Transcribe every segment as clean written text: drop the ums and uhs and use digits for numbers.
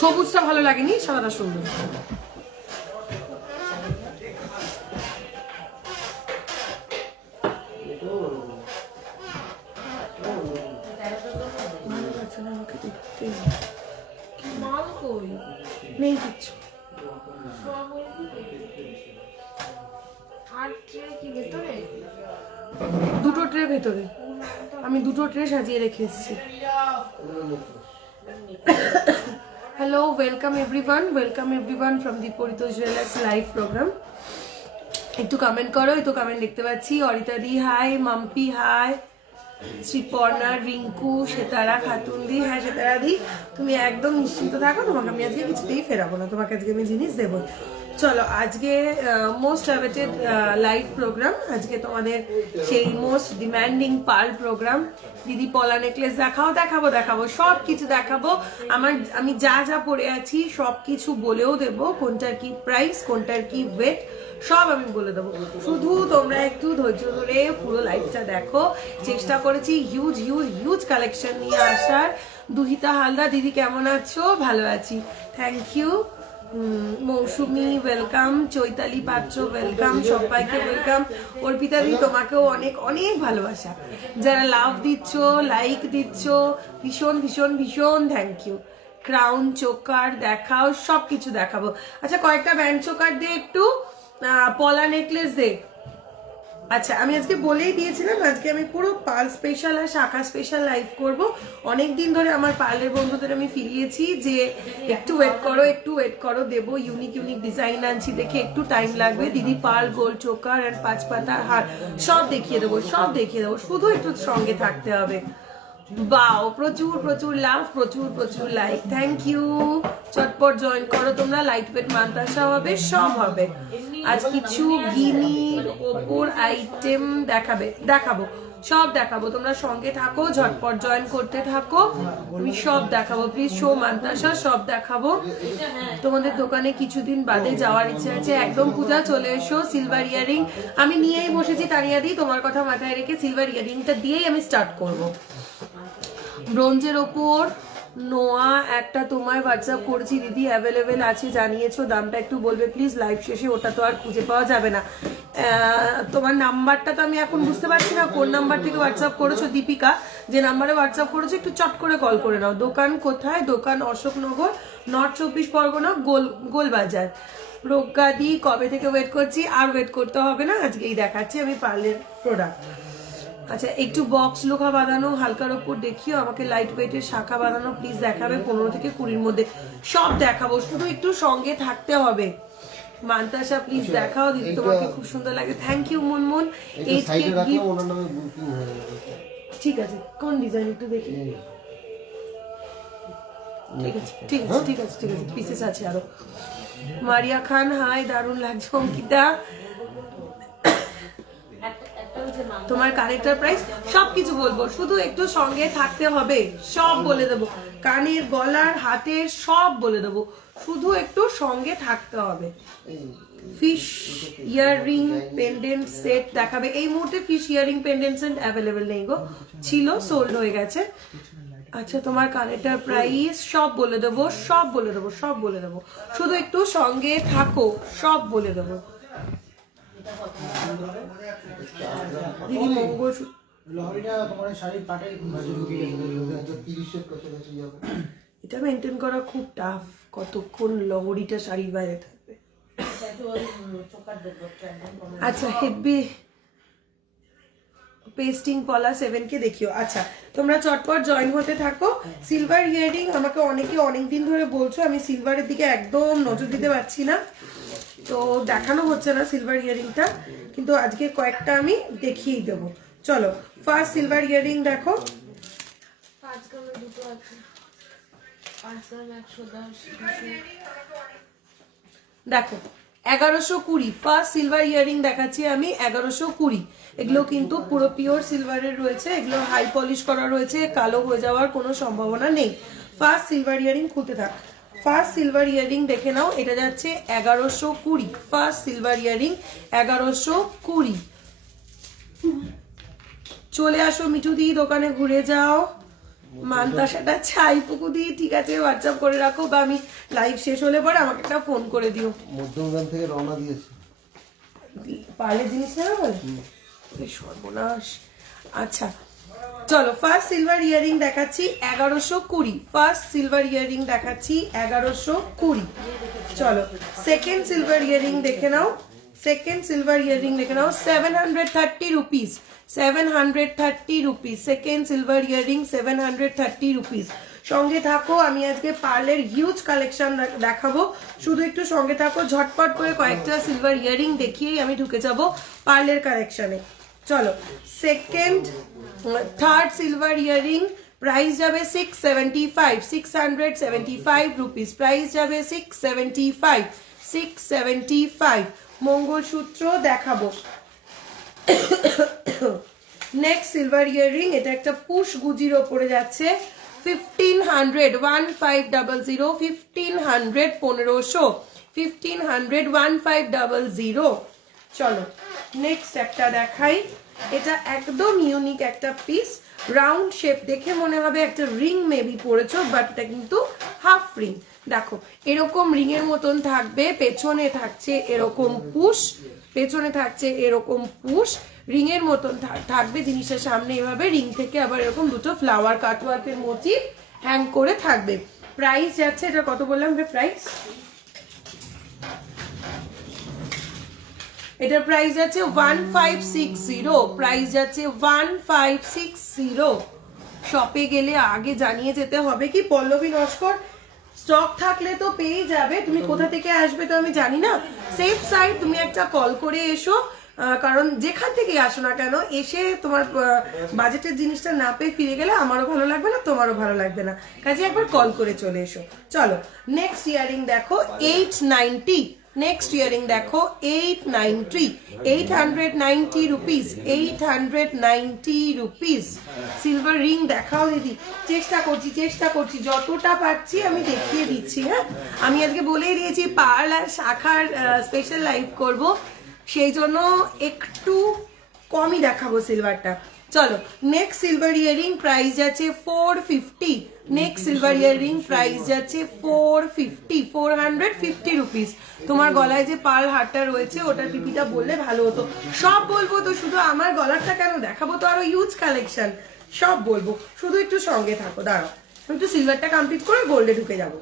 সবুজটা ভালো লাগেনি, সাদাটা সুন্দর। নেই কিচ্ছু। দুটো ট্রে ভেতরে, আমি দুটো ট্রে সাজিয়ে রেখে এসেছি। Hello, welcome everyone from Dipritosh jewellers live programme. একটু কমেন্ট করো, এই তো কমেন্ট দেখতে পাচ্ছি। অরিতা দি হাই, মাম্পি হাই, শ্রীপর্ণা, রিঙ্কু, সেতারা খাতুন দি। হ্যাঁ সেতারা দি, তুমি একদম নিশ্চিন্ত থাকো, তোমাকে আমি আজকে কিছুতেই ফেরাবো না, তোমাকে আজকে আমি জিনিস দেবো। চলো, আজকে মোস্ট অ্যাওয়েটেড লাইভ প্রোগ্রাম, আজকে তোমাদের সেই মোস্ট ডিম্যান্ডিং পার্ল প্রোগ্রাম। দিদি পলা নেকলেস দেখাবো, সব কিছু দেখাবো। আমি যা যা পরে আছি সব কিছু বলেও দেবো, কোনটার কি প্রাইস, কোনটার কি ওয়েট, সব আমি বলে দেবো। শুধু তোমরা একটু ধৈর্য ধরে পুরো লাইভটা দেখো। চেষ্টা করেছি হিউজ কালেকশন নিয়ে আসার। দুহিতা হালদার দিদি কেমন আছো? ভালো আছি, thank you. Mousumi welcome, Chaitali Patra welcome, সবাইকে ওয়েলকাম। অর্পিতা দি তোমাকেও অনেক অনেক ভালোবাসা, যারা লাভ দিচ্ছ, লাইক দিচ্ছ, ভীষণ থ্যাংক ইউ। ক্রাউন চোকার দেখাও, সবকিছু দেখাবো। আচ্ছা, কয়েকটা ব্যান্ড চোকার দিয়ে একটু পলা নেকলেস দে। আচ্ছা, আমি আজকে বলেই দিয়েছিলাম আজকে আমি পুরো পার্ল স্পেশাল আর শাখা স্পেশাল লাইভ করব। অনেকদিন ধরে আমার পার্লের বন্ধুদের আমি ফিরিয়েছি যে একটু ওয়েট করো, দেবো। ইউনিক ডিজাইন আনছি, দেখে একটু টাইম লাগবে। দিদি পার্ল গোল্ড চোকার আর 5 পাতার হার সব দেখিয়ে দেবো, শুধু একটু সঙ্গে থাকতে হবে। বাও, প্রচুর লাভ, প্রচুর লাইক, থ্যাংক ইউ। চটপট জয়েন করো তোমরা, লাইট ওয়েট মান্তাসা হবে, সব হবে। আজ কিছু গিনির ওপর আইটেম দেখাবো, সব দেখাবো। তোমরা সঙ্গে থাকো, ঝটপট জয়েন করতে থাকো, আমি সব দেখাবো। প্লিজ শো মান্তাসা, সব দেখাবো। তোমাদের দোকানে কিছুদিন বাদে যাওয়ার ইচ্ছে আছে, একদম পূজা চলে এসো। সিলভার ইয়ারিং আমি নিয়েই বসেছি, তানিয়া দি তোমার কথা মাথায় রেখে সিলভার ইয়ারিংটা দিয়েই আমি স্টার্ট করবো। ব্রোঞ্জের ওপর নোয়া একটা তোমায় হোয়াটসঅ্যাপ করেছি দিদি, অ্যাভেলেবেল আছে জানিয়েছো, দামটা একটু বলবে প্লিজ? লাইভ শেষে ওটা তো আর খুঁজে পাওয়া যাবে না। তোমার নাম্বারটা তো আমি এখন বুঝতে পারছি না কোন নাম্বার থেকে হোয়াটসঅ্যাপ করেছো। দীপিকা, যে নাম্বারে হোয়াটসঅ্যাপ করেছো একটু চট করে কল করে নাও। দোকান কোথায়? দোকান অশোকনগর, নর্থ 24 পরগনা, গোলবাজার। প্রজ্ঞাদি কবে থেকে ওয়েট করছি? আর ওয়েট করতে হবে না, আজকেই দেখাচ্ছি আমি পার্লের প্রোডাক্ট। আচ্ছা, একটু বক্স লোখা বাঁধানো হালকার ওপর দেখিও, আমাকে লাইট ওয়েটের শাখা বাঁধানো প্লিজ দেখাবে, 15 থেকে 20-র মধ্যে সব দেখাবো, শুধু একটু সঙ্গে থাকতে হবে। মান্তাসা প্লিজ দেখাও দিদি, তোমাকে খুব সুন্দর লাগে, থ্যাংক ইউ। মুনমুন, ঠিক আছে, কোন ডিজাইন একটু দেখি। ঠিক আছে পিসেস আছে আরো। মারিয়া খান হাই, দারুণ লাগছে। অঙ্কিতা, তোমার কানেক্টর প্রাইস সবকিছু বলবো, শুধু একটু সঙ্গে থাকতে হবে, সব বলে দেবো। কানের, গলার, হাতের সব বলে দেবো, শুধু একটু সঙ্গে থাকতে হবে। ফিশ ইয়াররিং পেন্ডেন্ট সেট দেখাবে। এই মুহূর্তে fish earring pendant set available নেই গো, ছিল, সোল্ড হয়ে গেছে। আচ্ছা, তোমার কানেক্টর প্রাইস সব বলে দেবো, শুধু একটু সঙ্গে থাকো, সব বলে দেবো। দিদি এটা মেনটেন করা খুব টাফ, কতক্ষণ লহরিটা শাড়ির বাইরে থাকবে। আচ্ছা, হেভি পেস্টিং পলা 7কে দেখিও। আচ্ছা, তোমরা চটপট জয়েন হতে থাকো। সিলভার ইয়ারিং আমাকে অনেকে অনেকদিন ধরে বলছো, আমি সিলভারের দিকে একদম নজর দিতে পারছি না, তো দেখানো হচ্ছে না সিলভার ইয়ারিংটা, কিন্তু আজকে কয়েকটা আমি দেখিয়েই দেবো। চলো, ফার্স্ট সিলভার ইয়ারিং দেখো। 5 গ্রামের দুটো আছে, 5 গ্রাম 110 দেখো 1120। ফার্স্ট সিলভার ইয়ারিং দেখাচ্ছি আমি, 1120। এগুলো কিন্তু পুরো পিওর সিলভারের রয়েছে, এগুলো হাই পলিশ করা রয়েছে, কালো হয়ে যাওয়ার কোনো সম্ভাবনা নেই। ফার্স্ট সিলভার ইয়ারিং খুলতে থাক। ফার্স্ট সিলভার ইয়ারিং দেখে নাও, এটা যাচ্ছে 1120। First silver earring 1120। চলে আসো মিঠু দি, দোকানে ঘুরে যাও। মানতাসাটা ছাই পুকু দি, ঠিক আছে হোয়াটসঅ্যাপ করে রাখো, বা আমি লাইভ শেষ হলে পরে আমাকে একটা ফোন করে দিও। মধ্যমগ্রাম থেকে রওনা দিয়েছি, পারলে জিনিস নেবে বলে সর্বনাশ। আচ্ছা চলো, ফার্স্ট সিলভার ইয়ারিং দেখাচ্ছি 1120। ফার্স্ট সিলভার ইয়ারিং দেখাচ্ছি 1120। চলো সেকেন্ড সিলভার ইয়ারিং দেখে নাও। সেকেন্ড সিলভার ইয়ারিং দেখে নাও 730 rupees. 730 rupees second silver earring, 730 rupees. সঙ্গে থাকো, আমি আজকে পার্লের হিউজ কালেকশন দেখাবো, শুধু একটু সঙ্গে থাকো। ঝটপট করে কয়েকটা সিলভার ইয়ারিং দেখিয়েই আমি ঢুকে যাব পার্লের কালেকশনে। চলো second third silver earring price যাবে 675, 675 রুপিস। প্রাইস যাবে 675, 675। মঙ্গলসূত্র দেখাবো। নেক্সট সিলভার ইয়ারিং, এটা একটা পুশ গুজির ওপরে যাচ্ছে 1500, 1500, 1500, 1500, 1500, 1500। চলো নেক্সট একটা দেখাই, এটা একদম ইউনিক একটা পিস, রাউন্ড শেপ, দেখে মনে হবে একটা রিং মেবি পড়েছো, বাট এটা কিন্তু হাফ রিং। দেখো এরকম রিং এর মতন থাকবে, পেছনে থাকছে এরকম পুশ, পেছনে থাকছে এরকম পুশ, রিং এর মতন থাকবে জিনিসটা, সামনে এভাবে রিং থেকে আবার এরকম দুটো ফ্লাওয়ার কাটওয়ার্কের মোটিভ হ্যাং করে থাকবে। প্রাইস যাচ্ছে, এটা কত বললাম প্রাইস? এটার প্রাইস যাচ্ছে 1560। প্রাইস যাচ্ছে 1560। শপে গেলে আগে জানিয়ে যেতে হবে কি পল্লবী নস্কর, স্টক থাকলে তো পেয়ে যাবে, তুমি কোথা থেকে আসবে তো আমি জানি না। সেফ সাইড তুমি একটা কল করে এসো, কারণ যেখান থেকে আসো না কেন, এসে তোমার বাজেটের জিনিসটা না পেয়ে ফিরে গেলে আমারও ভালো লাগবে না, তোমারও ভালো লাগবে না, কাজে একবার কল করে চলে এসো। চলো নেক্সট ইয়ারিং দেখো 890। নেক্সট ইয়ারিং দেখো 890, 890 রুপিস, 890 রুপিস। সিলভার রিং দেখাও দিদি, চেষ্টা করছি যতটা পাচ্ছি আমি দেখিয়ে দিচ্ছি। হ্যাঁ আমি আজকে বলেই দিয়েছি পার্ল আর শাখার স্পেশাল লাইভ করব, সেই জন্য একটু কমই দেখাবো সিলভারটা। চলো নেক্সট সিলভার ইয়ারিং প্রাইস যাচ্ছে 450। নেক্সট সিলভার ইয়ারিং প্রাইস যাচ্ছে 450, 450 রুপিস। তোমার গলায় যে পার্ল হারটা রয়েছে ওটার পিপিটা বললে ভালো হতো। সব বলবো তো, শুধু আমার গলারটা কেন দেখাবো, তো আরো ইউজ কালেকশন সব বলবো, শুধু একটু সঙ্গে থাকো। দাঁড়াও একটু সিলভারটা কমপ্লিট করে গোল্ডে ঢুকে যাবো।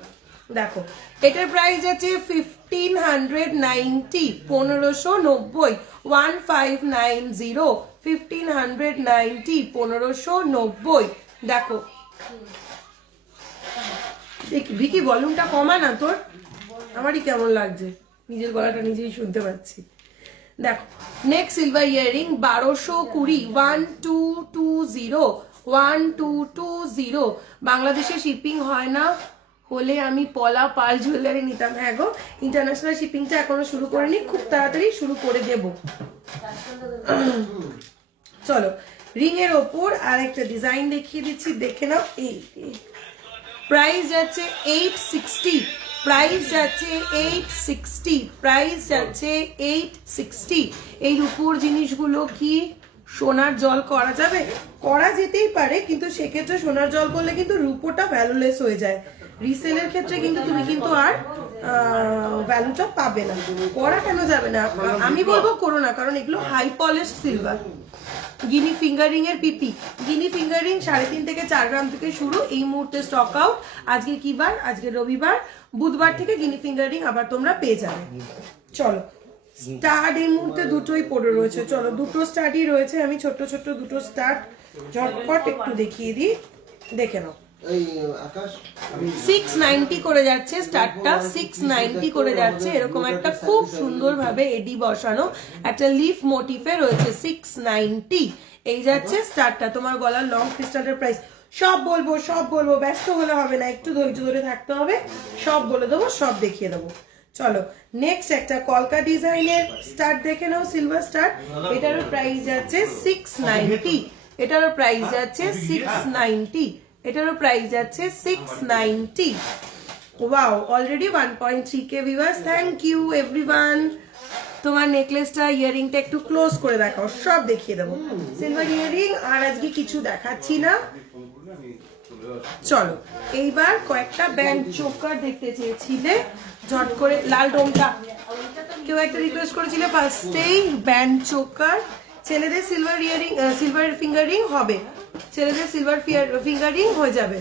দেখো এটার প্রাইস আছে 1590, 1590, 1590, 1590, 1590। দেখো ভিকি ভলিউমটা কমা না তোর, আমারই কেমন লাগছে, নিজের গলাটা নিজেই শুনতে পাচ্ছি। দেখো নেক্সট সিলভার ইয়ারিং 1220, 1220, 1220। বাংলাদেশে শিপিং হয় না, হলে আমি পলা পার্ল জুয়েলারি নিতাম। হ্যাঁ গো, ইন্টারন্যাশনাল শিপিংটা এখনো শুরু করিনি, খুব তাড়াতাড়ি শুরু করে দেব। চলো রিং এর ওপর আর একটা ডিজাইন দেখিয়ে দিচ্ছি, দেখে নাও। এই প্রাইস যাচ্ছে 860, প্রাইস যাচ্ছে 860, প্রাইস যাচ্ছে 860। এই রূপোর জিনিসগুলো কি সোনার জল করা যাবে? করা যেতেই পারে, কিন্তু সেক্ষেত্রে সোনার জল করলে কিন্তু রূপোটা ভ্যালুলেস হয়ে যায়। রিসেলের ক্ষেত্রে কিন্তু তুমি কিন্তু আর ভ্যালুটা পাবে না। করা কেন যাবে না? আমি বলবো করো না, কারণ এগুলো হাই পলিশ সিলভার। গিনি ফিঙ্গারিং এর পিপি, গিনি ফিঙ্গারিং 3.5 থেকে 4 গ্রাম থেকে শুরু, এই মুহূর্তে স্টক আউট। আজকে কি বার? আজকে রবিবার, বুধবার থেকে গিনি ফিঙ্গারিং আবার তোমরা পেয়ে যাবে। চলো স্টার্ট এই মুহূর্তে দুটোই পড়ে রয়েছে, চলো দুটো স্টার্টই রয়েছে, আমি ছোট ছোট দুটো স্টার্ট ঝটপট একটু দেখিয়ে দিই, দেখে নাও। 690 করে যাচ্ছে স্টার্টটা, 690 করে যাচ্ছে। এরকম একটা খুব সুন্দর ভাবে এডি বসানো একটা লিফ মোটিফে রয়েছে, 690 এই যাচ্ছে স্টার্টটা। তোমার গলার লং ক্রিস্টালের প্রাইস সব বলবো, ব্যস্ত হলে হবে না, একটু ধৈর্য ধরে থাকতে হবে, সব বলে দেবো, সব দেখিয়ে দেবো। চলো নেক্সট একটা কলকা ডিজাইনের স্টার্ট দেখে নাও, সিলভার স্টার্ট। এটারও প্রাইস যাচ্ছে 690, এটারও প্রাইস যাচ্ছে 690, এটারও প্রাইস যাচ্ছে 690। Wow, already 1.3K viewers, thank you everyone. তোমার নেকলেসটা ইয়ারিংটা একটু ক্লোজ করে দেখাও, সব দেখিয়ে দেবো। সিলভার ইয়ারিং আর আজকে কিছু দেখাচ্ছি না। চলো এইবার কয়েকটা ব্যান্ড চোকার দেখতে চেয়েছিলে, ঝট করে লাল ডোমটা কেউ একটা রিকোয়েস্ট করেছিল ফার্স্টেই। ব্যান্ড চোকার ছেলেদের silver earring, silver finger ring হবে, ছেলেদের সিলভার ফিঙ্গার রিং হয়ে যাবে।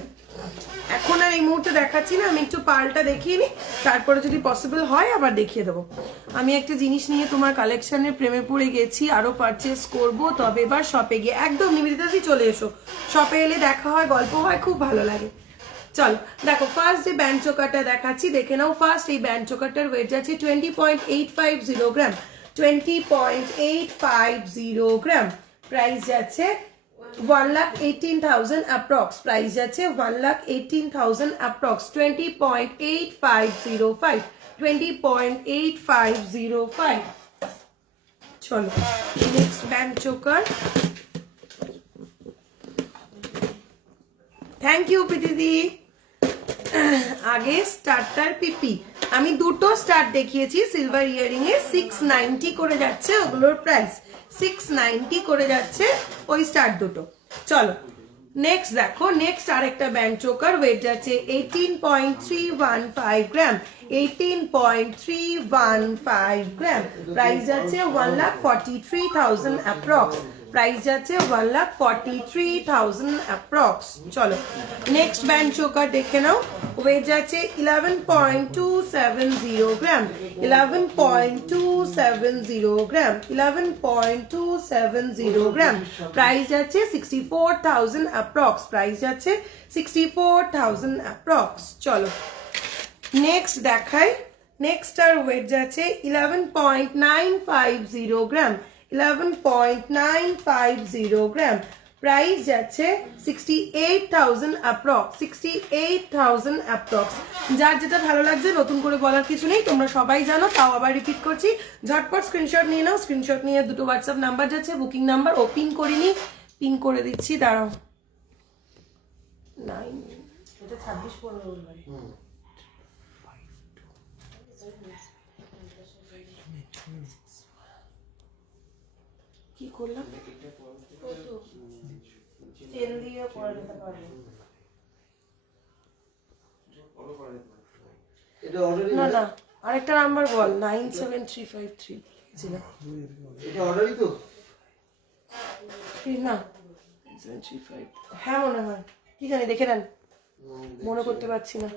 এখন আর এই মুহূর্তে দেখাচ্ছি না, আমি একটু পার্লটা দেখিয়ে নিই, তারপরে যদি পসিবল হয় আবার দেখিয়ে দেবো। আমি একটা জিনিস নিয়ে তোমার কালেকশনের প্রেমে পড়ে গেছি, আরো পারচেস করব, তবে এবার শপে গিয়ে একদম নিবেদিতাতেই চলে এসো। শপে এলে দেখা হয়, গল্প হয়, খুব ভালো লাগে। চল দেখো ফার্স্ট যে ব্যান্ড চোকারটা দেখাচ্ছি দেখে নাও। ফার্স্ট এই ব্যান্ড চোকারটার ওয়েট যাচ্ছে 20.850 গ্রাম, 20.850 গ্রাম। প্রাইস যাচ্ছে 1,18,000 approx, প্রাইস যাচ্ছে 1,18,000 approx, 20.8505, 20.8505। চলো next band choker. Thank you প্রীতিদি। আগে স্টারটার পিপি আমি দুটো স্টার দেখিয়েছি সিলভার ইয়ারিং এ, 690 করে যাচ্ছে ওগুলোর প্রাইস, 690 করে যাচ্ছে ওই স্টার দুটো। চলো নেক্সট দেখো, নেক্সট আরেকটা ব্যান্ড চোকার, ওয়েট যাচ্ছে 18.315 গ্রাম, 18.315 গ্রাম। প্রাইস যাচ্ছে 1,43,000 অ্যাপ্রক্স, প্রাইস যাচ্ছে 1,43,000 অ্যাপ্রক্স। চলো নেক্সট ব্যান্ড চোকার দেখে নাও, ওয়েট যাচ্ছে 11.270 গ্রাম, 11.270 গ্রাম, 11.270 গ্রাম। প্রাইস যাচ্ছে 64,000 অ্যাপ্রক্স, প্রাইস যাচ্ছে 64,000 অ্যাপ্রক্স। চলো নেক্সট দেখাই, নেক্সট আর ওয়েট যাচ্ছে 11.950 গ্রাম, 11.950 গ্রাম। প্রাইস যাচ্ছে 68,000 অ্যাপ্রক্স, 68,000 অ্যাপ্রক্স। যার যেটা ভালো লাগছে, নতুন করে বলার কিছু নেই, তোমরা সবাই জানো, তাও আবার রিপিট করছি। ঝটপট স্ক্রিনশট নিয়ে নাও, স্ক্রিনশট নিয়ে দুটো হোয়াটসঅ্যাপ নাম্বার যাচ্ছে, বুকিং নাম্বার, ও পিন করিনি, পিন করে দিচ্ছি, দাঁড়াও। 9 এটা 26 কি করলাম, তেল দিয়ে পরে নিতে পারবো না। না আরেকটা নাম্বার বল, 97353 এটা অর্ডারই তো না 97335, হ্যাঁ মনে হয়, কি জানি, দেখে নেন, মনে করতে পারছি না।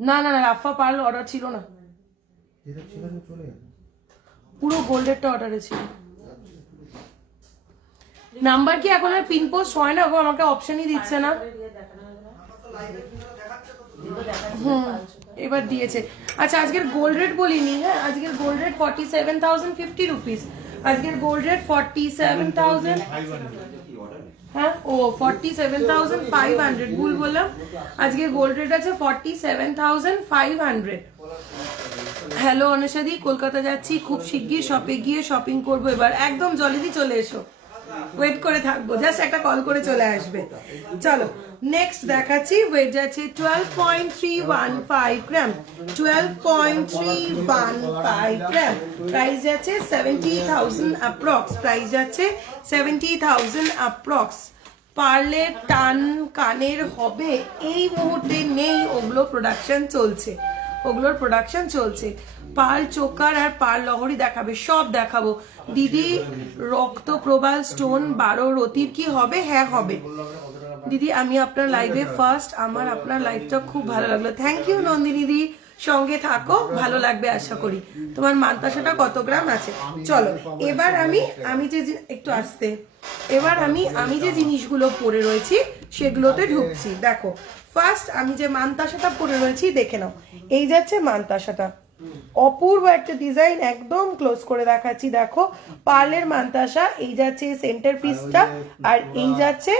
না না না রাফা পার্ল অর্ডার ছিল না, পুরো গোল্ডেরটা অর্ডারে ছিল। নাম্বার কি এখন আর পিন পোস্ট হয় না গো, আমাকে অপশনই দিচ্ছে না। এবার দিয়েছে। আচ্ছা আজকের গোল্ড রেট বলিনি, হ্যাঁ আজকের গোল্ড রেট 47,050 রুপিস, আজকের গোল্ড রেট 47,000, হ্যাঁ ও 47,500, ভুল বললাম, আজকে গোল্ড রেট আছে 47,500। হ্যালো অনুষাদি, কলকাতা যাচ্ছি খুব শিগগির, শপে গিয়ে শপিং করবো এবার, একদম জলদি চলে এসো, ওয়েট করে থাকবো, জাস্ট একটা কল করে চলে আসবে। চলো নেক্সট দেখাচ্ছি, ওয়েট যাচ্ছে 12.315 গ্রাম, 12.315 গ্রাম। প্রাইস যাচ্ছে 70,000 অ্যাপ্রক্স, প্রাইস যাচ্ছে 70,000 অ্যাপ্রক্স। পার্লের টান কানের হবে এই মুহূর্তে নেই, ওগুলো প্রোডাকশন চলছে, ওগুলোর প্রোডাকশন চলছে। পার্ল চোকার আর পার্ল লহরি দেখাবে, সব দেখাবো দিদি। রক্ত প্রবাল স্টোন 12 রতির কি হবে? হ্যাঁ হবে দিদি, আমি আপনার লাইভে ফার্স্ট, আমার আপনার লাইভটা খুব ভালো লাগলো, থ্যাংক ইউ নন্দিনী দি, সঙ্গে থাকো, ভালো লাগবে আশা করি। তোমার মানতাসাটা কত গ্রাম আছে? চলো এবার আমি যে একটু আসতে, এবার আমি যে জিনিসগুলো পরে রয়েছি সেগুলোতে ঢুকছি। দেখো ফার্স্ট আমি যে মানতাসাটা পরে রয়েছি দেখে নাও, এই যাচ্ছে মানতাসাটা, অপূর্ব একটা ডিজাইন, একদম ক্লোজ করে দেখাচ্ছি। দেখো পার্লের মানতাসা, এই যাচ্ছে সেন্টার পিসটা, আর এই যাচ্ছে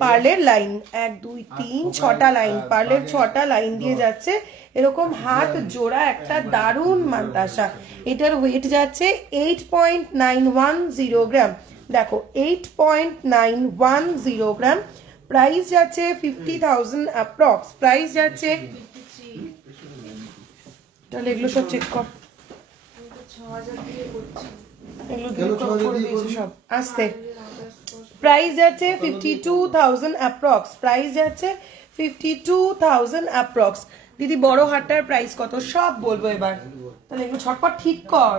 পার্লের লাইন, 1 2 3 6টা লাইন, পার্লের 6টা লাইন দিয়ে যাচ্ছে এরকম হাত জোড়া একটা দারুণ মানতাসা। এটার ওয়েট যাচ্ছে 8.910 গ্রাম, দেখো 8.910 গ্রাম। প্রাইস যাচ্ছে 50,000 অ্যাপ্রক্স, প্রাইস যাচ্ছে তাহলে এগুলো সব চেক কর, এগুলো দিয়ে করে দিয়েছে সব আসতে। প্রাইস যাচ্ছে 52,000 অ্যাপ্রক্স, প্রাইস যাচ্ছে 52,000 অ্যাপ্রক্স। দিদি বড় হারটার প্রাইস কত সব বলবো এবার, তাহলে এগুলো ছটপট ঠিক কর,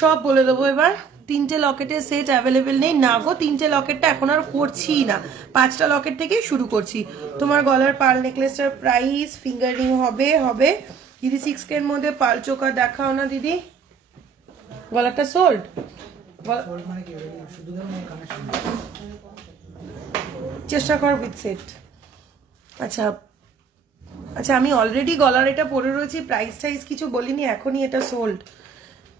সব বলে দেবো এবার। 3টে লকেটের সেট অ্যাভেলেবেল নেই না গো, 3টে লকেটটা এখন আর করছি না, 5টা লকেট থেকেই শুরু করছি। তোমার গলার পার্ল নেকলেসটার প্রাইস ফিঙ্গার রিং হবে দিদি 6K এর মধ্যে পার্ল চোকার দেখাও না দিদি। গলাটা সোল্ড, চেষ্টা কর উইথ সেট। আচ্ছা আচ্ছা, আমি অলরেডি গলার এটা পরে রয়েছি, প্রাইস টাইস কিছু বলিনি, এখনই এটা সোল্ড।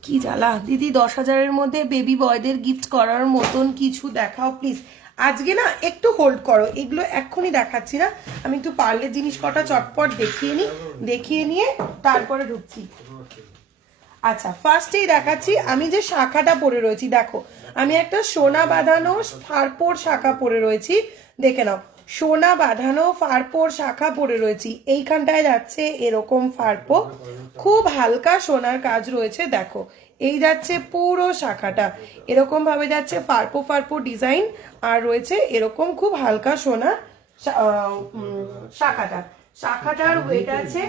কি জ্বালা দিদি, 10,000-এর মধ্যে বেবি বয়দের গিফট করার মতন কিছু দেখাও প্লিজ। আজকে না একটু হোল্ড করো, এগুলো এক্ষুনি দেখাচ্ছি না, আমি একটু পার্লের জিনিস কটা চটপট দেখিয়ে নিয়ে তারপরে ঢুকছি। আচ্ছা ফার্স্টেই দেখাচ্ছি আমি যে শাখাটা পরে রয়েছি, দেখো আমি একটা সোনা বাঁধানো ফারপোর শাখা পরে রয়েছি, দেখে নাও সোনা বাঁধানো ফারপোর শাখা পরে রয়েছি। এইখানটায় যাচ্ছে এরকম ফারপো, খুব হালকা সোনার কাজ রয়েছে, দেখো এই যাচ্ছে পুরো শাখাটা এরকম ভাবে যাচ্ছে ফারপো ডিজাইন, আর রয়েছে এরকম খুব হালকা সোনা শাখাটার ওয়েট আছে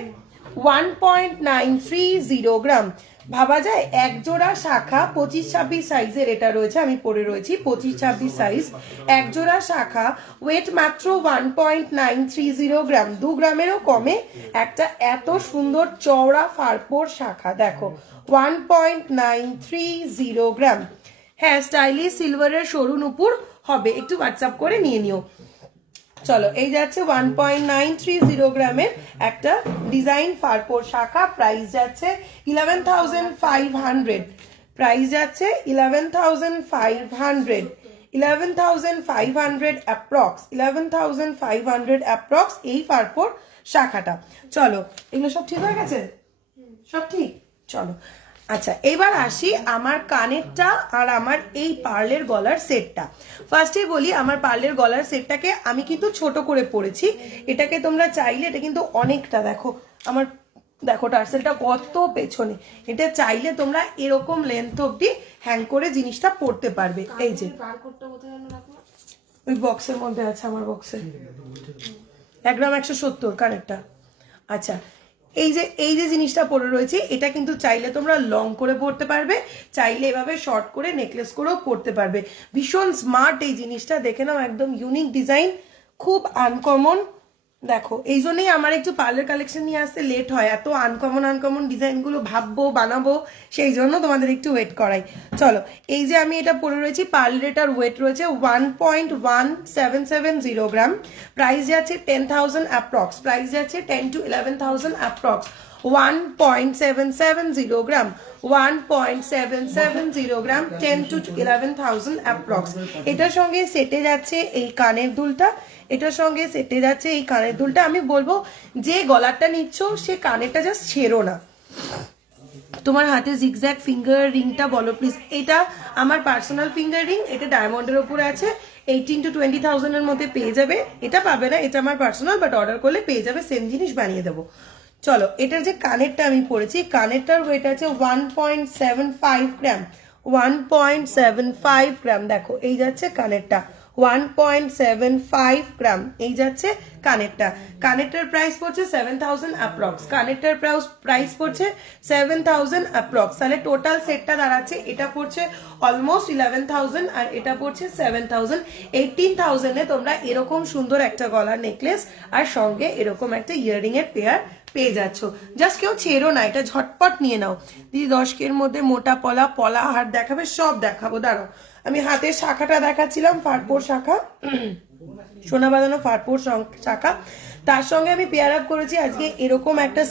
1.930 গ্রাম। ভাবা যায় এক জোড়া শাখা 25-26 সাইজের এটা রয়েছে, আমি পরে রয়েছি 25-26 সাইজ, এক জোড়া শাখা ওয়েট মাত্র 1.930 গ্রাম, 2 গ্রামেরও কমে একটা এত সুন্দর চওড়া ফারপোর শাখা, দেখো 1.930 গ্রাম। হ্যাঁ স্টাইলিশ সিলভারের সরু নুপুর হবে, একটু হোয়াটসঅ্যাপ করে নিয়ে নিও। চলো এই যাচ্ছে 1.930 গ্রামের একটা ডিজাইন ফারপোর শাখা, প্রাইস যাচ্ছে 11,500, প্রাইস যাচ্ছে 11,500 অ্যাপ্রক্স, 11,500 অ্যাপ্রক্স এই ফারপোর শাখাটা। চলো এগুলো সব ঠিক হয়ে গেছে, সব ঠিক, চলো। আচ্ছা এবার আসি আমার কানেরটা আর আমার এই পার্লের গলার সেটটা। ফার্স্টে বলি আমার পার্লের গলার সেটটাকে আমি কিন্তু ছোট করে পরেছি, এটাকে তোমরা চাইলে, এটা কিন্তু অনেকটা, দেখো আমার দেখো টার্সেলটা কত পেছনে, এটা চাইলে তোমরা এরকম লেন্থ অব্দি হ্যাং করে জিনিসটা পরতে পারবে। এই যে ওই বক্সের মধ্যে আছে, আমার বক্সে 1 গ্রাম 170 কানেরটা। আচ্ছা এই যে জিনিসটা পরে রয়েছে, এটা কিন্তু চাইলে তোমরা লং করে পরতে পারবে, চাইলে এভাবে শর্ট করে নেকলেস করেও পরতে পারবে। ভীষণ স্মার্ট এই জিনিসটা, দেখে নাও একদম ইউনিক ডিজাইন, খুব আনকমন। দেখো এই জন্যই আমার একটু পার্লার কালেকশন নিয়ে আসতে লেট হয়, এত আনকমন ডিজাইনগুলো ভাববো বানাবো, সেই জন্য তোমাদের একটু ওয়েট করাই। চলো এই যে আমি এটা পরে রয়েছি, পার্লারটার ওয়েট রয়েছে 1.177 গ্রাম, প্রাইস যাচ্ছে 10,000 অ্যাপ্রক্স, প্রাইস যাচ্ছে 10 to 11,000 approx. 1.770 gram, 1.770 gram, 10 to 11,000 approx. এটার সঙ্গে সেটে যাচ্ছে এই কানের দুলটা, এটার সঙ্গে সেটে যাচ্ছে এই কানের দুলটা। আমি বলবো যে গলারটা নিচ্ছ সে কানেরটা জাস্ট ছেড়ো না। তোমার হাতে জিগজ্যাগ ফিঙ্গার রিংটা বলো প্লিজ। এটা আমার পার্সোনাল ফিঙ্গার রিং, এটা ডায়মন্ডের উপরে আছে, 18 to 20,000 এর মধ্যে পেয়ে যাবে। এটা পাবে না, এটা আমার পার্সোনাল, বাট অর্ডার করলে পেয়ে যাবে, সেম জিনিস বানিয়ে দেবো। চলো এটার যে কানেরটা আমি পরেছি, কানেরটার ওয়েট আছে 1.75 গ্রাম, 1.75 গ্রাম, দেখো এই যাচ্ছে কানেরটা 1.75 গ্রাম, এই যাচ্ছে কানেরটা। কানেরটার প্রাইস পড়ছে 7,000 অ্যাপ্রক্স, কানেরটার প্রাইস পড়ছে 7,000 অ্যাপ্রক্স। তাহলে টোটাল সেটটা দাঁড়াচ্ছে, এটা পড়ছে অলমোস্ট 11,000 আর এটা পড়ছে 7,000। 18,000 এ তোমরা এরকম সুন্দর একটা গলার নেকলেস আর সঙ্গে এরকম একটা ইয়াররিং এর পেয়ার পেয়ে যাচ্ছ। জাস্ট কেউ ছেড়ো না, এটা ঝটপট নিয়ে নাও। দিদি 10K এর মধ্যে মোটা পলা হার দেখাবে, সব দেখাবো, দাঁড়াও আমি হাতের শাখাটা দেখাচ্ছিলাম, ফারপোর শাখা, সোনা বাঁধানো ফারপোর শাখা, তার সঙ্গে আমি পেয়ার আপ করেছি আজকে এরকম একটা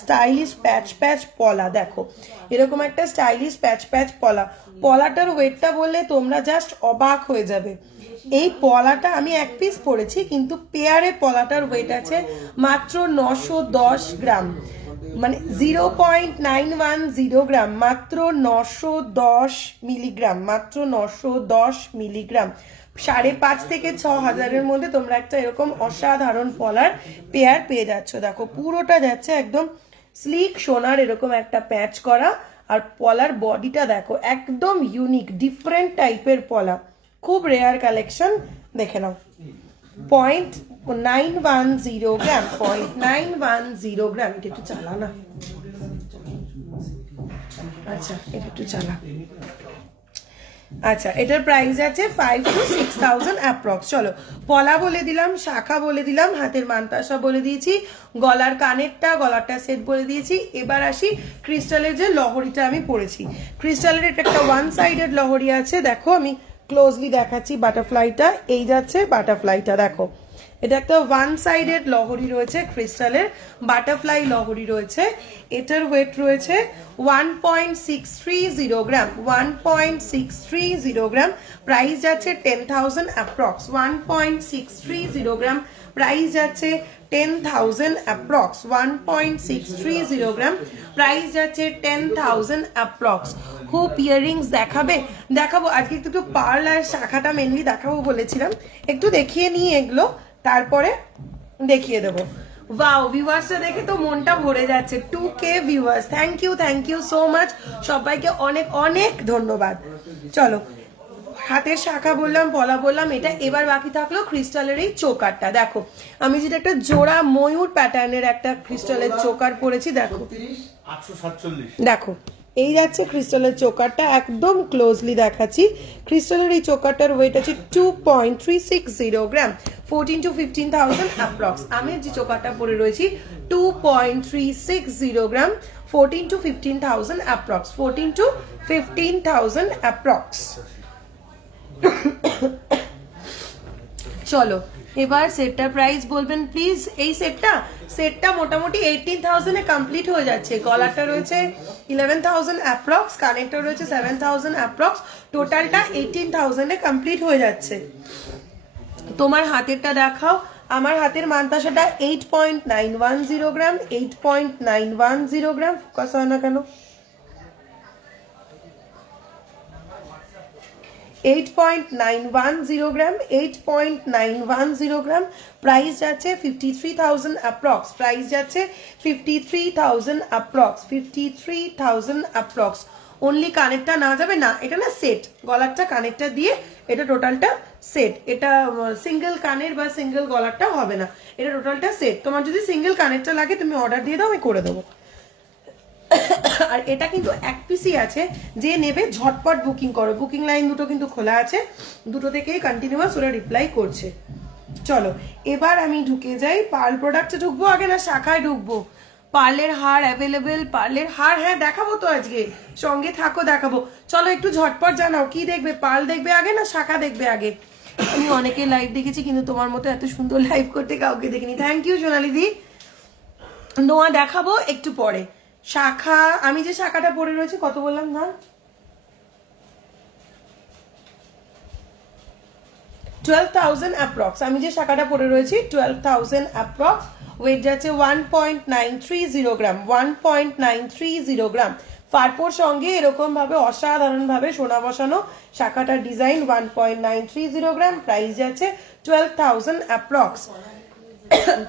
স্টাইলিশ প্যাচ পলা, দেখো এরকম একটা স্টাইলিশ প্যাচ পলাটার ওয়েটটা বললে তোমরা জাস্ট অবাক হয়ে যাবে। এই পলাটা আমি এক পিস পরেছি, কিন্তু পেয়ারে পলাটার ওয়েট আছে মাত্র 910 গ্রাম, মানে 0.910 গ্রাম, মাত্র 910 মিলিগ্রাম, মাত্র 910 মিলিগ্রাম। 5,500 থেকে 6,000 মধ্যে তোমরা একটা এরকম অসাধারণ পলার পেয়ার পেয়ে যাচ্ছ। দেখো পুরোটা যাচ্ছে একদম স্লিক সোনার এরকম একটা প্যাচ করা, আর পলার বডিটা দেখো একদম ইউনিক ডিফারেন্ট টাইপের পলা, খুব রেয়ার কালেকশন। দেখে নাও 0.910 গ্রাম, 0.910 গ্রাম। এটা একটু চালা না, আচ্ছা এটা একটু চালা। আচ্ছা এটার প্রাইস আছে 5 to 6,000 অ্যাপ্রক্স। চলো পলা বলে দিলাম, শাখা বলে দিলাম, হাতের মানতাসা বলে দিয়েছি, গলার গলারটা সেট বলে দিয়েছি। এবার আসি ক্রিস্টালের যে লহরিটা আমি পরেছি। ক্রিস্টালের এটা একটা ওয়ান সাইডেড লহরি আছে, দেখো আমি ক্লোজলি দেখাচ্ছি। বাটারফ্লাইটা এই যাচ্ছে, বাটারফ্লাইটা দেখো, এটা একটা ওয়ান সাইডেড লহরি রয়েছে ক্রিস্টালের, বাটারফ্লাই লহরি রয়েছে। এটার ওয়েট রয়েছে 1.630 গ্রাম, 1.630 গ্রাম। প্রাইস যাচ্ছে 10,000 অ্যাপ্রক্স, 1.630 গ্রাম। প্রাইস যাচ্ছে 10,000 অ্যাপ্রক্স, 1.630 গ্রাম। প্রাইস যাচ্ছে 10,000 অ্যাপ্রক্স। হুপ ইয়াররিংস দেখাবো আজকে একটু পার্ল আর শাখাটা মেনলি দেখাবো বলেছিলাম, একটু দেখিয়ে নিই এগুলো, তারপরে দেখিয়ে দেবো। ওয়াও, ভিউয়ার্সটা দেখে তো মনটা ভরে যাচ্ছে। 2K viewers, thank you so much, সবাইকে অনেক অনেক ধন্যবাদ। চলো হাতের শাখা বললাম, পলা বললাম, এটা এবার বাকি থাকলো ক্রিস্টালের এই চোকারটা। দেখো আমি যেটা একটা জোড়া ময়ূর প্যাটার্নের একটা ক্রিস্টালের চোকার পরেছি, দেখো দেখো এই যাচ্ছে ক্রিস্টালের চোকারটা, একদম ক্লোজলি দেখাচ্ছি। ক্রিস্টালের এই চোকারটার ওয়েট আছে 2.360 গ্রাম, 14 to 15,000 অ্যাপ্রক্স। আমি যে চোকারটা পরে রয়েছি 2.360 গ্রাম, 14 to 15,000 অ্যাপ্রক্স, 14 to 15,000 অ্যাপ্রক্স। চলো এবার সেটটার প্রাইস বলবেন প্লিজ। এই সেটটা মোটামুটি 18,000 এ কমপ্লিট হয়ে যাচ্ছে। গলাটা রয়েছে 11,000 অ্যাপ্রক্স, কানেক্টর রয়েছে 7,000 অ্যাপ্রক্স, টোটালটা 18,000 এ কমপ্লিট হয়ে যাচ্ছে। তোমার হাতেরটা দেখাও। আমার হাতের মানতাসাটা 8.910 গ্রাম, 8.910 গ্রাম। ফোকাস হয় না কেন? 8.910 গ্রাম, 8.910 গ্রাম। প্রাইস যাচ্ছে 53,000 অ্যাপ্রক্স, প্রাইস যাচ্ছে 53,000 অ্যাপ্রক্স, 53,000 অ্যাপ্রক্স। অনলি কানেরটা না যাবে না, এটা না সেট, গলারটা কানেরটা দিয়ে এটা টোটালটা সেট। এটা সিঙ্গেল কানের বা সিঙ্গেল গলারটা হবে না, এটা টোটালটা সেট। তোমার যদি সিঙ্গেল কানেরটা লাগে তুমি অর্ডার দিয়ে দাও, আমি করে দেবো। আর এটা কিন্তু এক পিসই আছে, যে নেবে ঝটপট বুকিং করো। বুকিং লাইন দুটো কিন্তু খোলা আছে, দুটো থেকেই কন্টিনিউয়াস ওরা রিপ্লাই করছে। চলো এবার আমি ঢুকে যাই, পার্ল প্রোডাক্টে ঢুকবো আগে না শাখায় ঢুকবো? পার্লের হার অ্যাভেলেবেল, পার্লের হার হ্যাঁ দেখাবো তো আজকে, সঙ্গে থাকো দেখাবো। চলো একটু ঝটপট জানাও কি দেখবে, পার্ল দেখবে আগে না শাখা দেখবে আগে? আমি অনেকে লাইভ দেখেছি কিন্তু তোমার মতো এত সুন্দর লাইভ করতে কাউকে দেখিনি। থ্যাংক ইউ সোনালি দি। নোয়া দেখাবো একটু পরে। শাখা, আমি যে শাখাটা পরে রয়েছে কত বললাম না, 12,000 অ্যাপ্রক্স। আমি যে শাখাটা পরে রয়েছি 12,000 অ্যাপ্রক্স। ওয়েট যাচ্ছে 1.930 গ্রাম, 1.930 গ্রাম। ফারপোর সঙ্গে এরকম ভাবে অসাধারণ ভাবে সোনা বসানো শাখাটার ডিজাইন, 1.930 গ্রাম। প্রাইস যাচ্ছে 12,000 অ্যাপ্রক্স।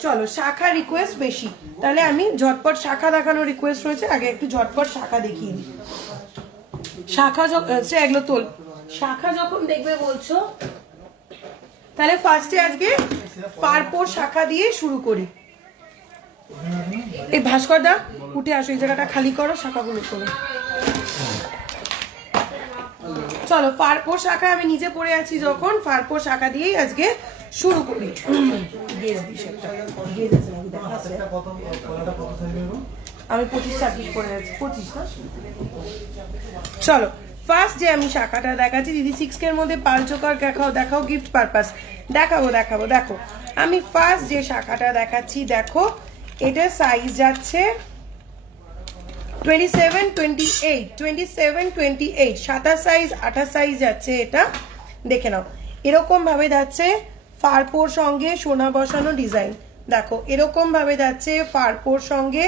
চলো শাখা রিকোয়েস্ট বেশি, তাহলে আমি ঝটপট শাখা দেখানোর রিকোয়েস্ট রয়েছে, আগে একটু ঝটপট শাখা দেখিয়ে দিই। শাখা এগুলো তোল। শাখা যখন দেখবে বলছো, তাহলে ফার্স্টে আজকে ফারপোর শাখা দিয়ে শুরু করি। এই ভাস্কর দা উঠে আসো, এই জায়গাটা খালি করো, শাখাগুলো করো। চলো ফারপোর শাখা আমি নিজে পড়ে আছি যখন, ফারপোর শাখা দিয়েই আজকে শুরু করি। আমি 25-26 পড়ে আছি, 25 না। চলো ফার্স্ট যে আমি শাখাটা দেখাচ্ছি, দিদি 6K এর মধ্যে পাল চোকার দেখাও গিফট পারপাস। দেখাবো দেখো। আমি ফার্স্ট যে শাখাটা দেখাচ্ছি, দেখো এটা সাইজ যাচ্ছে 27-28, 27-28, 27 সাইজ 28 সাইজ যাচ্ছে এটা। দেখে নাও এরকম ভাবে যাচ্ছে ফারপোর সঙ্গে সোনা বসানো ডিজাইন। দেখো এরকম ভাবে যাচ্ছে ফারপোর সঙ্গে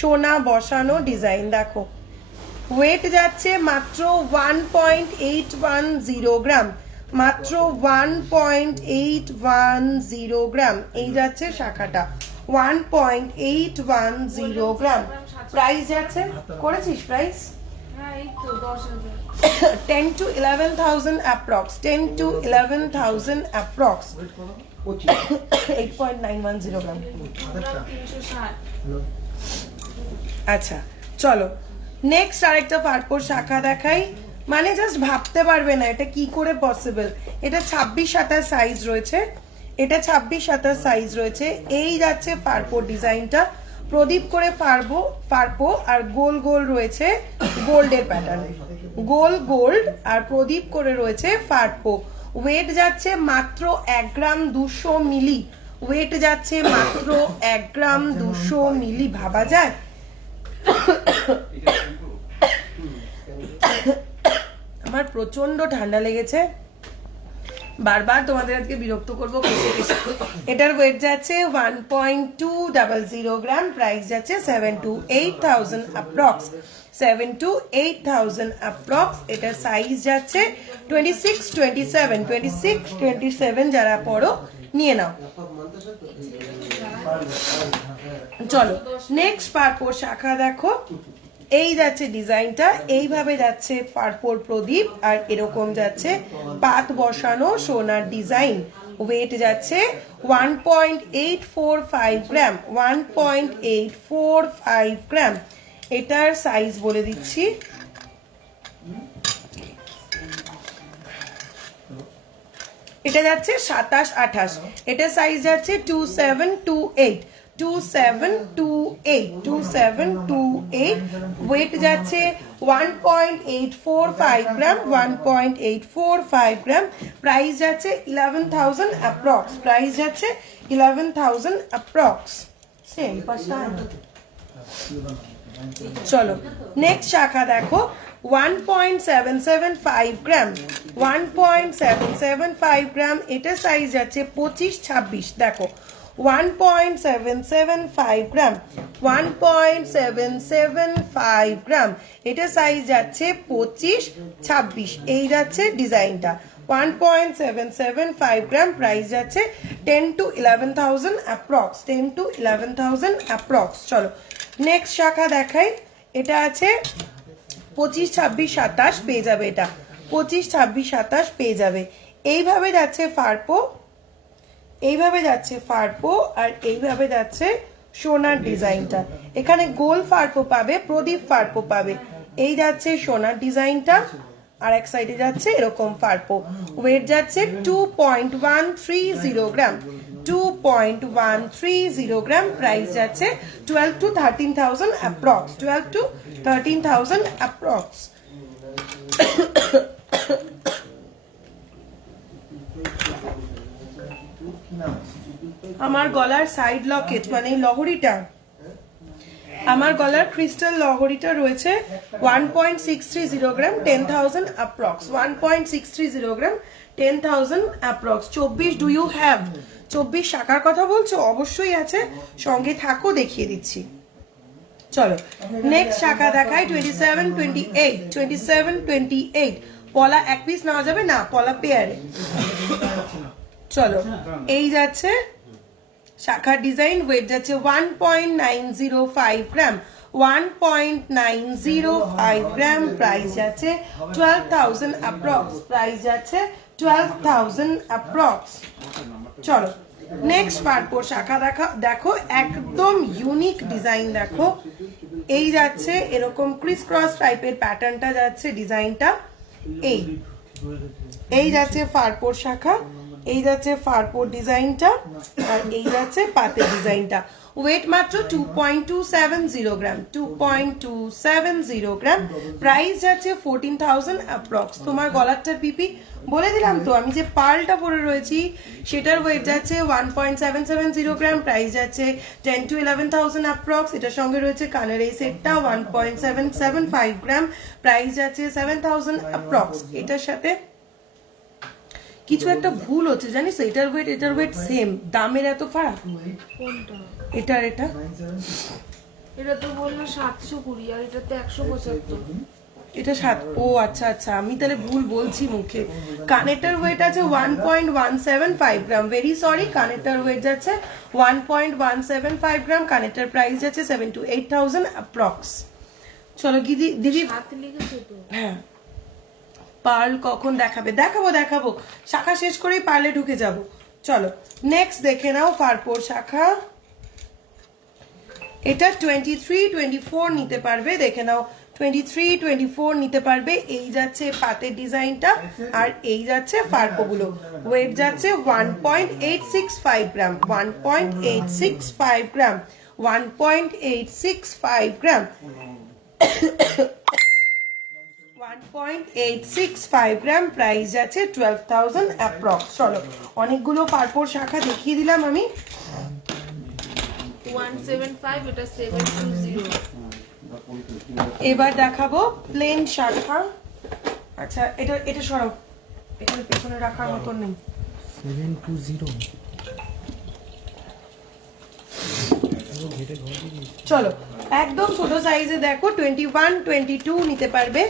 সোনা বসানো ডিজাইন। দেখো ওয়েট যাচ্ছে মাত্র 1.810 গ্রাম, মাত্র 1.810 গ্রাম। এই যাচ্ছে শাখাটা 1.810 গ্রাম। প্রাইস যাচ্ছে, করেছিস প্রাইস? হ্যাঁ এই তো 10,000 10 to 11,000 approx, 10 to 11,000 approx, 8.910 গ্রাম। 360 আচ্ছা চলো নেক্সট আরেকটা পারপোর শাখা দেখাই, মানে জাস্ট ভাবতে পারবে না এটা কি করে পসিবল। এটা 26-27 সাইজ রয়েছে, এটা 26-27 সাইজ রয়েছে। এই যাচ্ছে পারপোর ডিজাইনটা, প্রদীপ করে পারপো আর গোল গোল রয়েছে গোল্ডের প্যাটার্ন, গোল গোল্ড আর প্রদীপ করে রয়েছে পারপো। ওয়েট যাচ্ছে মাত্র 1 গ্রাম 200 মিলি, ওয়েট যাচ্ছে মাত্র 1 গ্রাম 200 মিলি। ভাবা যায়? আমার প্রচন্ড ঠান্ডা লেগেছে, বারবার তোমাদের আজকে বিরক্ত করবো কেসে কেসে। এটার ওয়েট যাচ্ছে 1.200 গ্রাম, প্রাইস যাচ্ছে 7 to 8,000 অ্যাপ্রক্স, 7 to 8,000 অ্যাপ্রক্স। এটার সাইজ যাচ্ছে 26-27 যারা পড়ো নিয়ে নাও। চলো নেক্সট পারপোর শাখা দেখো, এই যাচ্ছে ডিজাইনটা, এইভাবে যাচ্ছে পারপোর প্রদীপ আর এরকম যাচ্ছে পাত বসানো সোনার ডিজাইন। ওয়েট যাচ্ছে 1.845 গ্রাম, 1.845 গ্রাম। এটার সাইজ বলে দিচ্ছি, এটা যাচ্ছে 27-28, এটা সাইজ যাচ্ছে 2728, 2728, ওয়েট যাচ্ছে 1.845 গ্রাম, 1.845 গ্রাম। প্রাইস যাচ্ছে 11,000 অ্যাপ্রক্স, প্রাইস যাচ্ছে 11,000 অ্যাপ্রক্স। সেই পাশে চলো নেক্সট শাখা দেখো, 1.775 গ্রাম, 1.775 গ্রাম। এটা সাইজ যাচ্ছে 25-26, দেখো 1.775 গ্রাম, 1.775 গ্রাম। এটা সাইজ যাচ্ছে 25-26, এই যাচ্ছে ডিজাইনটা 1.775 গ্রাম। প্রাইস যাচ্ছে 10 to 11,000 অ্যাপ্রক্স, 10 to 11,000 অ্যাপ্রক্স। চলো নেক্সট শাখা দেখাই, এটা আছে 25-26-27 পেয়ে যাবে, এটা 25-26-27 পেয়ে যাবে। এইভাবে যাচ্ছে ফারপো, এইভাবে যাচ্ছে ফারপো আর এইভাবে যাচ্ছে সোনার ডিজাইনটা। এখানে গোল ফারপো পাবে, প্রদীপ ফারপো পাবে। এই যাচ্ছে সোনার ডিজাইনটা আর এক সাইডে যাচ্ছে এরকম ফারপো। ওয়েট যাচ্ছে 2.130 গ্রাম, 2.130 গ্রাম। প্রাইস যাচ্ছে 12 to 13,000 অ্যাপ্রক্স, 12 to 13,000 অ্যাপ্রক্স। আমার গলার সাইড লকেট মানে লহরিটা, আমার গলার ক্রিস্টাল লহরিটা রয়েছে 1.630 gram, 10,000 approx, 1.630 gram, 10,000 approx. 24 do you have? 24 শাখার কথা বলছো? অবশ্যই আছে, সঙ্গে থাকো দেখিয়ে দিচ্ছি। চলো নেক্সট শাখা দেখাই, 27-28, 27-28। পলা এক পিস নেওয়া যাবে না, পলা পেয়ারে। চলো এই যাচ্ছে শাখার ডিজাইন, ওয়েট যাচ্ছে 1.905 গ্রাম, 1.905 গ্রাম। প্রাইস যাচ্ছে 12,000 অ্যাপ্রক্স, প্রাইস যাচ্ছে 12,000 অ্যাপ্রক্স। চলো নেক্সট পারপোর শাখা দেখো, একদম ইউনিক ডিজাইন দেখো। এই যাচ্ছে এরকম ক্রিস ক্রস টাইপের প্যাটার্নটা যাচ্ছে ডিজাইনটা। এই যাচ্ছে ফারপোর শাখা, এই যাচ্ছে ফারপোর ডিজাইনটা আর এই যাচ্ছে পাতের ডিজাইনটা। ওয়েট মাত্র 2.270 গ্রাম, 2.270 গ্রাম। প্রাইস যাচ্ছে 14,000 অ্যাপ্রক্স। তোমার গলারটার পিপি বলে দিলাম তো, আমি যে পার্লটা পরে রয়েছি সেটার ওয়েট যাচ্ছে 1.770 গ্রাম, প্রাইস যাচ্ছে 10 to 11,000 অ্যাপ্রক্স। এটার সঙ্গে রয়েছে কানের এই সেটটা 1.775 গ্রাম, প্রাইস যাচ্ছে 7,000 অ্যাপ্রক্স। এটার সাথে কিছু একটা ভুল হচ্ছে জানিস, এটার ওয়েট সেম, দামের এত ফারাক। কোনটা? এটার এটা এটা তো বললো 720 আর এটাতে 175। এটা 7 ও আচ্ছা আচ্ছা আমি তাহলে ভুল বলছি মুখে কানেক্টর ওয়েট আছে 1.175 গ্রাম ভেরি সরি কানেক্টর ওয়েট যাচ্ছে 1.175 গ্রাম কানেক্টর প্রাইস যাচ্ছে 7 to 8000 অ্যাপ্রক্স চলো দিদি দিদি হাতে লিখেছো তো হ্যাঁ পার্ল কখন দেখাবে দেখাবো শাখা শেষ করেই পার্লে ঢুকে যাব চলো নেক্সট দেখে নাও পারপোর শাখা এটা 23-24 নিতে পারবে দেখে নাও 23-24 নিতে পারবে এই যাচ্ছে পাতের ডিজাইনটা আর এই যাচ্ছে পারপোগুলো ওয়েট যাচ্ছে 1.865 গ্রাম 1.865 গ্রাম 1.865 গ্রাম 1.865 গ্রাম প্রাইস যাচ্ছে 12,000 অ্যাপ্রক্স চলো অনেকগুলো পারপোর শাখা দেখিয়ে দিলাম আমি 175 এটা 720 এবার দেখাবো প্লেন শাখা আচ্ছা এটা সরাও এখানে পেছনে রাখার মতন নেই 720 চলো একদম ছোট সাইজে দেখো 21-22 নিতে পারবে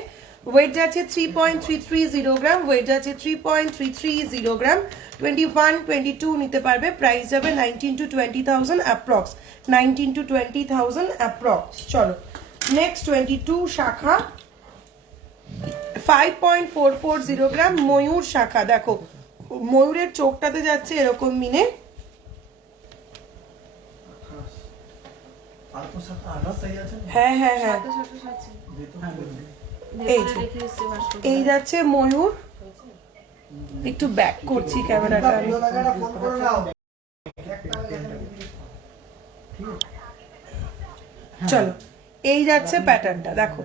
ওয়েট যাচ্ছে 3.330 গ্রাম ওয়েট যাচ্ছে 3.330 গ্রাম 21-22 নিতে পারবে প্রাইস যাবে 19 to 20,000 অ্যাপ্রক্স 19 to 20,000 অ্যাপ্রক্স চলো নেক্সট 22 শাখা 5.440 গ্রাম ময়ূর শাখা দেখো ময়ূরের চোখটাতে যাচ্ছে এরকম মিনে আলফা শাখা আলাদা সাইজ আছে হ্যাঁ হ্যাঁ হ্যাঁ সাথে সাথে সাথে এই ভেতরে যে। রেখে এসেছে ভাস্কর এই যাচ্ছে ময়ূর একটু ব্যাক করছি ক্যামেরাটা আমি ফোন করে নাও চলো এই যাচ্ছে প্যাটার্নটা দেখো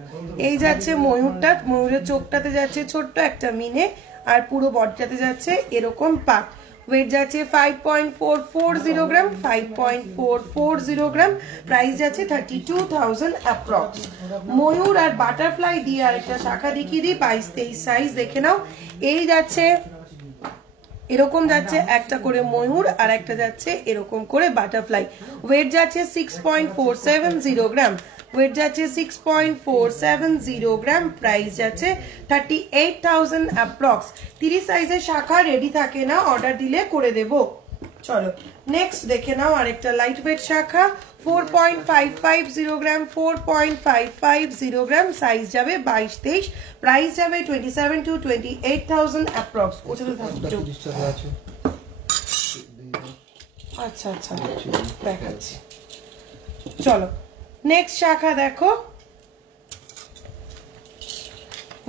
এই যাচ্ছে ময়ূরটা ময়ূরের চোখটাতে যাচ্ছে ছোট্ট একটা মিনে আর পুরো বডিটাতে যাচ্ছে এরকম পাত ওয়েট যাচ্ছে 5.440 গ্রাম 5.440 গ্রাম প্রাইস যাচ্ছে 32,000 অ্যাপ্রক্স ময়ূর আর বাটারফ্লাই দিয়ে আরেকটা শাখা দেখিয়ে দিই 22-23 সাইজ দেখে নাও এই যাচ্ছে এরকম যাচ্ছে একটা করে ময়ূর আর একটা যাচ্ছে এরকম করে বাটারফ্লাই ওয়েট যাচ্ছে 6.470 গ্রাম ওয়েট যাচ্ছে 6.470 গ্রাম প্রাইস যাচ্ছে 38,000 অ্যাপ্রক্স 30 সাইজের শাখা রেডি থাকে না অর্ডার দিলে করে দেব চলো নেক্সট দেখে নাও আরেকটা লাইট ওয়েট শাখা 4.550 গ্রাম 4.550 গ্রাম সাইজ যাবে 22-23 প্রাইস যাবে 27 to 28,000 অ্যাপ্রক্স ওটাতে থাকবে আছে আচ্ছা আচ্ছা দেখাচ্ছি চলো নেক্সট শাখা দেখো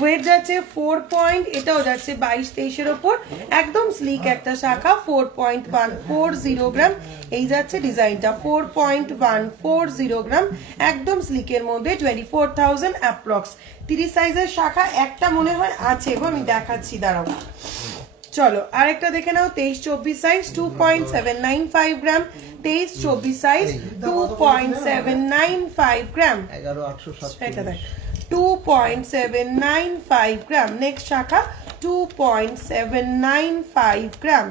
ওয়েট যাচ্ছে 4 এটাও যাচ্ছে 22-23 এর উপর একদম স্লিক একটা শাখা 4.140 গ্রাম এই যাচ্ছে ডিজাইনটা 4.140 গ্রাম একদম স্লিকের মধ্যে 24,000 অ্যাপ্রক্স 30 সাইজের শাখা একটা মনে হয় আছে গো আমি দেখাচ্ছি দাঁড়াও চলো আরেকটা দেখে নাও 23-24 সাইজ 2.795 গ্রাম 23-24 সাইজ 2.795 গ্রাম 11,807 এটা দেখ 2.795 গ্রাম নেক্সট শাখা 2.795 গ্রাম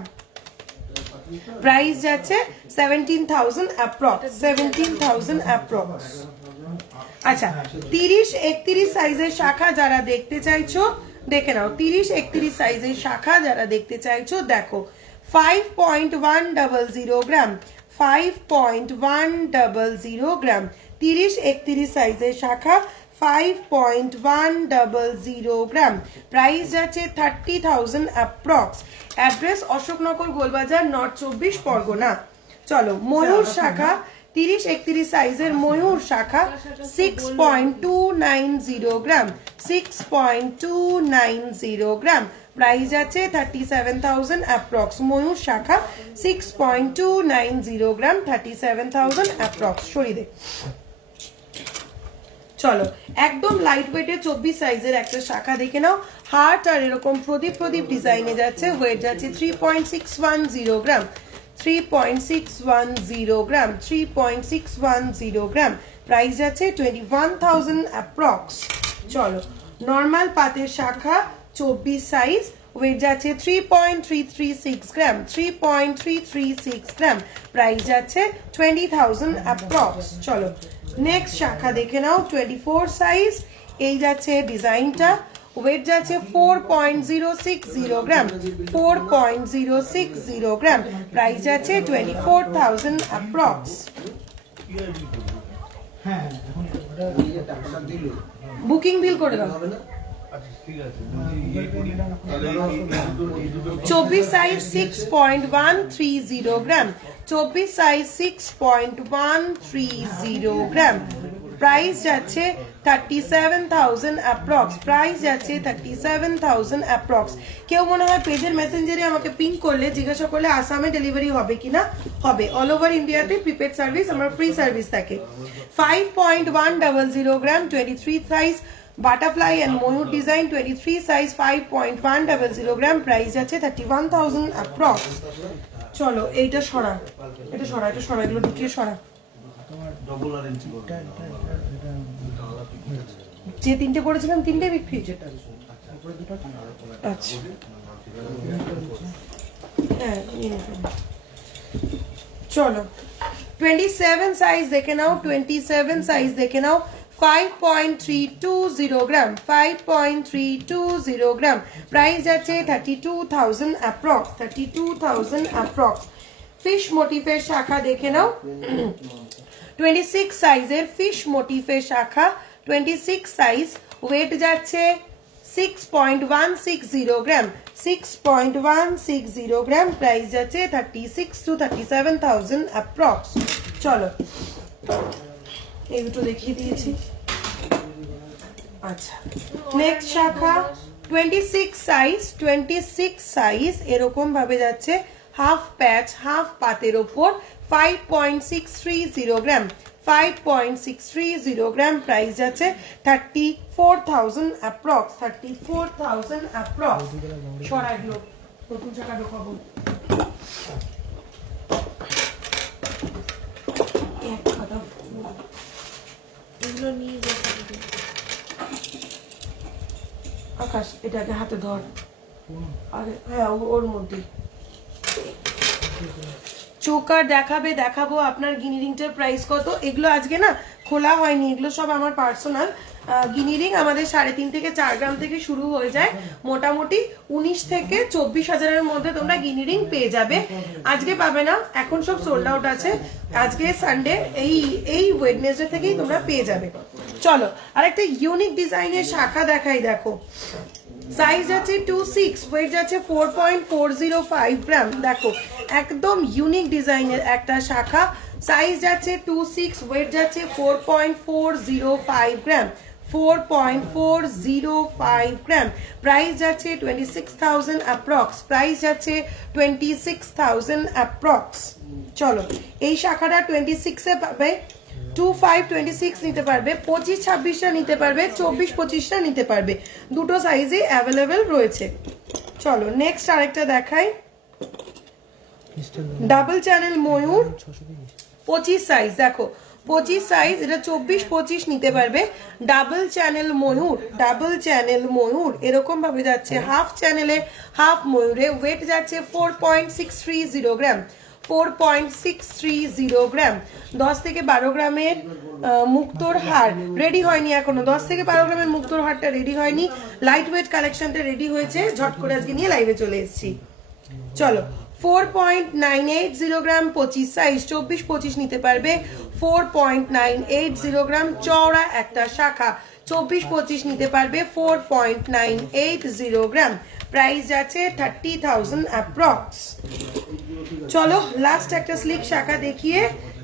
প্রাইস যাচ্ছে 17,000 অ্যাপ্রক্স 17,000 অ্যাপ্রক্স আচ্ছা 30-31 সাইজের শাখা যারা দেখতে চাইছো দেখে নাও 30-31 সাইজের শাখা যারা দেখতে চাইছো দেখো 5.100 গ্রাম 5.100 গ্রাম 30-31 সাইজের শাখা 5.100 গ্রাম প্রাইস যাচ্ছে 30,000 approx address Ashoknagar Golbazar north 24 Pargana চলো ময়ূর শাখা 30-31 সাইজের ময়ূর শাখা 6.290 গ্রাম 6.290 গ্রাম প্রাইস যাচ্ছে 37,000 অ্যাপ্রক্স ময়ূর শাখা 6.290 গ্রাম 37,000 অ্যাপ্রক্স সরিয়ে দে চলো একদম লাইট ওয়েটের 24 সাইজের একটা শাখা দেখে নাও হার্ট আর এরকম প্রদীপ ডিজাইনে যাচ্ছে ওয়েট যাচ্ছে 3.610 গ্রাম 3.610 গ্রাম 3.610 গ্রাম প্রাইস যাচ্ছে 21,000 অ্যাপ্রক্স চলো নর্মাল পাতের শাখা 24 সাইজ ওয়েট যাচ্ছে 3.336 গ্রাম 3.336 গ্রাম প্রাইস যাচ্ছে 20,000 অ্যাপ্রক্স চলো নেক্সট শাখা দেখে নাও 24 সাইজ এই যাচ্ছে ডিজাইনটা, ওয়েট যাচ্ছে 4.060 গ্রাম, 4.060 গ্রাম, প্রাইস যাচ্ছে 24,000 অ্যাপ্রক্স। হ্যাঁ এখন টাকাটা দিল বুকিং বিল করে দাও। 24 সাইজ 6.130 গ্রাম, 24 সাইজ 6.130 গ্রাম, প্রাইস যাচ্ছে 37,000 অ্যাপ্রক্স, প্রাইস যাচ্ছে 37,000 অ্যাপ্রক্স। কেউ মনে হয় পেজের মেসেঞ্জারে আমাকে পিং করলে জিজ্ঞাসা করলে আসামে ডেলিভারি হবে কিনা, হবে। অল ওভার ইন্ডিয়াতে প্রিপেড সার্ভিস, আমার ফ্রি সার্ভিস থাকে। 5.100 গ্রাম, 23 সাইজ, বাটারফ্লাই এন্ড ময়ূর ডিজাইন, 23 সাইজ, 5.100 গ্রাম, প্রাইস যাচ্ছে 31,000 অ্যাপ্রক্স। চলো এইটা সরা, এটা সরা, এটা সরা, এগুলো ঢুকিয়ে সরা। যে তিনটে করেছিলাম তিনটে বিক্রি। আচ্ছা হ্যাঁ চলো 27 সাইজ দেখে নাও, 27 সাইজ দেখে নাও, 5.320 গ্রাম, 5.320 গ্রাম, প্রাইস যাচ্ছে 32,000 অ্যাপ্রক্স, 32,000 অ্যাপ্রক্স। ফিশ মোটিফের শাখা দেখে নাও, 26 সাইজের ফিশ মোটিফের শাখা, 26 সাইজ, ওয়েট যাচ্ছে 6.160 গ্রাম, 6.160 গ্রাম, প্রাইস যাচ্ছে 36 to 37,000 অ্যাপ্রক্স। চলো এই দুটো দেখিয়ে দিয়েছি। আচ্ছা নেক্সট শাখা 26 সাইজ, 26 সাইজ এরকম ভাবে যাচ্ছে, হাফ প্যাচ, হাফ পাতের ওপর, 5.630 গ্রাম, 5.630 গ্রাম, প্রাইস যাচ্ছে 34,000 অ্যাপ্রক্স, 34,000 অ্যাপ্রক্স। সরাইলো নতুন শাখা ঢোকাবো। এগুলো নিয়ে যেতে হবে। আকাশ এটাকে হাতে ধর, আরে হ্যাঁ ওর মধ্যে চোকার দেখাবে, দেখাবো। আপনার গিনি রিংটার প্রাইস কত? এগুলো আজকে না খোলা হয়নি, এগুলো সব আমার পার্সোনাল। গিনি রিং আমাদের 3.5 থেকে 4 গ্রাম থেকে শুরু হয়ে যায়, মোটামুটি 19 থেকে 24 হাজারের মধ্যে তোমরা গিনি রিং পেয়ে যাবে। আজকে পাবে না, এখন সব সোল্ড আউট আছে। আজকে সানডে, এই ওয়েডনেসডে থেকেই তোমরা পেয়ে যাবে। চলো আরেকটা ইউনিক ডিজাইনের শাখা দেখাই, দেখো সাইজ যাচ্ছে 26, ওয়েট যাচ্ছে 4.405 গ্রাম। দেখো একদম ইউনিক ডিজাইনের একটা শাখা, সাইজ যাচ্ছে 26, ওয়েট যাচ্ছে 4.405 গ্রাম, 4.405 গ্রাম, প্রাইস যাচ্ছে 26,000 অ্যাপ্রক্স, প্রাইস যাচ্ছে 26,000 অ্যাপ্রক্স। চলো এই শাখাটা 26 এ পাবে, 2526 নিতে পারবে, 2526টা নিতে পারবে, 2425টা নিতে পারবে, দুটো সাইজে অ্যাভেলেবেল রয়েছে। চলো নেক্সট আরেকটা দেখাই, ডাবল চ্যানেল ময়ূর, 25 সাইজ। দেখো 25 সাইজ, এটা 24-25 নিতে পারবে। ডাবল চ্যানেল ময়ূর, ডাবল চ্যানেল ময়ূর এরকম ভাবে যাচ্ছে, হাফ চ্যানেলে হাফ ময়ূরে, ওয়েট যাচ্ছে 4.630 গ্রাম, 4.630 গ্রাম, 10 থেকে 12 গ্রামের মুক্তোর হার রেডি হয়নি এখনো, 10 থেকে 12 গ্রামের মুক্তোর হারটা রেডি হয়নি, লাইট ওয়েট কালেকশনটা রেডি হয়েছে, ঝট করে আজকে নিয়ে লাইভে চলে এসেছি। চলো 4.980 গ্রাম, 25 সাইজ, 24-25 নিতে পারবে, 4.980 গ্রাম, চওড়া একটা শাখা, 24-25 নিতে পারবে, 4.980 গ্রাম, প্রাইস যাচ্ছে 30,000 অ্যাপ্রক্স। চলো লাস্ট একটা স্লিক শাখা দেখিয়ে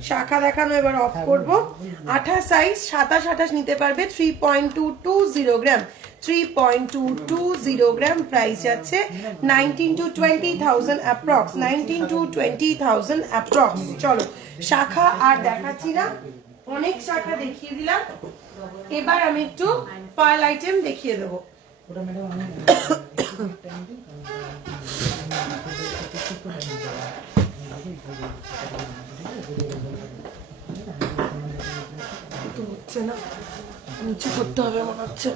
শাখা দেখানো এবার অফ করব। 28 সাইজ, 27-28 নিতে পারবে, 3.220 গ্রাম, 3.220 গ্রাম, প্রাইস যাচ্ছে 19 to 20,000 অ্যাপ্রক্স, 19 to 20,000 অ্যাপ্রক্স। চলো শাখা আর দেখাচ্ছি না, অনেক শাখা দেখিয়ে দিলাম, এবার আমি একটু পার্ল আইটেম দেখিয়ে দেবো। হচ্ছে না, নিচে করতে হবে মনে হচ্ছে।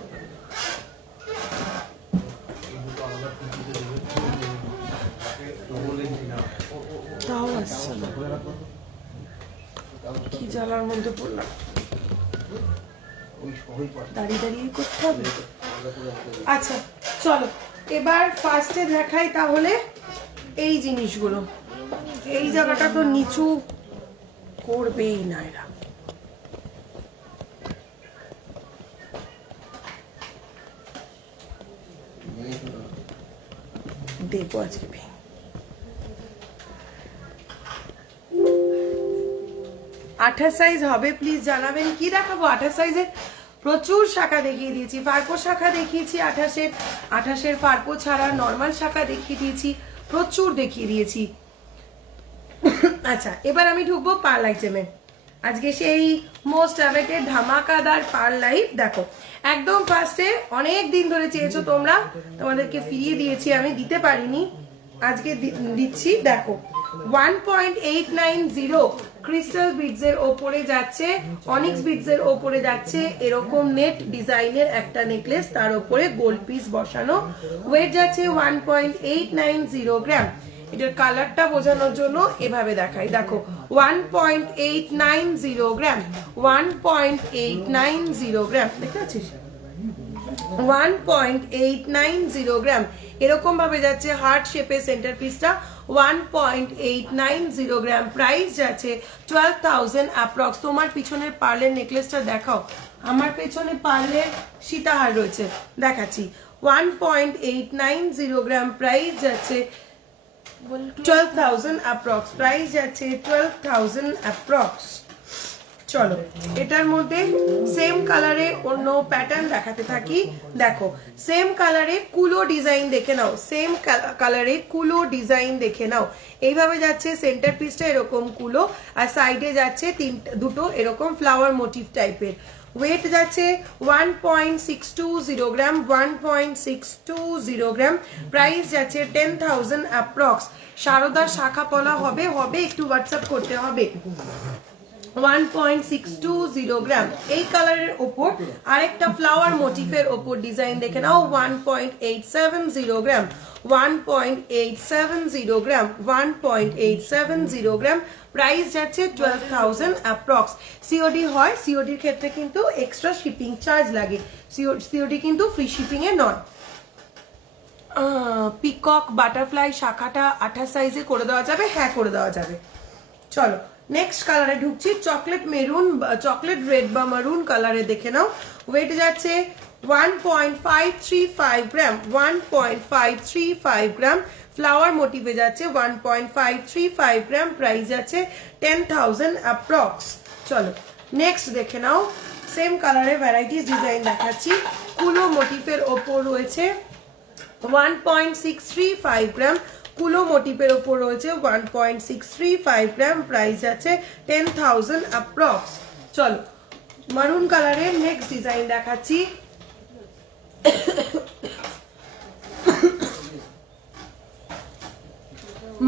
তাও আসছে না, কি জ্বালার মধ্যে পড়লাম। দাঁড়িয়ে দাঁড়িয়ে করতে হবে। আচ্ছা চলো এবার ফার্স্টে দেখাই তাহলে এই জিনিসগুলো। এই জায়গাটা তো নিচু করবেই না এরা। দেখবো আজকে ভেঙে। 28 সাইজ হবে প্লিজ জানাবেন। কি দেখাবো 28 সাইজের? প্রচুর শাখা দেখিয়ে দিয়েছি, ফারপো শাখা দেখিয়েছি 28-এর ফারপো ছাড়া নর্মাল শাখা দেখিয়ে দিয়েছি, প্রচুর দেখিয়ে দিয়েছি। আচ্ছা এবার আমি ঢুকবো পার্ল আইটেমে। আজকে সেই মোস্ট অ্যাওয়েটেড ধামাকাদার পার্ল লাইভ। দেখো একদম ফার্স্টে অনেক দিন ধরে চেয়েছো তোমরা, তোমাদেরকে ফিরিয়ে দিয়েছি, আমি দিতে পারিনি, আজকে দিচ্ছি। দেখো 1.890 ক্রিস্টাল বিডস এর ওপরে যাচ্ছে, অনিক্স বিডস এর ওপরে যাচ্ছে এরকম নেট ডিজাইনের একটা নেকলেস, তার উপরে গোল্ড পিস বসানো। ওয়েট যাচ্ছে 1.890 গ্রাম। এটার কালারটা বোঝানোর জন্য এভাবে দেখাই। দেখো 1.890 গ্রাম, 1.890 গ্রাম, দেখতে পাচ্ছিস? 1.890 গ্রাম এরকম ভাবে যাচ্ছে হার্ট শেপের সেন্টার পিসটা। 1.890 গ্রাম। প্রাইস যাচ্ছে 12,000 অ্যাপ্রক্স। তোমার পিছনের পার্লের নেকলেসটা দেখাও। আমার পেছনে পার্লের সীতাহার রয়েছে, দেখাচ্ছি। 1.890 গ্রাম। প্রাইস যাচ্ছে 12,000 অ্যাপ্রক্স। প্রাইস যাচ্ছে 12,000 অ্যাপ্রক্স। চলো এটার মধ্যে সেম কালারে অন্য প্যাটার্ন দেখাতে থাকি। দেখো সেম কালারে কুলো ডিজাইন দেখে নাও, সেম কালারে কুলো ডিজাইন দেখে নাও। এইভাবে যাচ্ছে সেন্টার পিসটা এরকম কুলো, আর সাইডে যাচ্ছে দুটো এরকম ফ্লাওয়ার মোটিভ টাইপের। ওয়েট যাচ্ছে 1.620 গ্রাম, 1.620 গ্রাম। প্রাইস যাচ্ছে 10,000 অ্যাপ্রক্স। সারদার শাখা পলা হবে, একটু হোয়াটসঅ্যাপ করতে হবে। 1.620 গ্রাম। এই কালারের ওপর আরেকটা ফ্লাওয়ার মোটিফের ওপর ডিজাইন দেখে নাও। 1.870 গ্রাম, 1.870 গ্রাম, 1.870 গ্রাম। প্রাইস যাচ্ছে 12,000 অ্যাপ্রক্স। সিওডি হয়, সিওডির ক্ষেত্রে কিন্তু এক্সট্রা শিপিং চার্জ লাগে, সিওডি কিন্তু ফ্রি শিপিং এ নয়। পিকক বাটারফ্লাই শাখাটা 28 সাইজে করে দেওয়া যাবে? হ্যাঁ করে দেওয়া যাবে। চলো নেক্সট কালারে ঢুকছি, চকলেট মেরুন, চকলেট রেড বা মারুন কালারে দেখে নাও। ওয়েট যাচ্ছে 1.535 গ্রাম, 1.535 গ্রাম। ফ্লাওয়ার মোটিভে যাচ্ছে 1.535 গ্রাম। প্রাইস যাচ্ছে 10,000 অ্যাপ্রক্স। চলো নেক্সট দেখে নাও, সেম কালারে ভ্যারাইটিস ডিজাইন দেখাচ্ছি। কুলো মোটিভের ওপর রয়েছে 1.635 গ্রাম। কুলো মোটিভের ওপর রয়েছে 1.635 গ্রাম। প্রাইস আছে 10,000 অ্যাপ্রক্স। চলো মারুন কালারের নেক্সট ডিজাইন দেখাচ্ছি।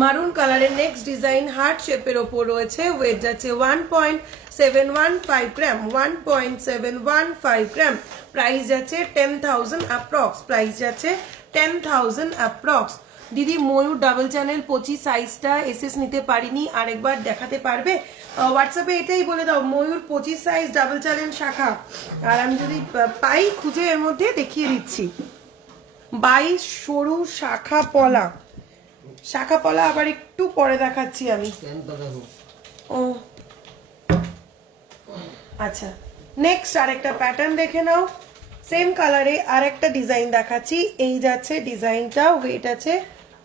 মারুন কালারের নেক্সট ডিজাইন হার্ট শেপের ওপর রয়েছে। ওয়েট যাচ্ছে 1.715 গ্রাম, 1.715 গ্রাম। প্রাইস যাচ্ছে 10,000 অ্যাপ্রক্স। প্রাইস যাচ্ছে 10,000 অ্যাপ্রক্স। দিদি ময়ূর ডাবল চ্যানেল 25 সাইজটা এসএস নিতে পারিনি, আরেকবার দেখাতে পারবে? হোয়াটসঅ্যাপে এটাই বলে দাও, ময়ূর 25 সাইজ ডাবল চ্যানেল শাখা। আর আমি যদি পাই খুঁজে এর মধ্যে দেখিয়ে দিচ্ছি। 22 সরু শাখা পলা, শাখা পলা আবার একটু পরে দেখাচ্ছি আমি। ও আচ্ছা নেক্সট আরেকটা প্যাটার্ন দেখে নাও। সেম কালারে আরেকটা ডিজাইন দেখাচ্ছি। এই যাচ্ছে ডিজাইনটা। ওয়েট আছে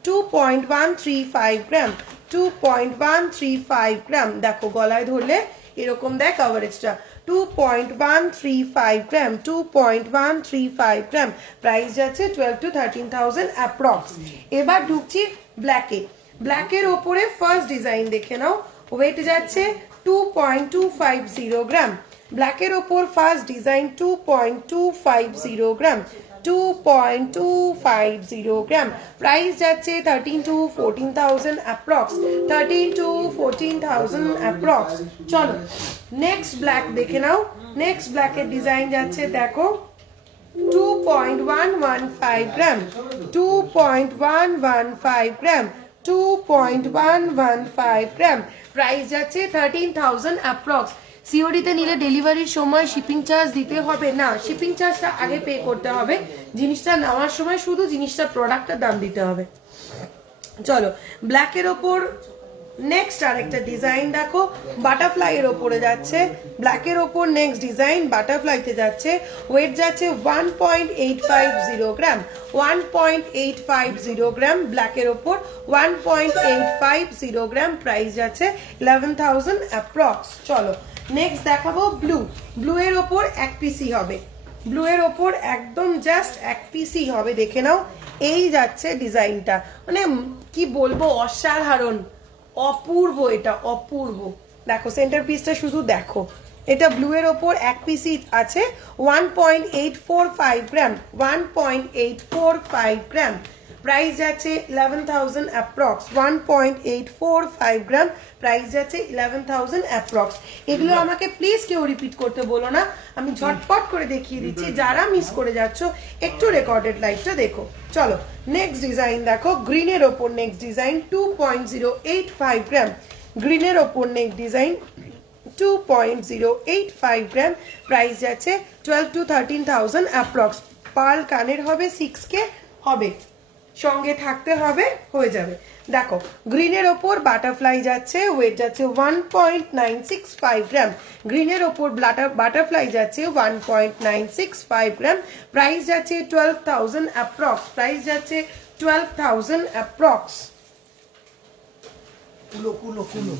2.135 গ্রাম, 2.135 গ্রাম। দেখো গলায় ধরলে এরকম দেয় কভারেজটা। 2.135 গ্রাম, 2.135 গ্রাম। প্রাইস যাচ্ছে 12 to 13,000 অ্যাপ্রক্স। এবার ঢুকছি ব্ল্যাকে। ব্ল্যাকের ওপরে ফার্স্ট ডিজাইন দেখে নাও। ওয়েট যাচ্ছে 2.250 গ্রাম। ব্ল্যাকের ওপর ফার্স্ট ডিজাইন 2.250 গ্রাম, 2.250 গ্রাম। প্রাইস যাচ্ছে 13 to 14,000 অ্যাপ্রক্স, 13 to 14,000 অ্যাপ্রক্স। চলো নেক্সট ব্ল্যাক দেখে নাও। নেক্সট ব্ল্যাকের ডিজাইন যাচ্ছে দেখো 2.115 গ্রাম, 2.115 গ্রাম, 2.115 গ্রাম। প্রাইস যাচ্ছে 13,000 অ্যাপ্রক্স। সিওডিতে নিলে ডেলিভারির সময় শিপিং চার্জ দিতে হবে না, শিপিং চার্জটা আগে পে করতে হবে, জিনিসটা নেওয়ার সময় শুধু জিনিসটা প্রোডাক্টের দাম দিতে হবে। চলো ব্ল্যাকের ওপর নেক্সট আরেকটা ডিজাইন দেখো, বাটারফ্লাই এর ওপরে যাচ্ছে, ব্ল্যাকের ওপর নেক্সট ডিজাইন বাটারফ্লাইতে যাচ্ছে, ওয়েট যাচ্ছে 1.850 গ্রাম, 1.850 গ্রাম ব্ল্যাকের ওপর, 1.850 গ্রাম, প্রাইস যাচ্ছে 11,000 অ্যাপ্রক্স। চলো নেক্সট দেখাবো ব্লু, ব্লু এর ওপর এক পিসি হবে, ব্লু এর ওপর একদম জাস্ট এক পিসই হবে, দেখে নাও এই যাচ্ছে ডিজাইনটা, মানে কি বলবো অসাধারণ, অপূর্ব, এটা অপূর্ব। দেখো সেন্টার পিসটা শুধু দেখো, এটা ব্লু এর ওপর এক পিসই আছে, 1.845 গ্রাম, 1.845 গ্রাম, প্রাইস যাচ্ছে 11,000 অ্যাপ্রক্স, 1.845 গ্রাম, প্রাইস যাচ্ছে 11,000 অ্যাপ্রক্স। এগুলো আমাকে প্লিজ কেউ রিপিট করতে বলো না, আমি ঝটপট করে দেখিয়ে দিচ্ছি, যারা মিস করে যাচ্ছ একটু রেকর্ডেড লাইভটা দেখো। চলো নেক্সট ডিজাইন দেখো, গ্রিনের ওপর নেক্সট ডিজাইন 2.085 গ্রাম, গ্রিনের ওপর নেক্সট ডিজাইন 2.085 গ্রাম, প্রাইস যাচ্ছে 12 to 13,000 অ্যাপ্রক্স। পার্ল কানের হবে, 6K হবে, সঙ্গে থাকতে হবে, হয়ে যাবে। দেখো গ্রিনের ওপর বাটারফ্লাই যাচ্ছে, ওয়েট যাচ্ছে 1.965 গ্রাম, গ্রিনের ওপর বাটারফ্লাই যাচ্ছে 1.965 গ্রাম, প্রাইস যাচ্ছে 12,000 অ্যাপ্রক্স, প্রাইস যাচ্ছে 12,000 অ্যাপ্রক্স। কুলো কুলো কুলো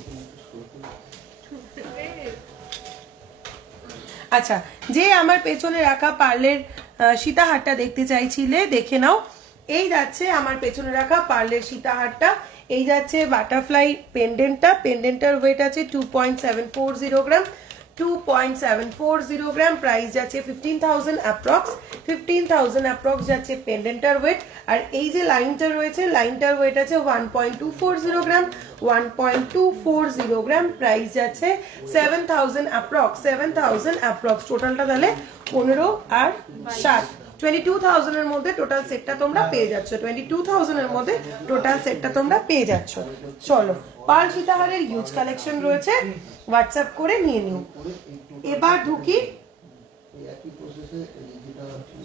আচ্ছা, যে আমার পেছনে রাখা পার্লের সীতাহারটা দেখতে চাইছিলে দেখে নাও, এই যাচ্ছে আমার পেছনে রাখা পার্লের সীতাহারটা, এই যাচ্ছে বাটারফ্লাই পেন্ডেন্টটা, পেন্ডেন্টার ওয়েট আছে 2.740 গ্রাম, 2.740 গ্রাম, প্রাইস যাচ্ছে 15,000 অ্যাপ্রক্স, 15,000 অ্যাপ্রক্স যাচ্ছে পেন্ডেন্টার ওয়েট। আর এই যে লাইনটা রয়েছে, লাইনটার ওয়েট আছে 1.240 গ্রাম, 1.240 গ্রাম, প্রাইস যাচ্ছে 7,000 অ্যাপ্রক্স, 7,000 অ্যাপ্রক্স। টোটালটা তাহলে 15 আর 7, 22,000 এর মধ্যে টোটাল সেটটা তোমরা পেয়ে যাচ্ছ, 22,000 এর মধ্যে টোটাল সেটটা তোমরা পেয়ে যাচ্ছ। চলো পার্ল সীতাহারের ইউজ কালেকশন রয়েছে, হোয়াটসঅ্যাপ করে নিয়ে নিও। এবার ঢুকি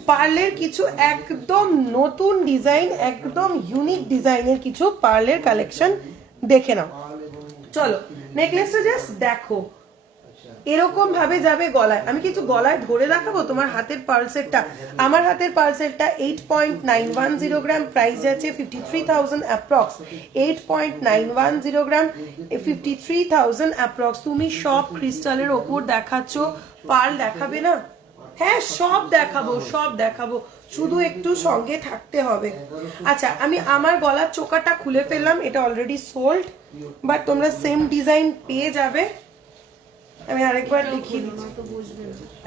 পার্লের কিছু একদম নতুন ডিজাইন, একদম ইউনিক ডিজাইনের কিছু পার্লের কালেকশন দেখে নাও। চলো নেকলেসটা জাস্ট দেখো, এরকম ভাবে যাবে গলায়, আমি কিছু গলায় ধরে দেখাবো তোমার হাতের পার্ল সেটটা। আমার হাতের পার্ল সেটটা 8.910 গ্রাম, প্রাইস যাচ্ছে 53,000 অ্যাপ্রক্স, 8.910 গ্রাম, 53,000 অ্যাপ্রক্স। তুমি সব ক্রিস্টালের ওপর দেখাচ্ছ, পার্ল দেখাবে না? হ্যাঁ সব দেখাবো, সব দেখাবো, শুধু একটু সঙ্গে থাকতে হবে। আচ্ছা আমি আমার গলার চোকাটা খুলে ফেললাম, এটা অলরেডি সোল্ড, বাট তোমরা সেম ডিজাইন পেয়ে যাবে। আমি আরেকবার দেখিয়ে দিচ্ছি,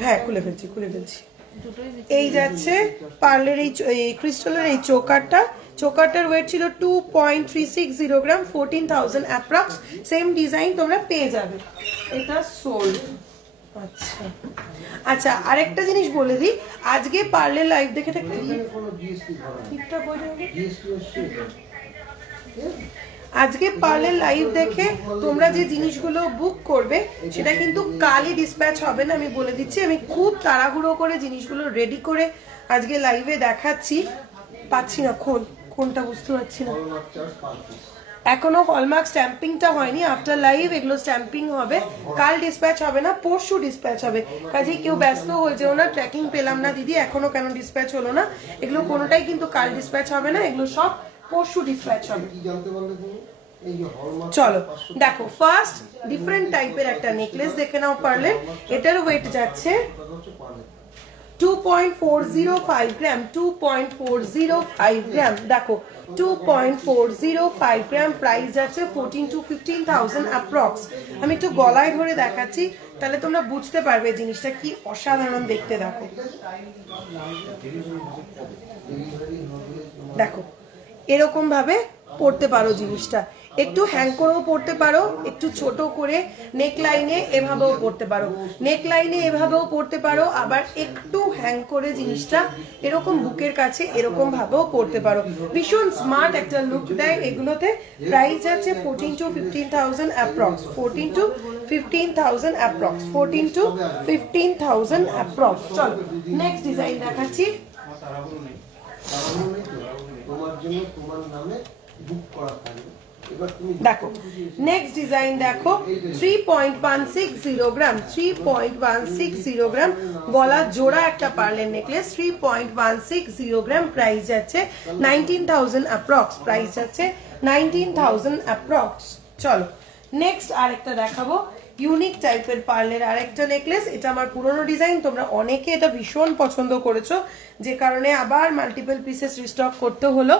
হ্যাঁ খুলে ফেলছি, খুলে ফেলছি। এই যাচ্ছে পার্লের এই ক্রিস্টালের এই চোকারটা, চোকারটার ওয়েট ছিল 2.360 গ্রাম, 14,000 অ্যাপ্রক্স, সেম ডিজাইন তোমরা পেয়ে যাবে, এটা সোল্ড। আচ্ছা আচ্ছা আরেকটা জিনিস বলে দিই, আজকে পার্লের লাইভ দেখে আজকে পার্লের লাইভ দেখে তোমরা যে জিনিসগুলো বুক করবে সেটা কিন্তু কালই ডিসপ্যাচ হবে না, আমি বলে দিচ্ছি। আমি খুব তাড়াহুড়ো করে জিনিসগুলো রেডি করে আজকে লাইভে দেখাচ্ছি, পাচ্ছি না কোনটা বুঝতে পারছি না, এখনো হলমার্ক স্ট্যাম্পিংটা হয়নি, আফটার লাইভ এগুলো স্ট্যাম্পিং হবে, কাল ডিসপ্যাচ হবে না, পরশু ডিসপ্যাচ হবে। কাজে কেউ ব্যস্ত হয়ে যেও না, ট্র্যাকিং পেলাম না দিদি, এখনো কেন ডিসপ্যাচ হলো না, এগুলো কোনোটাই কিন্তু কাল ডিসপ্যাচ হবে না, এগুলো সব পরশু ডিসপ্যাচ হবে। চলো দেখো ফার্স্ট ডিফারেন্ট টাইপের একটা নেকলেস দেখে নাও পার্লের, এটার ওয়েট যাচ্ছে 2.405 গ্রাম, 2.405 গ্রাম, দেখো 2.405 গ্রাম, প্রাইস যাচ্ছে 14 to 15,000 অ্যাপ্রক্স। আমি একটু গলায় ধরে দেখাচ্ছি, তাহলে তোমরা বুঝতে পারবে জিনিসটা কি অসাধারণ দেখতে। দেখো দেখো এরকম ভাবে পরতে পারো জিনিসটা, একটু হ্যাং করেও পরতে পারো, একটু ছোট করে নেক লাইনে এভাবেও পরতে পারো, নেক লাইনে এভাবেও পরতে পারো, আবার একটু হ্যাং করে জিনিসটা এরকম বুকের কাছে এরকম ভাবেও পরতে পারো। ভীষণ স্মার্ট একটা লুক দেয় এগুলোতে। প্রাইস আছে 14 to 15,000 approx, 14 to 15,000 approx, 14 to 15,000 approx. চলো নেক্সট ডিজাইন দেখাচ্ছি। তোমার জন্য তোমার নামে বুক করা থাকবে। দেখো নেক্সট ডিজাইন দেখো, 3.160 গ্রাম, 3.160 গ্রাম গলা জোড়া একটা পার্লের নেকলেস, 3.160 গ্রাম, প্রাইস যাচ্ছে 19,000 অ্যাপ্রক্স, প্রাইস যাচ্ছে 19,000 অ্যাপ্রক্স। চলো নেক্সট আরেকটা দেখাবো, ইউনিক টাইপের পার্লের আরেকটা নেকলেস। এটা আমার পুরনো ডিজাইন, তোমরা অনেকে এটা ভীষণ পছন্দ করেছো, যে কারণে আবার মাল্টিপল পিসেস রিস্টক করতে হলো।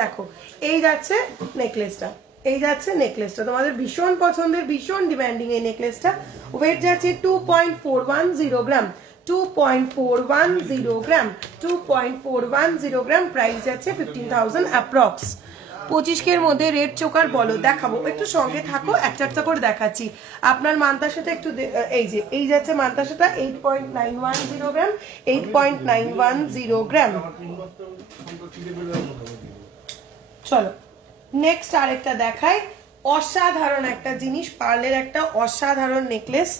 দেখো এই যাচ্ছে নেকলেসটা, এই যাচ্ছে নেকলেসটা, তোমাদের ভীষণ পছন্দের, ভীষণ ডিমান্ডিং এই নেকলেসটা। ওয়েট যাচ্ছে 2.410 গ্রাম, 2.410 গ্রাম, 2.410 গ্রাম, প্রাইস যাচ্ছে 15,000 অ্যাপ্রক্স। 25 এর মধ্যে রেড চোকার বলো দেখাবো, একটু সঙ্গে থাকো, একটা একটা করে দেখাচ্ছি। আপনার মান্তার সাথে একটু এই যে এই যাচ্ছে মান্তার সাথে 8.910 গ্রাম, 8.910 গ্রাম। চলো নেক্সট আরেকটা দেখাই, অসাধারণ একটা জিনিস, পার্লের একটা অসাধারণ নেকলেস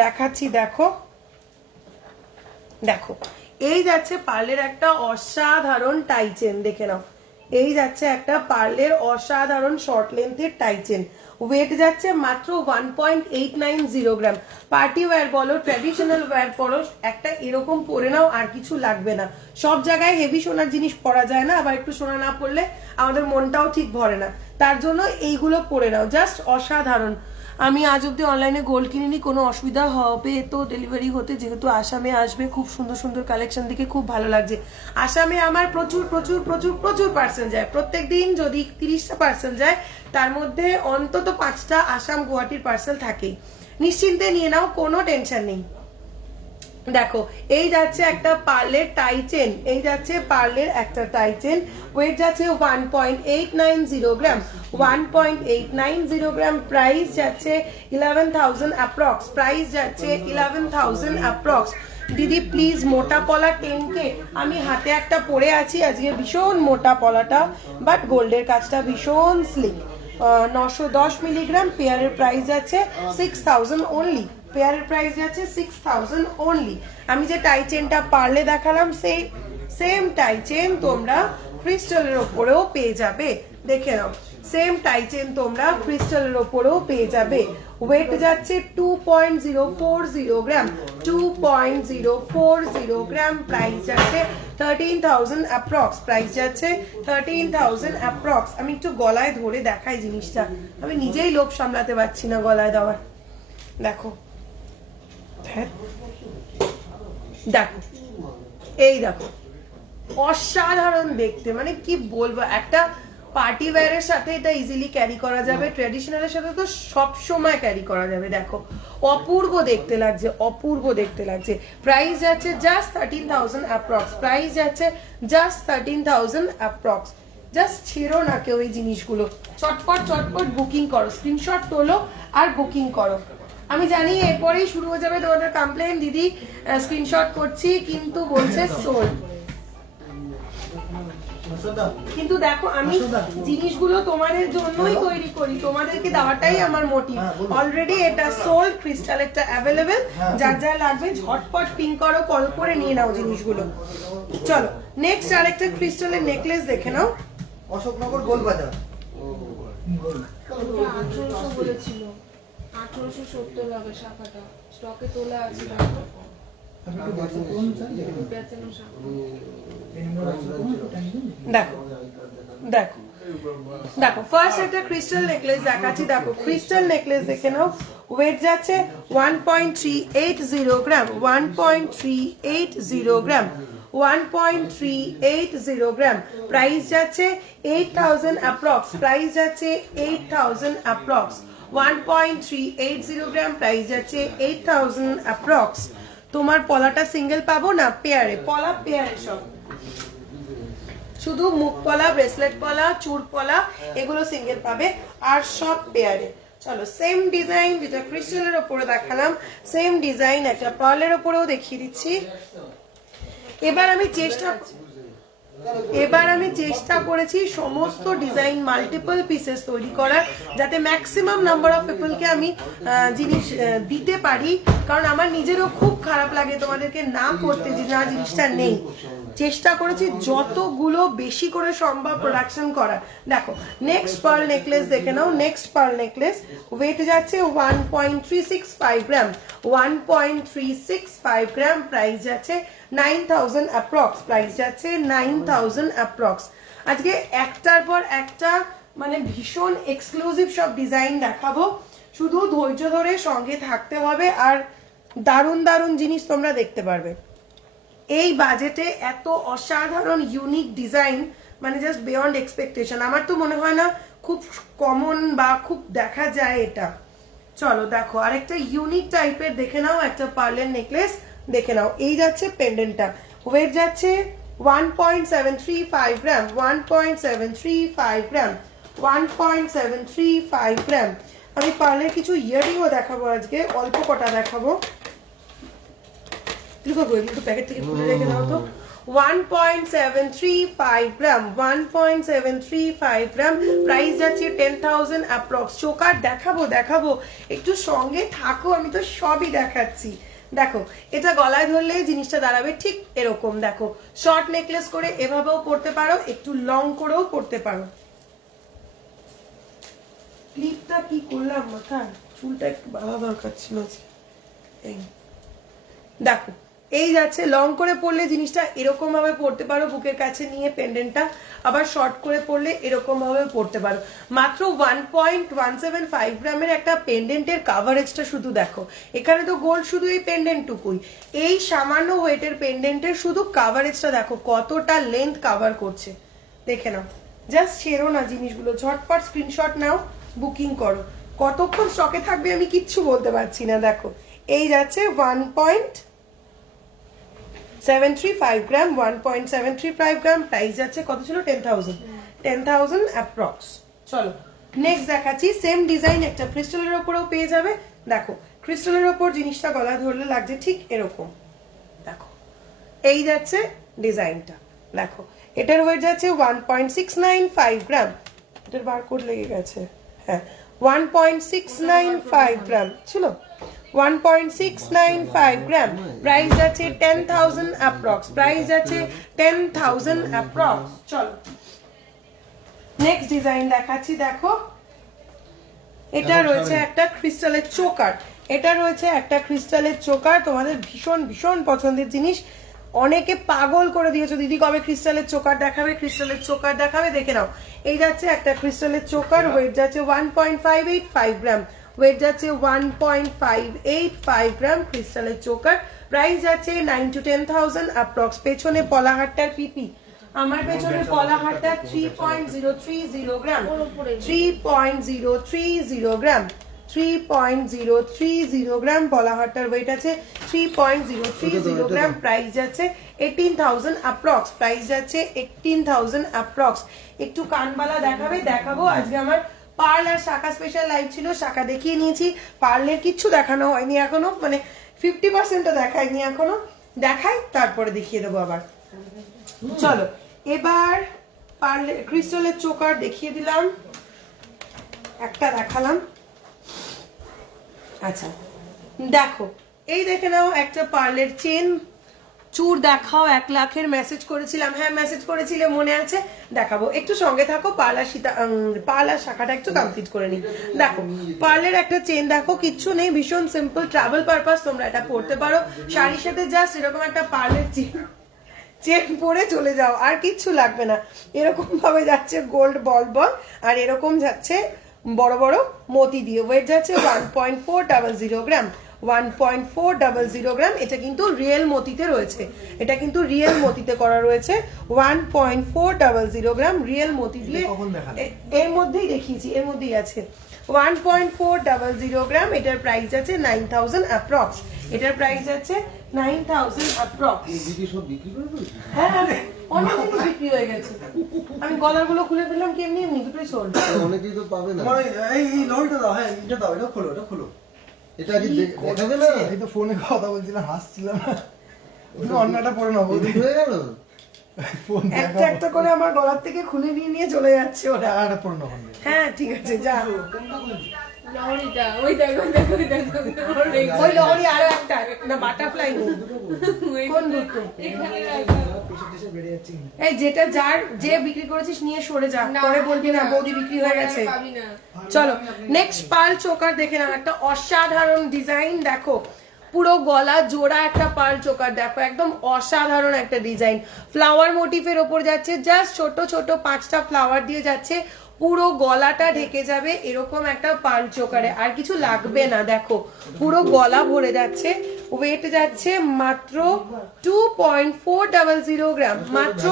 দেখাচ্ছি। দেখো দেখো এই যাচ্ছে পার্লের একটা অসাধারণ টাইচেন, দেখে নাও, এই যাচ্ছে একটা পার্লের অসাধারণ শর্ট লেন্থের টাইচেন। ওয়েট যাচ্ছে মাত্র 1.890 গ্রাম। পার্টি ওয়্যার বলো, ট্র্যাডিশনাল ওয়্যার পরো, একটা এরকম পরে নাও, আর কিছু লাগবে না। সব জায়গায় হেভি সোনার জিনিস পরা যায় না, আবার একটু সোনা না পরলে আমাদের মনটাও ঠিক ভরে না, তার জন্য এইগুলো পরে নাও, জাস্ট অসাধারণ। আমি আজ অব্দি অনলাইনে গোল্ড কিনিনি, কোনো অসুবিধা হবে তো ডেলিভারি হতে, যেহেতু আসামে আসবে, খুব সুন্দর সুন্দর কালেকশন দিকে খুব ভালো লাগছে। আসামে আমার প্রচুর প্রচুর প্রচুর প্রচুর পার্সেল যায়, প্রত্যেক দিন যদি 30টা পার্সেল যায়, তার মধ্যে অন্তত 5টা আসাম গুয়াহাটির পার্সেল থাকেই। নিশ্চিন্তে নিয়ে নাও, কোনো টেনশন নেই। দেখো এই যাচ্ছে একটা পার্লের টাইচেন, এই যাচ্ছে পার্লের একটা টাইচেন। ওয়েট যাচ্ছে 1.890 গ্রাম, 1.890 গ্রাম, প্রাইস যাচ্ছে 11,000 অ্যাপ্রক্স, প্রাইস যাচ্ছে 11,000 অ্যাপ্রক্স। দিদি প্লিজ মোটা পলা 10K, আমি হাতে একটা পরে আছি আজকে, ভীষণ মোটা পলাটা, বাট গোল্ডের কাজটা ভীষণ স্লিক। 910 মিলিগ্রাম, পেয়ারের প্রাইস যাচ্ছে 6,000 অনলি, পেয়ারের প্রাইস যাচ্ছে 6,000 অনলি। আমি যে টাই চেনটা পার্লে দেখালাম, সেই সেম টাই চেন তোমরা ক্রিস্টালের ওপরেও পেয়ে যাবে, দেখে নাও, সেম টাই চেন তোমরা ক্রিস্টালের ওপরেও পেয়ে যাবে। ওয়েট যাচ্ছে 2.040 গ্রাম, 2.040 গ্রাম, প্রাইস যাচ্ছে 13,000 অ্যাপ্রক্স, প্রাইস যাচ্ছে 13,000 অ্যাপ্রক্স। আমি একটু গলায় ধরে দেখাই জিনিসটা, আমি নিজেই লোভ সামলাতে পারছি না গলায় দেওয়ার। দেখো দেখো এই দেখো, অসাধারণ দেখতে, মানে কি বলবো, একটা পার্টি ওয়্যারের সাথে এটা ইজিলি ক্যারি করা যাবে, ট্র্যাডিশনালের সাথে তো সব সময় ক্যারি করা যাবে। দেখো অপূর্ব দেখতে লাগছে, অপূর্ব দেখতে লাগছে। প্রাইস যাচ্ছে জাস্ট 13,000 অ্যাপ্রক্স, প্রাইস যাচ্ছে জাস্ট 13,000 অ্যাপ্রক্স। জাস্ট ছেড়ো না কেউ এই জিনিসগুলো, চটপট চটপট বুকিং করো, স্ক্রিনশট তোলো আর বুকিং করো। আমি জানি এরপরেই শুরু হয়ে যাবে তোমাদের কমপ্লেন, দিদি স্ক্রিনশট করছি কিন্তু বলছে সোল্ড। কিন্তু দেখো আমি জিনিসগুলো তোমাদের জন্যই তৈরি করি, তোমাদেরকে দেওয়াটাই আমার মোটিভ। অলরেডি এটা সোল্ড, ক্রিস্টাল একটা অ্যাভেলেবেল, যার যা লাগবে ঝটপট পিং করো, কল করে নিয়ে নাও জিনিসগুলো। চলো নেক্সট আরেকটা ক্রিস্টালের নেকলেস দেখে নাও। অশোকনগর গোলবাজার, 1800 বলেছিল, 1870 লাগে শাখাটা, স্টকে তোলা আছে। দেখো দেখো দেখো ফার্স্ট একটা ক্রিস্টাল নেকলেস দেখাচ্ছি, দেখো ক্রিস্টাল নেকলেস দেখে নাও। ওয়েট যাচ্ছে 1.380 গ্রাম, 1.380 গ্রাম, 1.380 গ্রাম, প্রাইস যাচ্ছে 8,000 অ্যাপ্রক্স, প্রাইস যাচ্ছে 8,000 অ্যাপ্রক্স, 1.380 গ্রাম, প্রাইস যাচ্ছে 8,000 অ্যাপ্রক্স। তোমার পলাটা সিঙ্গেল পাবো না, পেয়ারে, পলা পেয়ারে সব। শুধু মুখ পলা, ব্রেসলেট পলা, চূড় পলা এগুলো সিঙ্গেল পাবে, আর সব পেয়ারে। চলো সেম ডিজাইন যেটা ক্রিস্টালের ওপরে দেখালাম, সেম ডিজাইন একটা পার্লের ওপরেও দেখিয়ে দিচ্ছি। এবার আমি চেষ্টা করেছি সমস্ত ডিজাইন মাল্টিপল পিসেস তৈরি করার, যাতে ম্যাক্সিমাম নাম্বার অফ পিপলকে আমি জিনিস দিতে পারি, কারণ আমার নিজেরও খুব খারাপ লাগে তোমাদেরকে না করতে যে না জিনিসটা নেই। চেষ্টা করেছি যতগুলো বেশি করে সম্ভব প্রোডাকশন করা। দেখো নেক্সট পার্ল নেকলেস দেখে নাও, নেক্সট পার্ল নেকলেস ওয়েট যাচ্ছে 1.365 গ্রাম, 1.365 গ্রাম, প্রাইস যাচ্ছে 9000 অ্যাপ্রক্স, প্রাইস যাচ্ছে 9000 অ্যাপ্রক্স। আজকে একটার পর একটা মানে ভীষণ এক্সক্লুসিভ সব ডিজাইন দেখাবো, শুধু ধৈর্য ধরে সঙ্গে থাকতে হবে, আর দারুণ দারুণ জিনিস তোমরা দেখতে পারবে। এই বাজেটে এত অসাধারণ ইউনিক ডিজাইন মানে জাস্ট বিয়ন্ড এক্সপেকটেশন। আমার তো মনে হয় না খুব কমন বা খুব দেখা যায় এটা। চলো দেখো আরেকটা ইউনিক টাইপের দেখে নাও, একটা পার্লের নেকলেস দেখে নাও। এই যাচ্ছে পেন্ডেন্টটা, ওয়েট যাচ্ছে 1.735 গ্রাম, 1.735 গ্রাম, 1.735 গ্রাম। আমি পার্লের কিছু ইয়ারিংও দেখাবো আজকে, অল্প কটা দেখাবো। প্যাকেট থেকে খুলে রেখে দাও তো। 1.735 গ্রাম, 1.735 গ্রাম, প্রাইস যাচ্ছে 10,000 অ্যাপ্রক্স। চোকার দেখাবো, একটু সঙ্গে থাকো, আমি তো সবই দেখাচ্ছি। দেখো এটা গলায় ধরলে জিনিসটা দাঁড়াবে ঠিক এরকম। দেখো শর্ট নেকলেস করে এভাবেও পরতে পারো, একটু লং করেও পরতে পারো। ক্লিপটা কি করলাম মাথায়, চুলটা একটু বাঁধা দরকার ছিল। এই দেখো এই যাচ্ছে লং করে পরলে জিনিসটা এরকম ভাবে পরতে পারো, বুকের কাছে নিয়ে পেন্ডেন্টটা, আবার শর্ট করে পরলে এরকম ভাবে পরতে পারো। মাত্র 1.175 গ্রামের একটা পেন্ডেন্টের কাভারেজটা শুধু দেখো, এখানে তো গোল্ড শুধু এই পেন্ডেন্টটুকুই, এই সামান্য ওয়েটের পেন্ডেন্টের শুধু কাভারেজটা দেখো কতটা লেন্থ কাভার করছে, দেখে নাও। জাস্ট ছেড়ো না জিনিসগুলো, ঝটপট স্ক্রিনশট নাও, বুকিং করো। কতক্ষণ স্টকে থাকবে আমি কিচ্ছু বলতে পারছি না। দেখো এই যাচ্ছে 1.735 গ্রাম, 1.735 গ্রাম, প্রাইস যাচ্ছে কত ছিল 10,000 অ্যাপ্রক্স। চলো নেক্সট দেখাচ্ছি সেম ডিজাইন একটা ক্রিস্টালের ওপরেও পেয়ে যাবে। দেখো ক্রিস্টালের ওপর জিনিসটা গলা ধরলে লাগছে ঠিক এরকম। দেখো এই যাচ্ছে ডিজাইনটা, দেখো এটার ওয়েট যাচ্ছে 1.695 গ্রাম, এটার বারকোড লেগে গেছে, হ্যাঁ 1.695 গ্রাম ছিল, 1.695 গ্রাম, প্রাইস যাচ্ছে 10,000 অ্যাপ্রক্স, প্রাইস যাচ্ছে 10,000 অ্যাপ্রক্স। চলো নেক্সট ডিজাইন দেখাচ্ছি। দেখো এটা রয়েছে একটা ক্রিস্টালের চোকার, এটা রয়েছে একটা ক্রিস্টালের চোকার, তোমাদের ভীষণ ভীষণ পছন্দের জিনিস, অনেকে পাগল করে দিয়েছো দিদি কবে ক্রিস্টালের চোকার দেখাবে, ক্রিস্টালের চোকার দেখাবে। দেখে নাও এই যাচ্ছে একটা ক্রিস্টালের চোকার, ওয়েট যাচ্ছে 1.585 গ্রাম, ওয়েট যাচ্ছে 1.585 গ্রাম, ক্রিস্টালের চোকার, প্রাইস যাচ্ছে 9 to 10,000 অ্যাপ্রক্স। পেছনে পলাহারটার পিপি, আমার পেছনে পলাহারটা 3.030 গ্রাম, 3.030 গ্রাম, 3.030 গ্রাম, পলাহারটার ওয়েট আছে 3.030 গ্রাম, প্রাইস যাচ্ছে 18,000 অ্যাপ্রক্স, প্রাইস যাচ্ছে 18,000 অ্যাপ্রক্স। একটু কানবালা দেখাবো। আজকে আমার পার্ল আর শাখা স্পেশাল লাইভ ছিল, শাখা দেখিয়ে নিয়েছি, পার্লের কিচ্ছু দেখানো হয়নি এখনো, মানে 50%ও দেখাইনি এখনো, দেখাই তারপরে দেখিয়ে দেবো আবার। চলো এবার পার্লের ক্রিস্টালের চোকার দেখিয়ে দিলাম, একটা দেখালাম। আচ্ছা দেখো এই দেখে নাও একটা পার্লের চেন, চূড় দেখাও 1 লাখের মেসেজ করেছিলাম, হ্যাঁ মেসেজ করেছিলে মনে আছে, দেখাবো, একটু সঙ্গে থাকো। পার্লার শাখাটা একটু কমপ্লিট করে নিই। দেখো পার্লের একটা চেন দেখো, কিচ্ছু নেই, ভীষণ সিম্পল, ট্রাভেল পারপাস তোমরা এটা পড়তে পারো, শাড়ির সাথে জাস্ট এরকম একটা পার্লের চেন পরে চলে যাও, আর কিচ্ছু লাগবে না। এরকম ভাবে যাচ্ছে গোল্ড বল, আর এরকম যাচ্ছে বড় বড় মতি দিয়ে, ওয়েট যাচ্ছে 1.400 গ্রাম, 1.400 গ্রাম। এটা কিন্তু রিয়েল মতিতে রয়েছে, এটা কিন্তু রিয়েল মতিতে করা রয়েছে, 1.400 গ্রাম রিয়েল মতি দিয়ে, এর মধ্যেই দেখিয়েছি, এর মধ্যেই আছে 1.400 গ্রাম। এটার প্রাইস আছে 9,000 অ্যাপ্রক্স, এটার প্রাইস আছে 9,000 অ্যাপ্রক্স। দিদি সব বিক্রি করে ফেলছি। হ্যাঁ অনেক জিনিস বিক্রি হয়ে গেছে। আমি গলারগুলো খুলে ফেললাম কি এমনি এমনি দুটোই সোল্ড। অনেকেই তো পাবে না। তোমার এই লরিটা দাও, হ্যাঁ এটা দাও, এটা খোলো, এটা খোলো। এটা কি দেখাবে না? এই তো ফোনে কথা বলছিলাম, হাসছিলাম। তুমি অন্যটা পরে নাও, বৌদি হয়ে গেল? ফোন একটা একটা করে আমার গলার থেকে খুলে নিয়ে নিয়ে চলে যাচ্ছে ওরা। আর পরে নাও। হ্যাঁ ঠিক আছে যা। লহরিটা ওই দেখো দেখো দেখো ওই লহরি আরো একটা না বাটারফ্লাই নেই। কোন দুটো? এখানে রাখো। বেরিয়ে যাচ্ছি। এই যেটা যার যে বিক্রি করেছিস নিয়ে সরে যা, পরে বলবি না বৌদি বিক্রি হয়ে গেছে। পাবি না। চলো নেক্সট পার্ল চোকার দেখে নাও, একটা অসাধারণ ডিজাইন দেখো, পুরো গলা জোড়া একটা পার্ল চোকার দেখো, একদম অসাধারণ একটা ডিজাইন, ফ্লাওয়ার মোটিফের ওপর যাচ্ছে, জাস্ট ছোট ছোট 5টা ফ্লাওয়ার দিয়ে যাচ্ছে, পুরো গলাটা ঢেকে যাবে এরকম একটা পার্ল চোকারে, আর কিছু লাগবে না। দেখো পুরো গলা ভরে যাচ্ছে, ওয়েট যাচ্ছে মাত্র 2.400 গ্রাম, মাত্র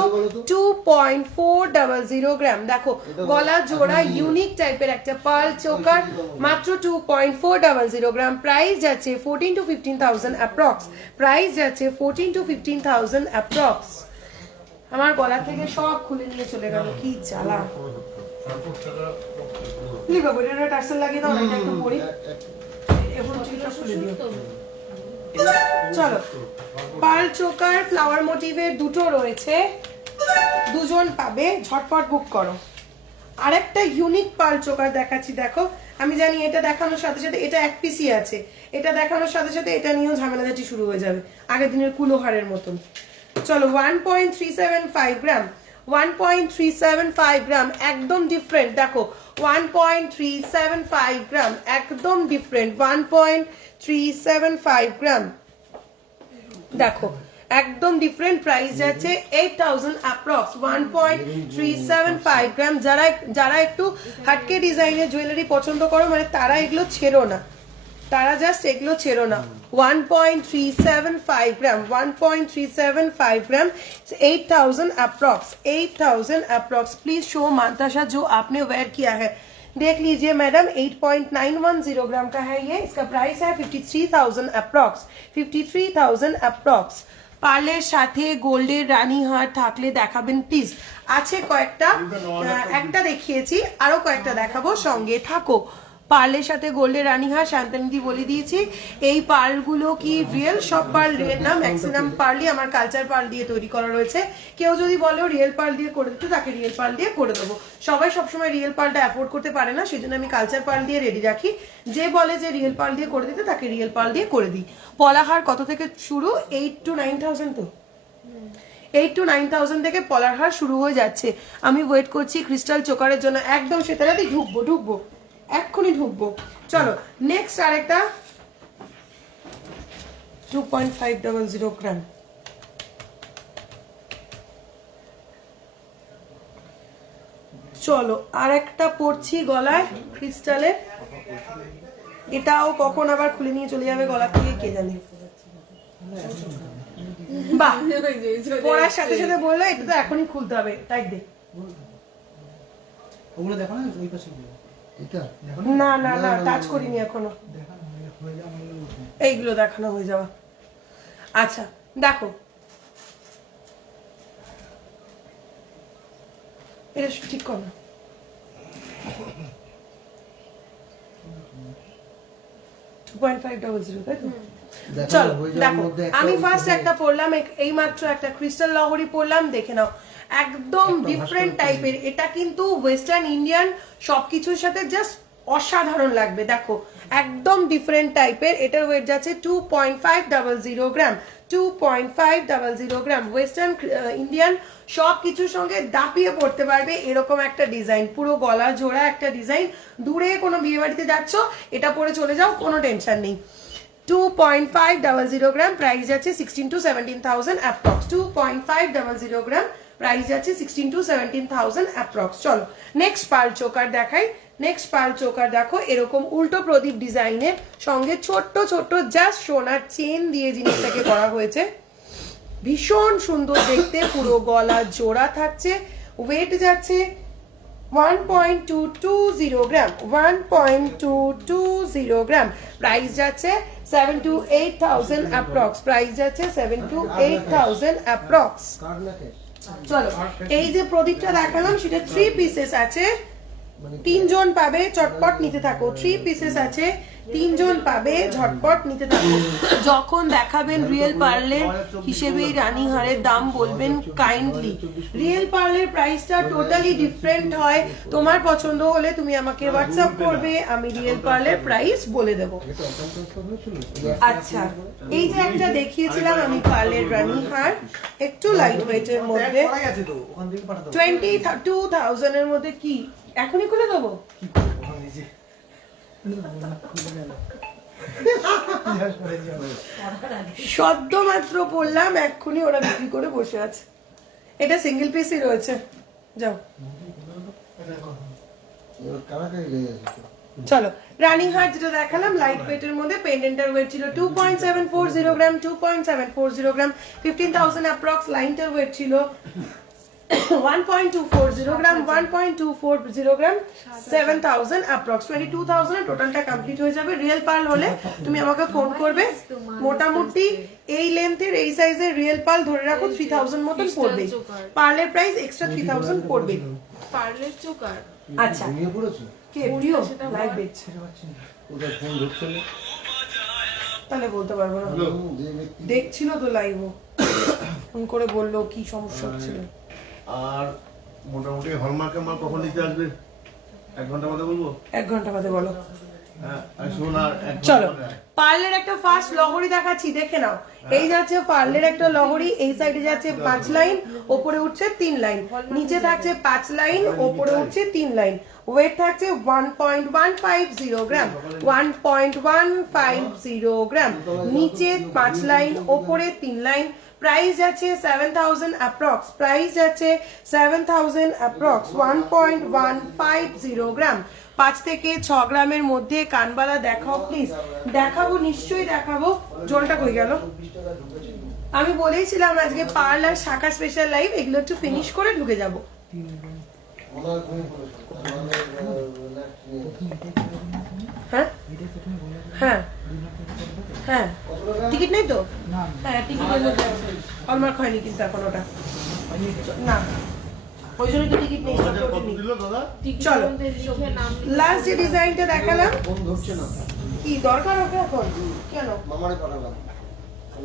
2.400 গ্রাম। দেখো গলা জোড়া ইউনিক টাইপের একটা পার্ল চোকার, মাত্র 2.400 গ্রাম। প্রাইস যাচ্ছে 14 to 15,000 অ্যাপ্রক্স, প্রাইস যাচ্ছে 14 to 15,000 অ্যাপ্রক্স। আমার গলা থেকে সব খুলে নিয়ে চলে গেল, কি জ্বালা। কি বাবু এটা টার্সেল লাগিয়ে দাও না, এটা একটু পরি এখন চুলটা খুলে দিও। চলো পার্ল চোকার ফ্লাওয়ার মোটিভের দুটো রয়েছে, দুজন পাবে, ঝটপট বুক করো। আরেকটা ইউনিক পার্ল চোকার দেখাচ্ছি, দেখো আমি জানি এটা দেখানোর সাথে সাথে এটা এক পিসই আছে, এটা দেখানোর সাথে সাথে এটা নিয়েও ঝামেলাঝাটি শুরু হয়ে যাবে আগের দিনের কুলোহারের মতন। চলো 1.375 গ্রাম, 1.375 গ্রাম, একদম ডিফারেন্ট। দেখো 1.375 গ্রাম, একদম ডিফারেন্ট, 1.375 গ্রাম, দেখো একদম ডিফারেন্ট। প্রাইস যাচ্ছে 8,000 অ্যাপ্রক্স, 1.375 গ্রাম। যারা একটু হাটকে ডিজাইনের জুয়েলারি পছন্দ করো, মানে তারা এগুলো ছেড়ো না, তারা জাস্ট এগুলো ছেড়ো না। 1.375 ग्राम, 1.375 ग्राम, 8,000 अप्रॉक्स, 8,000 अप्रॉक्स। प्लीज शो मानताशा जो आपने वेयर किया है, देख लीजिए मैडम, 8.910 ग्राम का है ये, इसका प्राइस है 53,000 अप्रॉक्स, 53,000 अप्रॉक्स। পার্লের সাথে গোল্ডের রানী হার থাকলে দেখাবেন প্লিজ। আছে কয়েকটা, একটা দেখিয়েছি, আরো কয়েকটা দেখাবো, সঙ্গে থাকো। পার্লের সাথে গোল্ডের রানীহার শান্তানিদি বলে দিয়েছি। এই পার্লগুলো কি রিয়েল? সব পার্ল রিয়েল না, ম্যাক্সিমাম পার্লই আমার কালচার পার্ল দিয়ে তৈরি করা রয়েছে। কেউ যদি বলো রিয়েল পার্ল দিয়ে করে দিতে, তাকে রিয়েল পার্ল দিয়ে করে দেবো। সবাই সবসময় রিয়েল পার্লটা অ্যাফোর্ড করতে পারে না, সেই জন্য আমি কালচার পার্ল দিয়ে রেডি রাখি। যে বলে যে রিয়েল পার্ল দিয়ে করে দিতে, তাকে রিয়েল পার্ল দিয়ে করে দিই। পলাহার কত থেকে শুরু? 8 to 9,000, তো 8 to 9,000 থেকে পলার হার শুরু হয়ে যাচ্ছে। আমি ওয়েট করছি ক্রিস্টাল চোকারের জন্য, একদম সেটাতে ঢুকবো এক্ষুনি ঢুকবো। চলো নেক্সট আরেকটা 2.500 গ্রাম, চলো আরেকটা পড়ছি গলায় ক্রিস্টালের, এটাও কখন আবার খুলে নিয়ে চলে যাবে গলা থেকে কে জানে। বাহ, পড়ার সাথে সাথে বললো এটা তো এখনই খুলতে হবে, তাই দে। ওগুলো দেখো না, ওই পাশে গুলো। এটা না না না, টাচ করিনি এখনো, এইগুলো দেখানো হয়ে যাওয়া। আচ্ছা দেখো, এটা ঠিক কর না, চলো দেখো আমি ফার্স্ট একটা পড়লাম, এই মাত্র একটা ক্রিস্টাল লহরি পড়লাম, দেখে নাও একদম ডিফারেন্ট টাইপের। এটা কিন্তু ওয়েস্টার্ন ইন্ডিয়ান সবকিছুর সাথে জাস্ট অসাধারণ লাগবে। দেখো একদম ডিফারেন্ট টাইপের, এটার ওয়েট যাচ্ছে 2.500 গ্রাম, 2.500 গ্রাম। ওয়েস্টার্ন ইন্ডিয়ান সবকিছুর সঙ্গে দাপিয়ে পড়তে পারবে এরকম একটা ডিজাইন, পুরো গলা জোড়া একটা ডিজাইন। দূরে কোনো বিয়ে বাড়িতে যাচ্ছ, এটা পরে চলে যাও, কোনো টেনশন নেই। 2.500 গ্রাম, প্রাইস যাচ্ছে 16 to 17,000 অ্যাপ্রক্স। 2.500 গ্রাম, প্রাইস যাচ্ছে 16 to 17,000 অ্যাপ্রক্স। চলো নেক্সট পার্ল চোকার দেখাই। নেক্সট পার্ল চোকার দেখো এরকম উল্টো প্রদীপ ডিজাইনের সঙ্গে ছোট্ট ছোট্ট জাস্ট সোনার চেন দিয়ে জিনিসটাকে করা হয়েছে, ভীষণ সুন্দর দেখতে। পুরো গলা জোড়া থাকছে, ওয়েট যাচ্ছে 1.220 গ্রাম, 1.220 গ্রাম। প্রাইস যাচ্ছে 7 to 8,000 অ্যাপ্রক্স, প্রাইস যাচ্ছে 7 to 8,000 অ্যাপ্রক্স। কার্ড নাকি চলো, এই যে প্রদীপটা দেখালাম সেটা 3 পিসেস আছে, 3 জন পাবে, চটপট নিতে থাকো। 3 পিসেস আছে, 3 জন পাবে, ঝটপট নিতে থাকো। যখন দেখাবেন রিয়েল পার্লের হিসেবে রানীহারের দাম বলবেন কাইন্ডলি। রিয়েল পার্লের প্রাইসটা টোটালি ডিফারেন্ট হয়। তোমার পছন্দ হলে তুমি আমাকে হোয়াটসঅ্যাপ করবে, আমি রিয়েল পার্লের প্রাইস বলে দেবো। আচ্ছা, এই যে একটা দেখিয়েছিলাম আমি পার্লের রানীহার, একটু লাইট ওয়েটের মধ্যে, করা গেছে তো ওখান থেকে পাঠাতে হবে। 22,000 এর মধ্যে। কি এখনই খুলে দেবো? ওখান থেকে সদ্য মাত্র পড়লাম, এক্ষুনি ওরা বিক্রি করে বসে আছে। এটা সিঙ্গেল পিসই রয়েছে। যাও, কারাকারি লেগে গেছে চলো। রানীহাট যেটা দেখালাম লাইট ওয়েটের মধ্যে, পেন্ডেন্টার ওয়েট ছিল 2.740 গ্রাম, 2.740 গ্রাম, 15,000 অ্যাপ্রক্স। লাইনটার ওয়েট ছিল 1.240 গ্রাম, 1.240 গ্রাম, 7,000 অ্যাপ্রক্স। 22,000 টোটালটা কমপ্লিট হয়ে যাবে। রিয়েল পার্ল হলে তুমি আমাকে ফোন করবে। মোটামুটি এই লেন্থের এই সাইজের রিয়েল পার্ল ধরে রাখো 3,000 মতন পড়বে। পার্লের প্রাইস এক্সট্রা 3,000 পড়বে। পার্লের চোকার আচ্ছা, ঘুমিয়ে পড়েছো কে প্রিয় লাইভ দেখছে? ওটা ফোন ধরছে না তাহলে বলতে পারবো না। যে ব্যক্তি দেখছিল তো লাইভ, ফোন করে বললো কি সমস্যা হচ্ছিল। আর মোটামুটি হলমার্কের মাল কখন নিতে আসবে? 1 ঘন্টা বাদে বলবো? 1 ঘন্টা বাদে বলো। হ্যাঁ, আর শোন, আর 1 ঘন্টা চলো, বাদে আয়। পার্লের একটা ফার্স্ট লহরি দেখাচ্ছি, দেখে নাও। এই যাচ্ছে পার্লের একটা লহরি, এই সাইডে যাচ্ছে 5 লাইন, ওপরে উঠছে 3 লাইন, নিচে থাকছে 5 লাইন, ওপরে উঠছে 3 লাইন। ওয়েট থাকছে 1.150 গ্রাম, 1.150 গ্রাম, নিচে 5 লাইন, ওপরে 3 লাইন। প্রাইস যাচ্ছে 7,000 অ্যাপ্রক্স, প্রাইস যাচ্ছে 7,000 অ্যাপ্রক্স, 1.150 গ্রাম। 5 থেকে 6 গ্রামের মধ্যে কানবালা দেখাও প্লিজ। দেখাবো, নিশ্চয়ই দেখাবো। জলটা কই গেল? আমি বলেইছিলাম আজকে পার্ল আর শাখা স্পেশাল লাইভ, এগুলো একটু ফিনিশ করে ঢুকে যাব। ওরা ঘুমিয়ে পড়েছে হ্যাঁ হ্যাঁ হ্যাঁ, টিকিট নেই তো? না হ্যাঁ, টিকিটের মধ্যে আছে। হলমার্ক হয়নি কিন্তু এখন ওটা, না, ওই জন্য তো টিকিট নেই। কত দিল দাদা? চলো, লিখে নাম লাস্ট যে ডিজাইনটা দেখালাম, ফোন ধরছে না কি দরকার ওকে এখন? কেন? মামারে পাঠালাম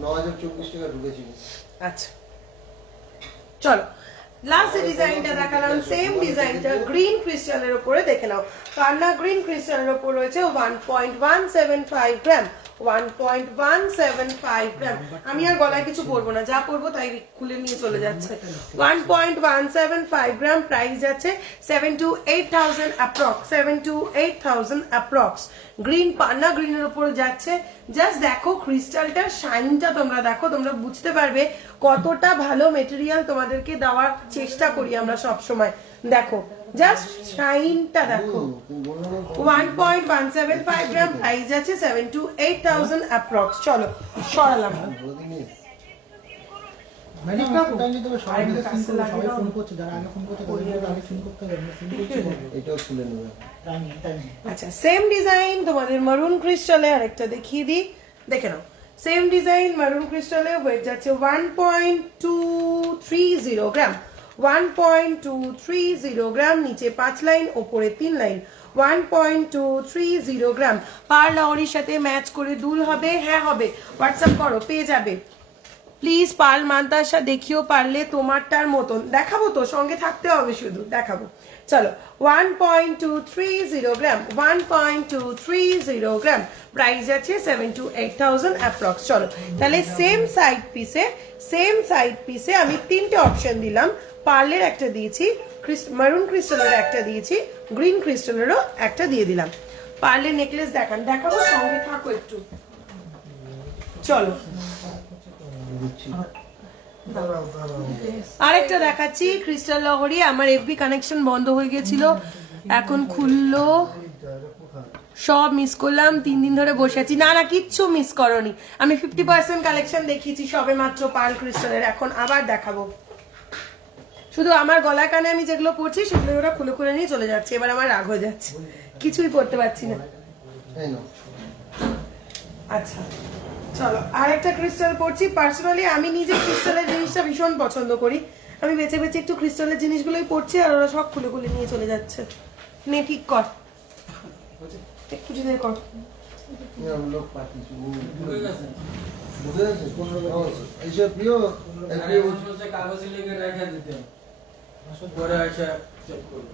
9,024 টাকা ঢুকেছিল আচ্ছা, চলো, লাস্ট যে ডিজাইনটা দেখালাম সেম ডিজাইনটা গ্রিন ক্রিস্টালের উপরে দেখে নাও। কান্না গ্রিন ক্রিস্টালের উপর রয়েছে 1.175 গ্রাম, 1.175 গ্রাম। আমি আর গলায় কিছু পরবো না, যা পরবো তাই খুলে নিয়ে চলে যাচ্ছে। 1.175 গ্রাম, প্রাইস যাচ্ছে 7 to 8,000 approx, 7 to 8,000 approx. Green, পান্না গ্রিনের উপর যাচ্ছে। জাস্ট দেখো ক্রিস্টালটার শাইনটা, তোমরা দেখো, তোমরা বুঝতে পারবে কতটা ভালো মেটেরিয়াল তোমাদেরকে দেওয়ার চেষ্টা করি আমরা সব সময়। দেখো জাস্ট শাইনটা দেখো। 1.175 গ্রাম, প্রাইস আছে 7 to 8,000 অ্যাপ্রক্স। চলো, সরালাম। ম্যাডাম একটা টাইম দিতে হবে, সবাই মিলে ফোন করো, সবাই ফোন করছে, যারা আগে ফোন করতে তাদের আগে ফোন করতে হবে, আমরা ফোন করছি এটাও খুলে নেবে টাইম টাইম। আচ্ছা, সেম ডিজাইন তোমাদের মারুন ক্রিস্টালে আরেকটা দেখিয়ে দিই, দেখে নাও। সেম ডিজাইন মারুন ক্রিস্টালে, ওয়েট যাচ্ছে 1.230 গ্রাম, 1.230 গ্রাম, নিচে 5 লাইন, ওপরে 3 লাইন, 1.230 গ্রাম। পার লাহরির সাথে ম্যাচ করে দুল হবে? হ্যাঁ হবে, হোয়াটসঅ্যাপ করো, পেয়ে যাবে। প্লিজ পার্ল মান্তাসা দেখিও, পারলে তোমারটার মতন দেখাবো তো, সঙ্গে থাকতে হবে, শুধু দেখাবো। চলো, 1.230 গ্রাম, 1.230 গ্রাম, প্রাইস আছে 7 to 8,000 অ্যাপ্রক্স। চলো, তাহলে সেম সাইড পিসে আমি 3টে অপশন দিলাম। পার্লের একটা দিয়েছি, মারুন ক্রিস্টালের একটা দিয়েছি, গ্রিন ক্রিস্টালেরও একটা দিয়ে দিলাম। পার্লের নেকলেস দেখাবো, সঙ্গে থাকো একটু। চলো, আরেকটা দেখাচ্ছি ক্রিস্টাল লহরি। আমার এফবি কানেকশন বন্ধ হয়ে গেছিল, এখন খুললো। সব মিস করলাম, 3 দিন ধরে বসে আছি। না না, কিচ্ছু মিস করনি, আমি 50% কালেকশন দেখিয়েছি সবে মাত্র পার্ল ক্রিস্টালের, এখন আবার দেখাবো। শুধু আমার গলা কানে আমি যেগুলো পরছি সেগুলো ওরা খুলে খুলে নিয়ে চলে যাচ্ছে, এবার আমার রাগ হয়ে যাচ্ছে, কিছুই পরতে পারছি না। এই নাও। আচ্ছা চলো আরেকটা ক্রিস্টাল পরছি। পার্সোনালি আমি নিজে ক্রিস্টালের জিনিসটা ভীষণ পছন্দ করি, আমি বেছে বেছে একটু ক্রিস্টালের জিনিসগুলোই পরছি আর ওরা সব খুলে খুলে নিয়ে চলে যাচ্ছে। নে ঠিক কর, একটু ধীরে কর। লোক পাঠিয়েছি বুঝে গেছে 15 এইসব প্রিয় কাগজে লিখে রেখে দিতে পরে এসে চেক করবে।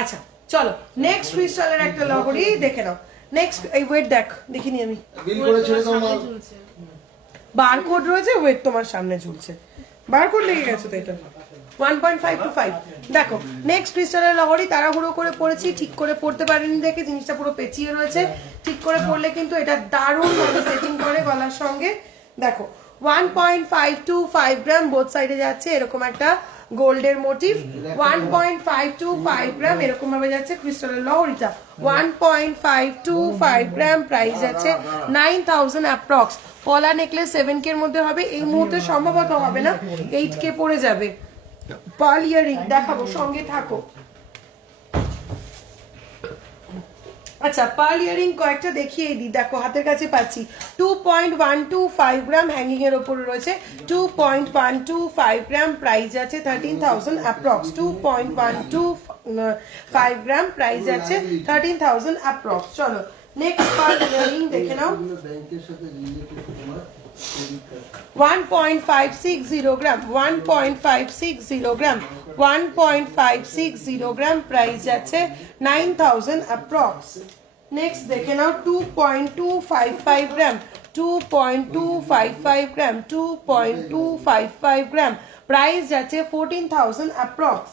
আচ্ছা চলো নেক্সট ক্রিস্টালের একটা লহরি দেখে নাও। নেক্সট এই ওয়েট দেখিনি আমি, বিল করে ছেড়ে দাও মা। ঝুলছে। বারকোড রয়েছে, ওয়েট তোমার সামনে ঝুলছে, বারকোড লেগে গেছে তো এটা 1.5 to 5। দেখো নেক্সট ক্রিস্টালের লহরি তাড়াহুড়ো করে পড়েছি, ঠিক করে পড়তে পারিনি দেখে জিনিসটা পুরো পেঁচিয়ে রয়েছে। ঠিক করে পড়লে কিন্তু এটা দারুণ ভাবে সেটিং করে গলার সঙ্গে। দেখো 1.5 to 5 গ্রাম বোথ সাইডে যাচ্ছে এরকম একটা গোল্ডের মোটিভ। 1.5 to 5 গ্রাম এরকম ভাবে যাচ্ছে ক্রিস্টালের লহরিটা। 1.5 to 5 গ্রাম প্রাইস যাচ্ছে 9000 অ্যাপ্রক্স। পলা নেকলেস 7K এর মধ্যে হবে, এই মুহূর্তে সম্ভবত হবে না, 8K পড়ে যাবে। পার্ল ইয়ারিং দেখাবো, সঙ্গে থাকো। আচ্ছা পার্ল ইয়ারিং কয়েকটা দেখিয়ে দিই, দেখো হাতের কাছে পাচ্ছি। 2.125 গ্রাম হ্যাঙ্গিং এর উপরে রয়েছে। 2.125 গ্রাম প্রাইস আছে 13000 অ্যাপ্রক্স। 2.125 গ্রাম প্রাইস আছে 13000 অ্যাপ্রক্স। চলো নেক্সট পার্ল ইয়ারিং দেখে নাও। ব্যাংকের সাথে রিলেটেড তোমার 1.560 গ্রাম, 1.560 গ্রাম, 1.560 গ্রাম প্রাইস যাচ্ছে 9000 অ্যাপ্রক্স। নেক্সট দেখে নাও 2.255 গ্রাম, 2.255 গ্রাম, 2.255 গ্রাম প্রাইস যাচ্ছে 14000 অ্যাপ্রক্স।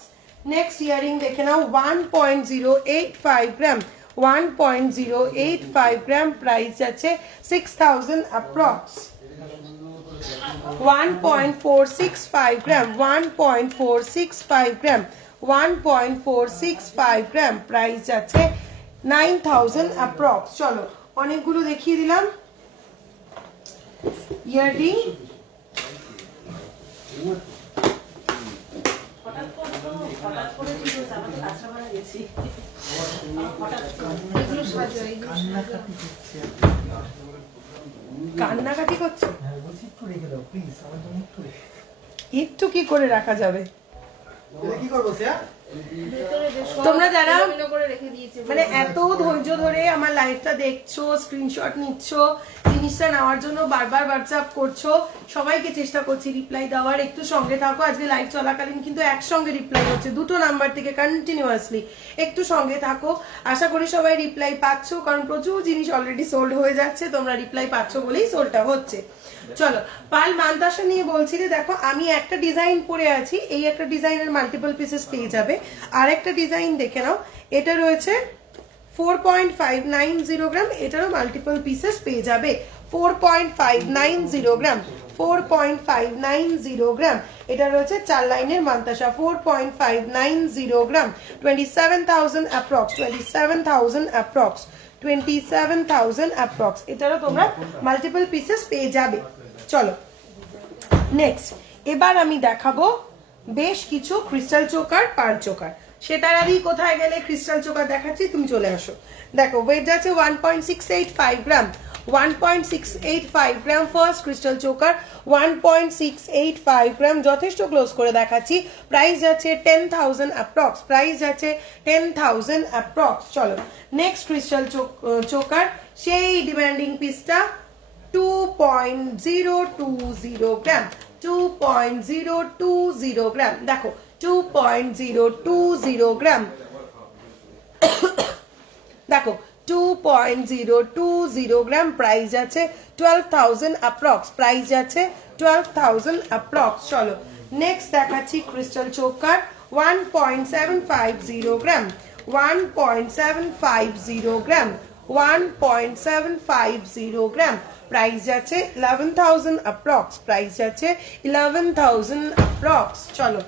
নেক্সট ইয়ারিং দেখে নাও 1.085 গ্রাম, 1.085 গ্রাম প্রাইস যাচ্ছে 6000 অ্যাপ্রক্স। 1.465 গ্রাম, 1.465 গ্রাম, 1.465 গ্রাম প্রাইস যাচ্ছে 9000 অ্যাপ্রক্স। চলো অনেকগুলো দেখিয়ে দিলাম। ইয়াররিং এগুলো সাজাই, এগুলো সাজাই। কান্নাকাটি করছো? হ্যাঁ বলছি একটু রেখে দাও প্লিজ, আমার জন্য একটু রেখে একটু কি করে রাখা যাবে? দাও। কি করবো স্যার? ভেতরে যে সব তোমরা যারা- এলোমেলো করে রেখে দিয়েছে মানে এত ধৈর্য ধরে আমার লাইভটা দেখছো, স্ক্রিনশট নিচ্ছ, জিনিসটা নেওয়ার জন্য বারবার হোয়াটসঅ্যাপ করছো, সবাইকে চেষ্টা করছি রিপ্লাই দেওয়ার। একটু সঙ্গে থাকো, আজকে লাইভ চলাকালীন কিন্তু একসঙ্গে রিপ্লাই হচ্ছে দুটো নাম্বার থেকে কন্টিনিউয়াসলি। একটু সঙ্গে থাকো, আশা করি সবাই রিপ্লাই পাচ্ছ, কারণ প্রচুর জিনিস অলরেডি সোল্ড হয়ে যাচ্ছে, তোমরা রিপ্লাই পাচ্ছ বলেই সোল্ডটা হচ্ছে। চলো পাল মানতাসা নিয়ে বলছিলে, দেখো আমি একটা ডিজাইন পরে আছি, এই একটা ডিজাইনের মাল্টিপল পিসেস পেয়ে যাবে। আর একটা ডিজাইন দেখে নাও, এটা রয়েছে 4.590 গ্রাম, এটারও মাল্টিপল পিসেস পেয়ে যাবে। 4.590 গ্রাম, 4.590 গ্রাম, এটা রয়েছে 4 লাইনের মানতাসা। 4.590 গ্রাম, 27,000 অ্যাপ্রক্স, 27,000 অ্যাপ্রক্স, 27,000 অ্যাপ্রক্স। এটারও তোমরা মাল্টিপল পিসেস পেয়ে যাবে। চলো নেক্সট, এবার আমি দেখাবো বেশ কিছু ক্রিস্টাল চোকার, পার্ল চোকার। সেটার আদি কোথায় গেলে ক্রিস্টাল চোকার দেখাচ্ছি, তুমি চলে আসো। দেখো ওয়েট আছে 1.685 গ্রাম, 1.685 গ্রাম ফার্স্ট ক্রিস্টাল চোকার, 1.685 গ্রাম, যথেষ্ট ক্লোজ করে দেখাচ্ছি। প্রাইস যাচ্ছে 10,000 অ্যাপ্রক্স, প্রাইস যাচ্ছে 10,000 অ্যাপ্রক্স। চলো নেক্সট ক্রিস্টাল চোকার, সেই ডিমান্ডিং পিসটা 2.020 গ্রাম, 2.020 গ্রাম। দেখো 2.020 গ্রাম, দেখো 2.020 গ্রাম, প্রাইস আছে 12,000 অ্যাপ্রক্স, প্রাইস যাচ্ছে 12,000 অ্যাপ্রক্স। চলো নেক্সট দেখাচ্ছি ক্রিস্টাল চোকার 1.750 গ্রাম, 1.750 গ্রাম, 1.750 গ্রাম, প্রাইস যাচ্ছে 11,000 অ্যাপ্রক্স, প্রাইস যাচ্ছে 11,000 অ্যাপ্রক্স। চলো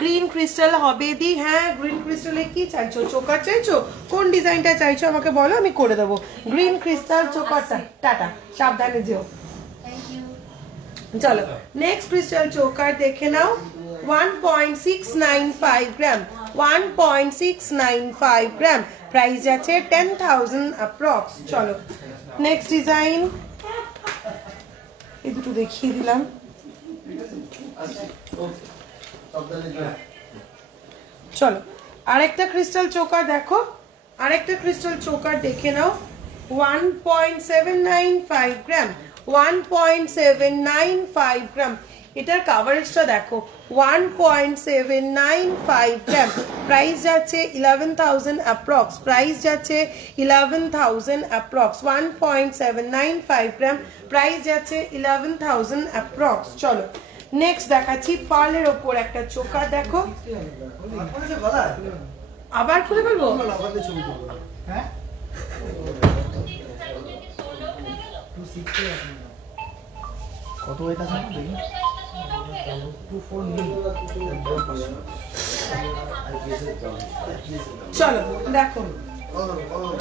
গ্রিন ক্রিস্টাল হবে দি। হ্যাঁ গ্রিন ক্রিস্টালে কি চাইছো, চোকার চাইছো, কোন ডিজাইনটা চাইছো আমাকে বলো, আমি করে দেবো। গ্রিন ক্রিস্টাল চোকারটা, টাটা, সাবধানে যেও। চলো নেক্সট ক্রিস্টাল চোকার দেখে নাও। 1.695 গ্রাম, 1.695 গ্রাম, প্রাইস আছে 10,000 অ্যাপ্রক্স। চলো নেক্সট ডিজাইন, এই দুটো দেখিয়ে দিলাম। চলো আরেকটা ক্রিস্টাল চোকার দেখো, আরেকটা ক্রিস্টাল চোকার দেখে নাও। 1.795 গ্রাম, 1.795 গ্রাম, এটার কাভারেজটা দেখো 1.795 গ্রাম, প্রাইস যাচ্ছে 11,000 অ্যাপ্রক্স, প্রাইস যাচ্ছে 11,000 অ্যাপ্রক্স, 1.795 গ্রাম, প্রাইস যাচ্ছে 11,000 অ্যাপ্রক্স। চলো নেক্সট দেখাচ্ছি পার্লের ওপর একটা চোকার দেখো, আবার খুলে বলবো। হ্যাঁ কত ওয়েট আছে দেখি 249। চলো দেখো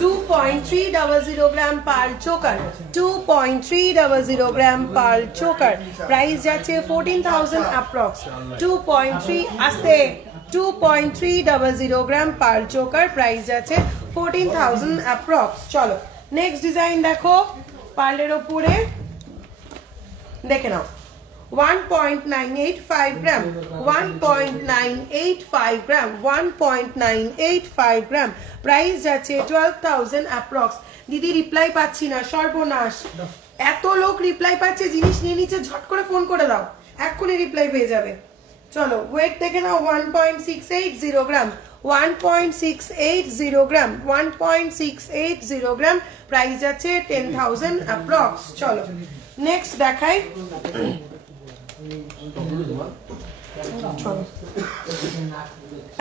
2.300 গ্রাম পার চোকার, 2.300 গ্রাম পার চোকার, প্রাইস যাচ্ছে 14,000 অ্যাপ্রক্স, 2.3 আসতে 2.300 গ্রাম পার চোকার, প্রাইস যাচ্ছে 14,000 অ্যাপ্রক্স। চলো নেক্সট ডিজাইন দেখো পার্লের ওপরে, দেখে নাও 1.985 গ্রাম, 1.985 গ্রাম, 1.985 গ্রাম, প্রাইস যাচ্ছে 12,000 অ্যাপ্রক্স। দিদি রিপ্লাই পাচ্ছি না, সর্বনাশ, এত লোক রিপ্লাই পাচ্ছে, জিনিস নিয়ে নিচ্ছে, ঝট করে ফোন করে দাও, এক্ষুনি রিপ্লাই পেয়ে যাবে। চলো ওয়েট দেখে নাও 1.680 গ্রাম, 1.680 গ্রাম, 1.680 গ্রাম, প্রাইস যাচ্ছে 10,000 অ্যাপ্রক্স। চলো নেক্সট দেখাই,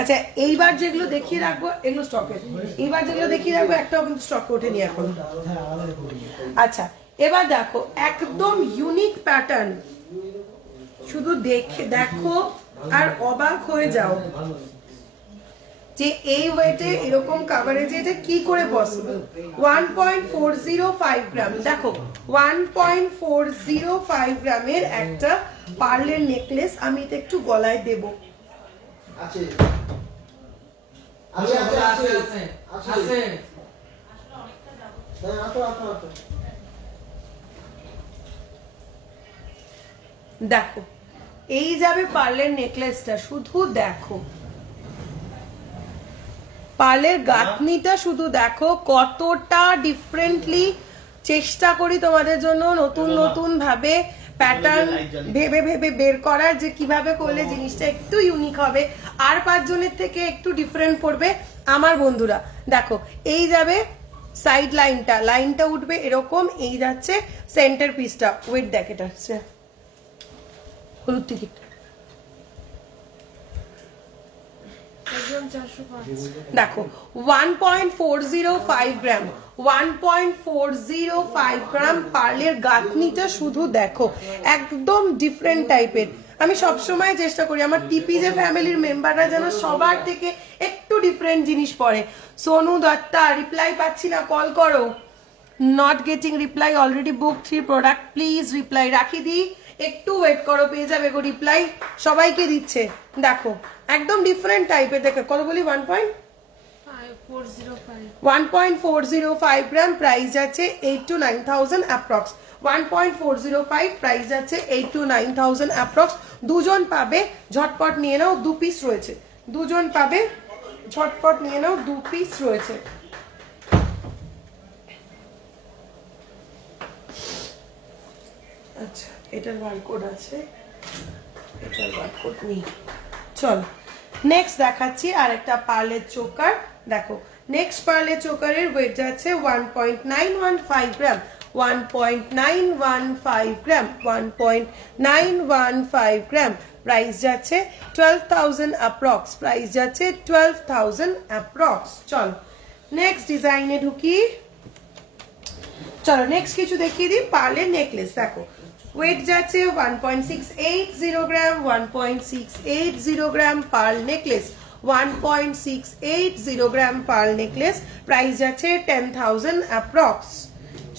আচ্ছা এইবার যেগুলো দেখিয়ে রাখবো এগুলো স্টকে, এইবার যেগুলো দেখিয়ে রাখবো একটাও কিন্তু স্টকে ওঠেনি এখন। আচ্ছা এবার দেখো একদম ইউনিক প্যাটার্ন, শুধু দেখো আর অবাক হয়ে যাও যে এই ওয়েটে এরকম কাভারেজে এটা কি করে পসিবল। 1.405 গ্রাম দেখো, 1.405 গ্রামের একটা পার্লের নেকলেস, আমি এটা একটু গলায় দেব। দেখো এই যাবে পার্লের নেকলেসটা, শুধু দেখো পার্লের গাঁথনিটা, শুধু দেখো কতটা ডিফারেন্টলি চেষ্টা করি তোমাদের জন্য নতুন নতুন ভাবে প্যাটার্ন ভেবে ভেবে বের করার, যে কিভাবে করলে জিনিসটা একটু ইউনিক হবে আর 5 জনের থেকে একটু ডিফারেন্ট পড়বে আমার বন্ধুরা। দেখো এই যাবে সাইড লাইনটা, লাইনটা উঠবে এরকম, এই যাচ্ছে সেন্টার পিসটা, ওয়েট দেখ এটা হলুদ টিকিট দেখো 1.405 গ্রাম, 1.405 গ্রাম পার্লের গাঁথনিটা শুধু দেখো, একদম ডিফারেন্ট টাইপের। আমি সবসময় চেষ্টা করি আমার টিপি যে ফ্যামিলির মেম্বাররা যেন সবার থেকে একটু ডিফারেন্ট জিনিস পড়ে। সোনু দত্তা রিপ্লাই পাচ্ছি না, কল করো। Not getting reply, already book 3 product, please reply রাখি দিই, একটু ওয়েট করো, পেয়ে যাবে গো রিপ্লাই, সবাইকে দিচ্ছে। দেখো একদম ডিফারেন্ট টাইপের, দেখো কত বলি 1.405 গ্রাম, প্রাইস যাচ্ছে 8 to 9,000 অ্যাপ্রক্স, 1.405 প্রাইস যাচ্ছে 8 to 9,000 অ্যাপ্রক্স। দুজন পাবে, ঝটপট নিয়ে নাও, 2 পিস রয়েছে, দুজন পাবে, ঝটপট নিয়ে নাও, 2 পিস রয়েছে। আচ্ছা এটার বারকোড আছে, এটার বারকোড নেই। চলো নেক্সট দেখাচ্ছি আরেকটা পার্লের চোকার, দেখো নেক্সট পার্লের চোকারের ওয়েট যাচ্ছে 1.915 গ্রাম, 1.915 গ্রাম, 1.915 গ্রাম, প্রাইস যাচ্ছে 12,000 অ্যাপ্রক্স, প্রাইস যাচ্ছে 12,000 অ্যাপ্রক্স। চলো নেক্সট ডিজাইনে ঢুকি, চলো নেক্সট কিছু দেখিয়ে দিই পার্লের নেকলেস। দেখো ওয়েট যাচ্ছে 1.680 গ্রাম, 1.680 গ্রাম পার্ল নেকলেস, 1.680 গ্রাম পার্ল নেকলেস, প্রাইস যাচ্ছে 10,000 অ্যাপ্রক্স।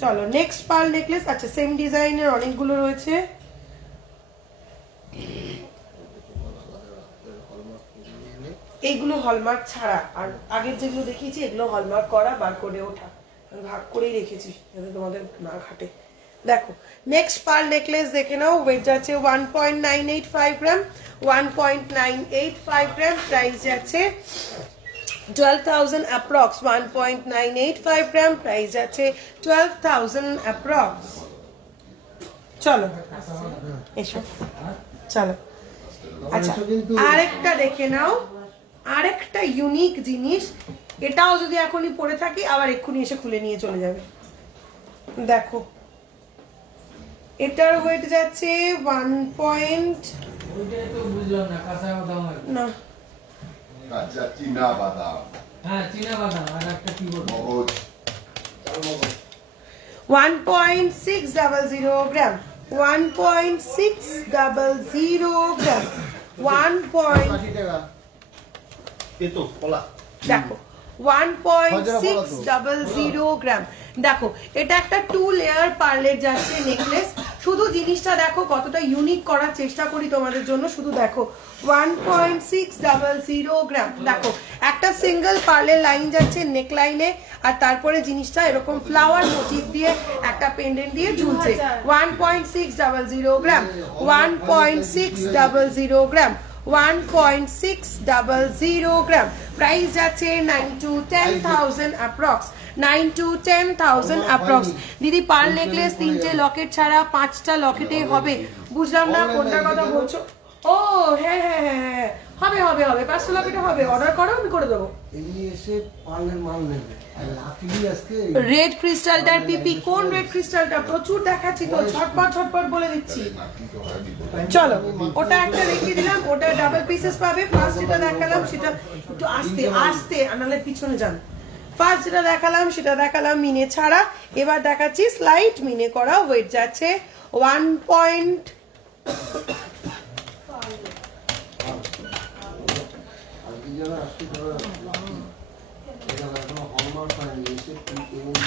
চলো নেক্সট পার্ল নেকলেস, আচ্ছা সেম ডিজাইনের অনেকগুলো রয়েছে। এইগুলো হলমার্ক ছাড়া, আর আগের যেগুলো দেখিয়েছি এগুলো হলমার্ক করা, বারকোডে ওঠা, আমি ভাগ করেই রেখেছি যাতে তোমাদের না ঘাটে। দেখো নেক্সট পার নেকলেস দেখে নাও, ওয়েট যাচ্ছে 1.985 গ্রাম, 1.985 গ্রাম, প্রাইস যাচ্ছে 12,000 অ্যাপ্রক্স, 1.985 গ্রাম, প্রাইস যাচ্ছে 12,000 অ্যাপ্রক্স। চলো এসো, চলো। আচ্ছা আরেকটা দেখে নাও, আরেকটা ইউনিক জিনিস, এটাও যদি এখনই পরে থাকি আবার এক্ষুনি এসে খুলে নিয়ে চলে যাবে। দেখো এটার ওয়েট যাচ্ছে 1 পয়েন্ট, ওইটাই তো বুঝলাম না, কাঁচা বাদাম আর কি। না কাঁচা চীনা বাদাম, হ্যাঁ চীনা বাদাম, আর একটা কি বলবো, মগজ, 1.600 গ্রাম, 1.600 গ্রাম, 1 পয়েন্ট, 80 টাকা। তেতো কলা। দেখো 1.600 গ্রাম। দেখো এটা একটা 2 লেয়ার পার্লের যাচ্ছে নেকলেস। শুধু জিনিসটা দেখো কতটা ইউনিক করার চেষ্টা করি তোমাদের জন্য, শুধু দেখো 1.600 গ্রাম। দেখো একটা সিঙ্গেল পার্লের লাইন যাচ্ছে নেক লাইনে, আর তারপরে জিনিসটা এরকম ফ্লাওয়ার মোটিভ দিয়ে একটা পেন্ডেন্ট দিয়ে ঝুলছে। 1.600 গ্রাম, 1.600 গ্রাম, 1.600 গ্রাম, প্রাইস যাচ্ছে 9 to 10,000 অ্যাপ্রক্স, 9 to 10,000 অ্যাপ্রক্স। দিদি পার নেকলেস 3টে লকেট ছাড়া 5টা লকেটে হবে, বুঝলাম না কোনটার কথা বলছো। ও হ্যাঁ হ্যাঁ হ্যাঁ হ্যাঁ, হবে হবে হবে, 5টা লকেটে হবে, অর্ডার করো আমি করে দেবো। এমনি এসে পার্লের মাল নেবে, আর লাকিলি আজকে রেড ক্রিস্টালটার পিপি, কোন রেড ক্রিস্টালটা? প্রচুর দেখাচ্ছি তো, ঝটপট ঝটপট বলে দিচ্ছি। চলো ওটা একটা দেখিয়ে দিলাম, ওটা ডাবল পিসেস পাবে। ফার্স্ট যেটা দেখালাম সেটা একটু আস্তে আস্তে আনালে পিছনে যান। ফার্স্ট যেটা দেখালাম সেটা দেখালাম মিনে ছাড়া, এবার দেখাচ্ছি স্লাইট মিনে করা। ওয়েট যাচ্ছে 1 পয়েন্ট, আজকে যারা আসছে তারা এটা এখনো হলমার্ক হয়নি, এসে পেমেন্ট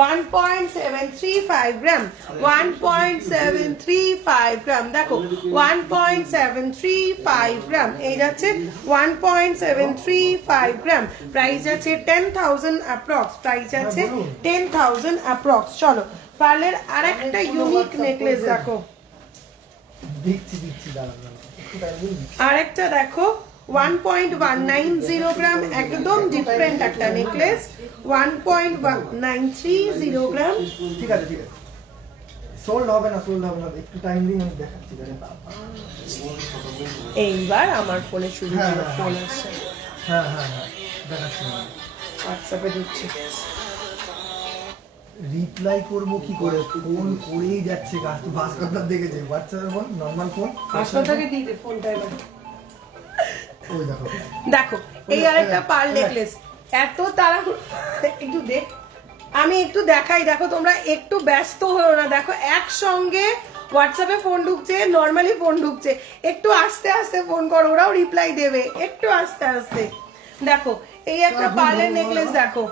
1.735 গ্রাম, 1.735 গ্রাম। দেখো 1.735 গ্রাম, এই যাচ্ছে 1.735 গ্রাম, প্রাইস যাচ্ছে 10,000 অ্যাপ্রক্স, প্রাইস যাচ্ছে 10,000 অ্যাপ্রক্স। চলো পার্লের আরেকটা ইউনিক নেকলেস দেখো, দিচ্ছি দাঁড়া একটু টাইম দিন। আরেকটা দেখো 1.190 গ্রাম, একদম ডিফারেন্ট একটা নেকলেস, 1.193 গ্রাম। ঠিক আছে সোল্ড হবে না, একটু টাইম দিন, আমি দেখাচ্ছি। এইবার আমার ফোনে শুরু হ্যাঁ, হলো, হ্যাঁ, ফোন আসছে, হ্যাঁ দেখাচ্ছি। হোয়াটসঅ্যাপে ঢুকছে। রিপ্লাই করবো কি করে, ফোন করেই যাচ্ছে কাজ। তো ভাস্করদার দেখেছে হোয়াটসঅ্যাপের ফোন, নর্মাল ফোন, হাসপাতালে দিয়ে দে ফোনটা এবার। ওই দেখো। দেখো এই আরেকটা পার্ল নেকলেস, এত তারা একটু দেখ, আমি একটু দেখাই। দেখো তোমরা একটু ব্যস্ত হও না, দেখো একসঙ্গে হোয়াটসঅ্যাপে ফোন ঢুকছে, নর্মালি ফোন ঢুকছে, একটু আস্তে আস্তে ফোন করো, ওরাও রিপ্লাই দেবে, একটু আস্তে আস্তে। দেখো এই একটা পার্লের নেকলেস, দেখো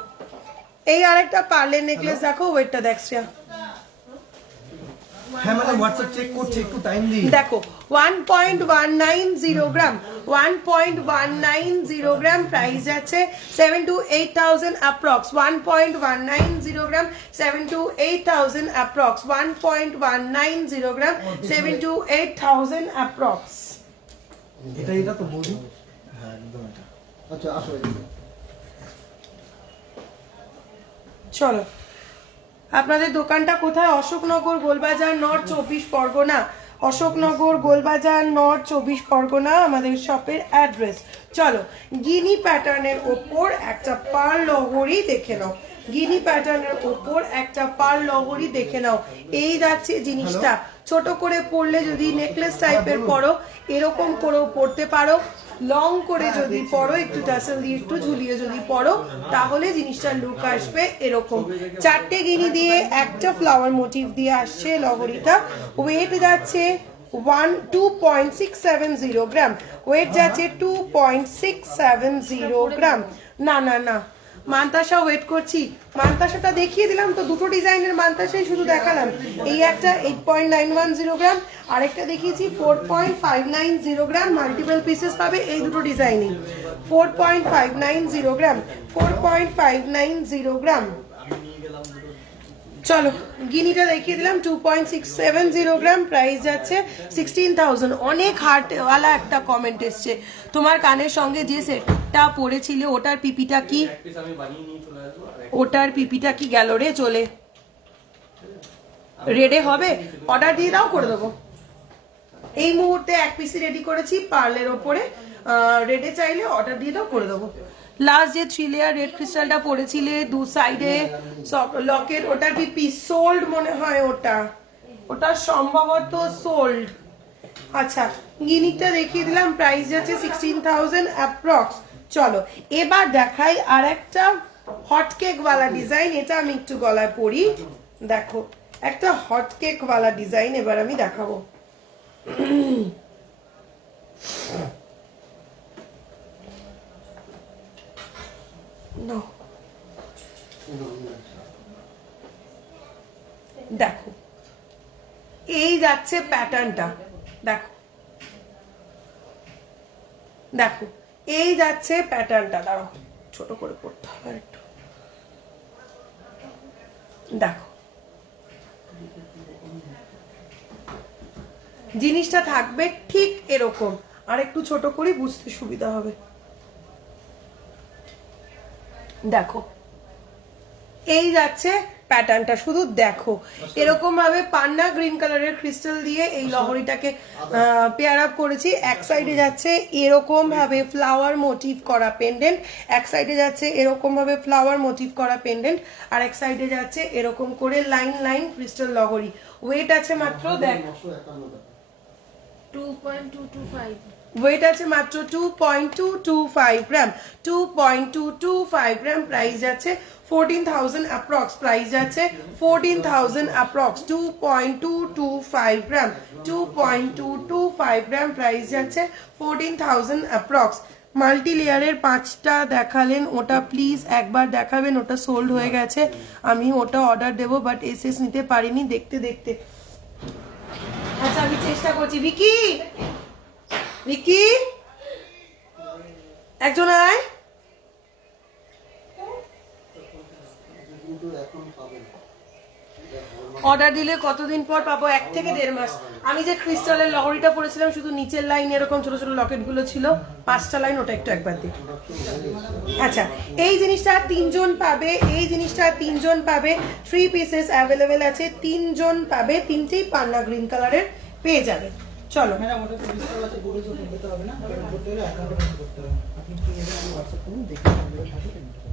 এই আরেকটা পার্লের নেকলেস দেখো, ওয়েটটা দেখ শ্রেয়া। হ্যাঁ মানে হোয়াটসঅ্যাপ চেক করছে, একটু টাইম দিন। দেখো 1.190 গ্রাম, 1.190 গ্রাম, প্রাইস যাচ্ছে 7 to 8,000 approx, 1.190 gram, 7 to 8,000 approx, 1.190 gram, 7 to 8,000 approx. এটা তো বলি, হ্যাঁ একদম এটা। আচ্ছা আসো এদিকে। চলো আপনাদের দোকানটা কোথায়? অশোকনগর, গোলবাজার, নর্থ 24 পরগনা। অশোকনগর, গোলবাজার, নর্থ 24 পরগনা আমাদের শপের অ্যাড্রেস। চলো গিনি প্যাটার্নের ওপর একটা পার্ল লহরি দেখে নাও, গিনি প্যাটার্নের ওপর একটা পার্ল লহরি দেখে নাও। এই যাচ্ছে জিনিসটা, ছোট করে পরলে যদি নেকলেস টাইপের পরো, এরকম করেও পরতে পারো। লং করে যদি পরো, একটু টাসেল দিয়ে একটু ঝুলিয়ে যদি পরো, তাহলে জিনিসটার লুক আসবে এরকম। 4টে গিনি দিয়ে একটা ফ্লাওয়ার মোটিভ দিয়ে আসছে লহরিটা। ওয়েট যাচ্ছে 2.670 গ্রাম, ওয়েট যাচ্ছে 2.670 গ্রাম। না না না, মান্তাসা ওয়েট করছি। মান্তাসাটা দেখিয়ে দিলাম তো, দুটো ডিজাইনের মান্তাসাই শুধু দেখালাম। এই একটা 8.910 গ্রাম, আরেকটা দেখিয়েছি 4.590 গ্রাম। মাল্টিপল পিসেস পাবে এই দুটো ডিজাইনই। 4.590 গ্রাম, 4.590 গ্রাম। চলো গিনিটা দেখিয়ে দিলাম 2.670 গ্রাম, প্রাইস যাচ্ছে 16,000। অনেক হার্টওয়ালা একটা কমেন্ট এসছে, তোমার কানের সঙ্গে যে সেটটা পরেছিলে ওটার পিপিটা কি, ওটার পিপিটা কি গেল রে চলে? রেডে হবে? অর্ডার দিয়ে দাও, করে দেবো। এই মুহূর্তে এক পিসি রেডি করেছি পার্লের ওপরে, রেডে চাইলে অর্ডার দিয়ে দাও, করে দেবো। লাস্ট যে 3 লেয়ার রেড ক্রিস্টালটা পড়েছিলে দু সাইডে লকেট, ওটার কি পিস সোল্ড মনে হয়? ওটা সম্ভবত সোল্ড। আচ্ছা গিনিকটা দেখিয়ে দিলাম, প্রাইস যাচ্ছে 16,000 অ্যাপ্রক্স। চলো এবার দেখাই আর একটা হট কেক ওয়ালা ডিজাইন। এটা আমি একটু গলায় পরি, দেখো একটা হট কেক ওয়ালা ডিজাইন এবার আমি দেখাবো। দেখো এই যাচ্ছে প্যাটার্নটা, দেখো দেখো এই যাচ্ছে প্যাটার্নটা। দাঁড়াও ছোট করে পড়তে হবে একটু, দেখো জিনিসটা থাকবে ঠিক এরকম, আর একটু ছোট করে বুঝতে সুবিধা হবে। দেখো এই যাচ্ছে প্যাটার্নটা, শুধু দেখো এরকম ভাবে পান্না গ্রিন কালারের ক্রিস্টাল দিয়ে এই লহরিটাকে পেয়ার আপ করেছি। এক সাইডে যাচ্ছে এরকম ভাবে ফ্লাওয়ার মোটিভ করা পেন্ডেন্ট, এক সাইডে যাচ্ছে এরকম ভাবে ফ্লাওয়ার মোটিভ করা পেন্ডেন্ট, আর এক সাইডে যাচ্ছে এরকম করে লাইন লাইন ক্রিস্টাল লহরি। ওয়েট আছে মাত্র দেখ 2.225 ওয়েট আছে মাত্র 2.225 গ্রাম, 2.225 গ্রাম। প্রাইস যাচ্ছে 14,000 অ্যাপ্রক্স, প্রাইস যাচ্ছে 14,000 অ্যাপ্রক্স। 2.225 গ্রাম, 2.225 গ্রাম, প্রাইস যাচ্ছে 14,000 অ্যাপ্রক্স। মাল্টি লেয়ারের 5টা দেখালেন, ওটা প্লিজ একবার দেখাবেন, ওটা সোল্ড হয়ে গেছে। আমি ওটা অর্ডার দেবো, বাট এসএস নিতে পারিনি দেখতে দেখতে। আচ্ছা আমি চেষ্টা করছি। ভিকি, ভিকি একজন আয়। অর্ডার দিলে কতদিন পর পাবো? 1 থেকে 1.5 মাস। আমি যে ক্রিস্টালের লহরিটা পরেছিলাম শুধু নিচের লাইন এরকম ছোট ছোট লকেট গুলো ছিল, 5টা লাইন, ওটা একটু একবার দিই। আচ্ছা এই জিনিসটা 3 জন পাবে, এই জিনিসটা 3 জন পাবে। 3 পিসেস অ্যাভেলেবেল আছে, 3 জন পাবে, 3টেই পান্না গ্রিন কালারের পেয়ে যাবে। চলো ম্যাডাম ওটা তো ডিসকাউন্ট আছে, গুলো তো করতে হবে না, পেমেন্ট করতে হলে অ্যাকাউন্টে পেমেন্ট করতে হবে। আপনি কি এটা আমি WhatsApp করুন, দেখে নেবেন সাথে পেমেন্ট করুন।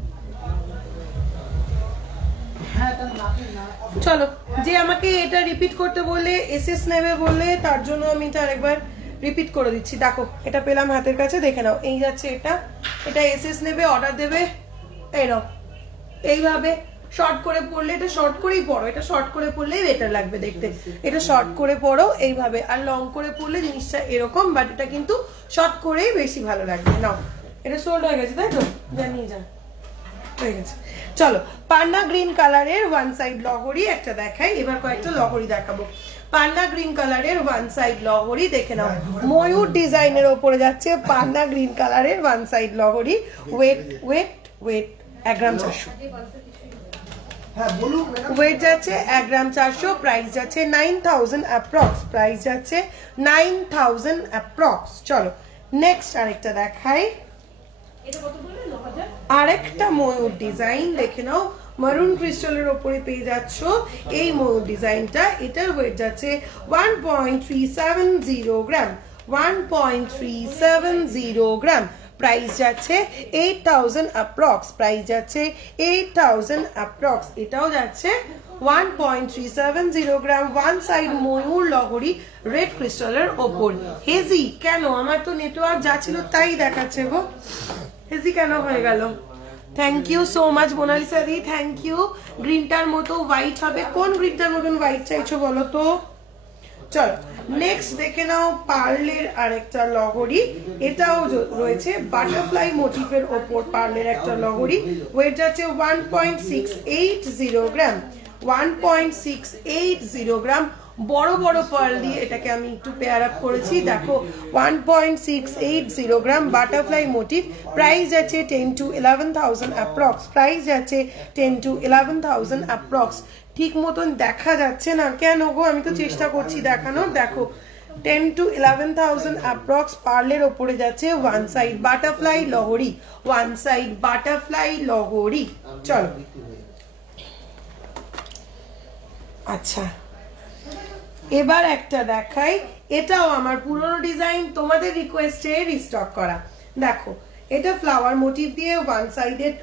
হ্যাঁ তাহলে না চলো, যে আমাকে এটা রিপিট করতে বললে, এসএস নেবে বললে, তার জন্য আমি এটা আরেকবার রিপিট করে দিচ্ছি। দেখো এটা পেলাম হাতের কাছে, দেখে নাও। এই যাচ্ছে এটা, এটা এসএস নেবে, অর্ডার দেবে, এই নাও। এইভাবে শর্ট করে পড়লে, এটা শর্ট করেই পড়ো, এটা শর্ট করে পড়লেই বেটার লাগবে দেখতে। এটা শর্ট করে পড়ো এইভাবে, আর লং করে পড়লে জিনিসটা এরকম, বাট এটা কিন্তু শর্ট করেই বেশি ভালো লাগবে। নাও এটা সোল্ড হয়ে গেছে, তাই তো? জানিয়ে যা হয়ে গেছে। চলো পান্না গ্রিন কালারের ওয়ান সাইড লহরি একটা দেখাই, এবার কয়েকটা লহরি দেখাবো। পান্না গ্রিন কালারের ওয়ান সাইড লহরি দেখে নাও, ময়ূর ডিজাইনের ওপরে যাচ্ছে পান্না গ্রিন কালারের ওয়ান সাইড লহরি। Weight weight weight 1 gram 400, weight যাচ্ছে 1 গ্রাম 400, প্রাইস যাচ্ছে 9,000 অ্যাপ্রক্স, প্রাইস যাচ্ছে 9,000 অ্যাপ্রক্স। চলো নেক্সট আরেকটা দেখাই, আরেকটা ময়ূর ডিজাইন দেখে নাও। মারুন ক্রিস্টালের ওপরে পেয়ে যাচ্ছ এই ময়ূর ডিজাইনটা। এটার ওয়েট যাচ্ছে 1.370 গ্রাম, 1.370 গ্রাম, প্রাইস যাচ্ছে 8,000 অ্যাপ্রক্স, প্রাইস যাচ্ছে 8,000 অ্যাপ্রক্স। এটাও যাচ্ছে 1.370 গ্রাম, ওয়ান সাইড ময়ূর লহরি রেড ক্রিস্টালের ওপর। হেজি কেন? আমার তো নেটওয়ার্ক যা ছিল তাই দেখাচ্ছে গো, হেজি কেন হয়ে গেল? Thank you so much Monalisa দি, থ্যাংক ইউ। গ্রিনটার মতো হোয়াইট হবে, কোন গ্রিনটার মতন হোয়াইট চাইছো বলো তো? চলো নেক্সট দেখে নাও পার্লের আরেকটা লহরি, এটাও রয়েছে বাটারফ্লাই মোটিফের ওপর পার্লের একটা লহরি। ওয়েট আছে 1.680 গ্রাম, 1.680 গ্রাম। বড় বড় পার্ল দিয়ে এটাকে আমি একটু পেয়ার আপ করেছি, দেখো 1.680 গ্রাম বাটারফ্লাই মোটিভ। প্রাইস আছে 10 to 11,000 অ্যাপ্রক্স, প্রাইস আছে 10 to 11,000 অ্যাপ্রক্স। ঠিক মতন দেখা যাচ্ছে না কেন গো, আমি তো চেষ্টা করছি দেখানোর। দেখো 10 to 11,000 অ্যাপ্রক্স পার্লের ওপরে যাচ্ছে ওয়ান সাইড বাটারফ্লাই লহরি, ওয়ান সাইড বাটারফ্লাই লহরি। চলো আচ্ছা এবার একটা দেখাই, এটাও আমার পুরনো ডিজাইন, তোমাদের রিকোয়েস্টে রিস্টক করা। দেখো এটা ফ্লাওয়ার মোটিভ দিয়ে ওয়ান সাইডেড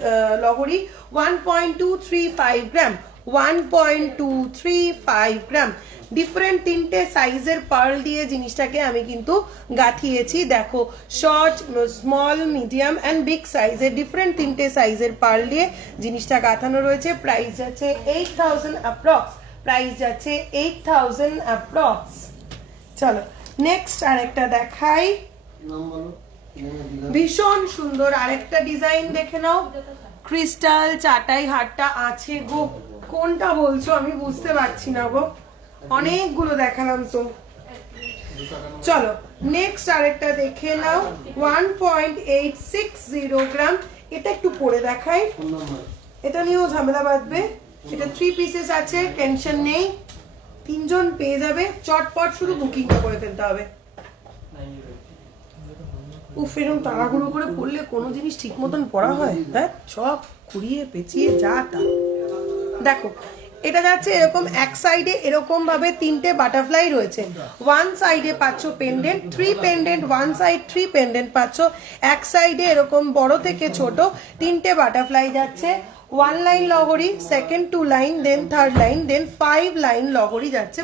লহরি, 1.235 গ্রাম, 1.235 গ্রাম। ডিফারেন্ট তিনটে সাইজের পার্ল দিয়ে জিনিসটাকে আমি কিন্তু গাঁথিয়েছি। দেখো short, small, medium and big সাইজের ডিফারেন্ট তিনটে সাইজের পার্ল দিয়ে জিনিসটা গাঁথানো রয়েছে। প্রাইস আছে 8,000 অ্যাপ্রক্স, প্রাইস যাচ্ছে 8,000 অ্যাপ্রক্স। চলো নেক্সট আরেকটা দেখাই, নাম বলো। ভীষণ সুন্দর আরেকটা ডিজাইন দেখে নাও। ক্রিস্টাল চাটাই হারটা আছে গো, কোনটা বলছো আমি বুঝতে পারছি না গো, অনেকগুলো দেখালাম তো। চলো নেক্সট আরেকটা দেখে নাও, 1.860 গ্রাম। এটা একটু পরে দেখাই, ফোন নাম্বার এটা নিয়েও ঝামেলা বাঁধবে। এটা 3 পিসেস আছে, টেনশন নেই, 3 জন পেয়ে যাবে, চটপট শুধু বুকিংটা করে ফেলতে হবে। উফ এরকম তাড়াহুড়ো করে পড়লে কোনো জিনিস ঠিক মতন পড়া হয়, হ্যাঁ সব খুঁড়িয়ে পেঁচিয়ে যা তা। দেখো এটা যাচ্ছে এরকম, এক সাইডে এরকম ভাবে তিনটে বাটারফ্লাই রয়েছে, ওয়ান সাইডে পাচ্ছ pendant, 3 pendant, one side 3 pendant পাচ্ছ, এক সাইডে এরকম বড় থেকে ছোট তিনটে বাটারফ্লাই যাচ্ছে। 1 লাইন লহরি, second 2 line, then 3rd line, then 5 line লহরি যাচ্ছে।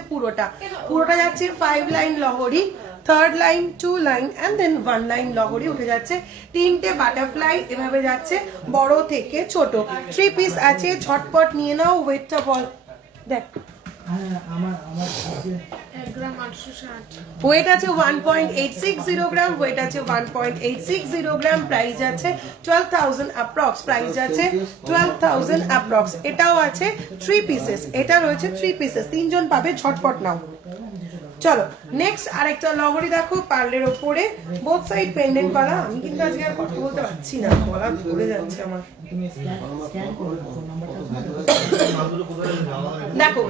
পুরোটা যাচ্ছে 5 লাইন লহরি, 3rd line 2 line and then 1 line লহরি উঠে যাচ্ছে। তিনটে বাটারফ্লাই এভাবে যাচ্ছে বড় থেকে ছোট। 3 পিস আছে, ঝটপট নিয়ে নাও। ওয়েটটা বল, দেখ হ্যাঁ আমার যে 1 গ্রাম 860। ওয়েট আছে 1.860 গ্রাম, ওয়েট আছে 1.860 গ্রাম। প্রাইস আছে 12,000 অ্যাপ্রক্স, প্রাইস আছে 12,000 অ্যাপ্রক্স। এটাও আছে 3 পিসেস, এটা রয়েছে 3 পিসেস, 3 জন পাবে, ঝটপট নাও। চলো নেক্সট আরেকটা লহরি দেখো পার্লের ওপরে, বোথ সাইড পেন্ডেন্ট করা। আমি কিন্তু আজকে আর কথা বলতে পারছি না, গলা ধরে যাচ্ছে আমার। তুমি স্ক্যান করো ফোন নাম্বারটা। দেখো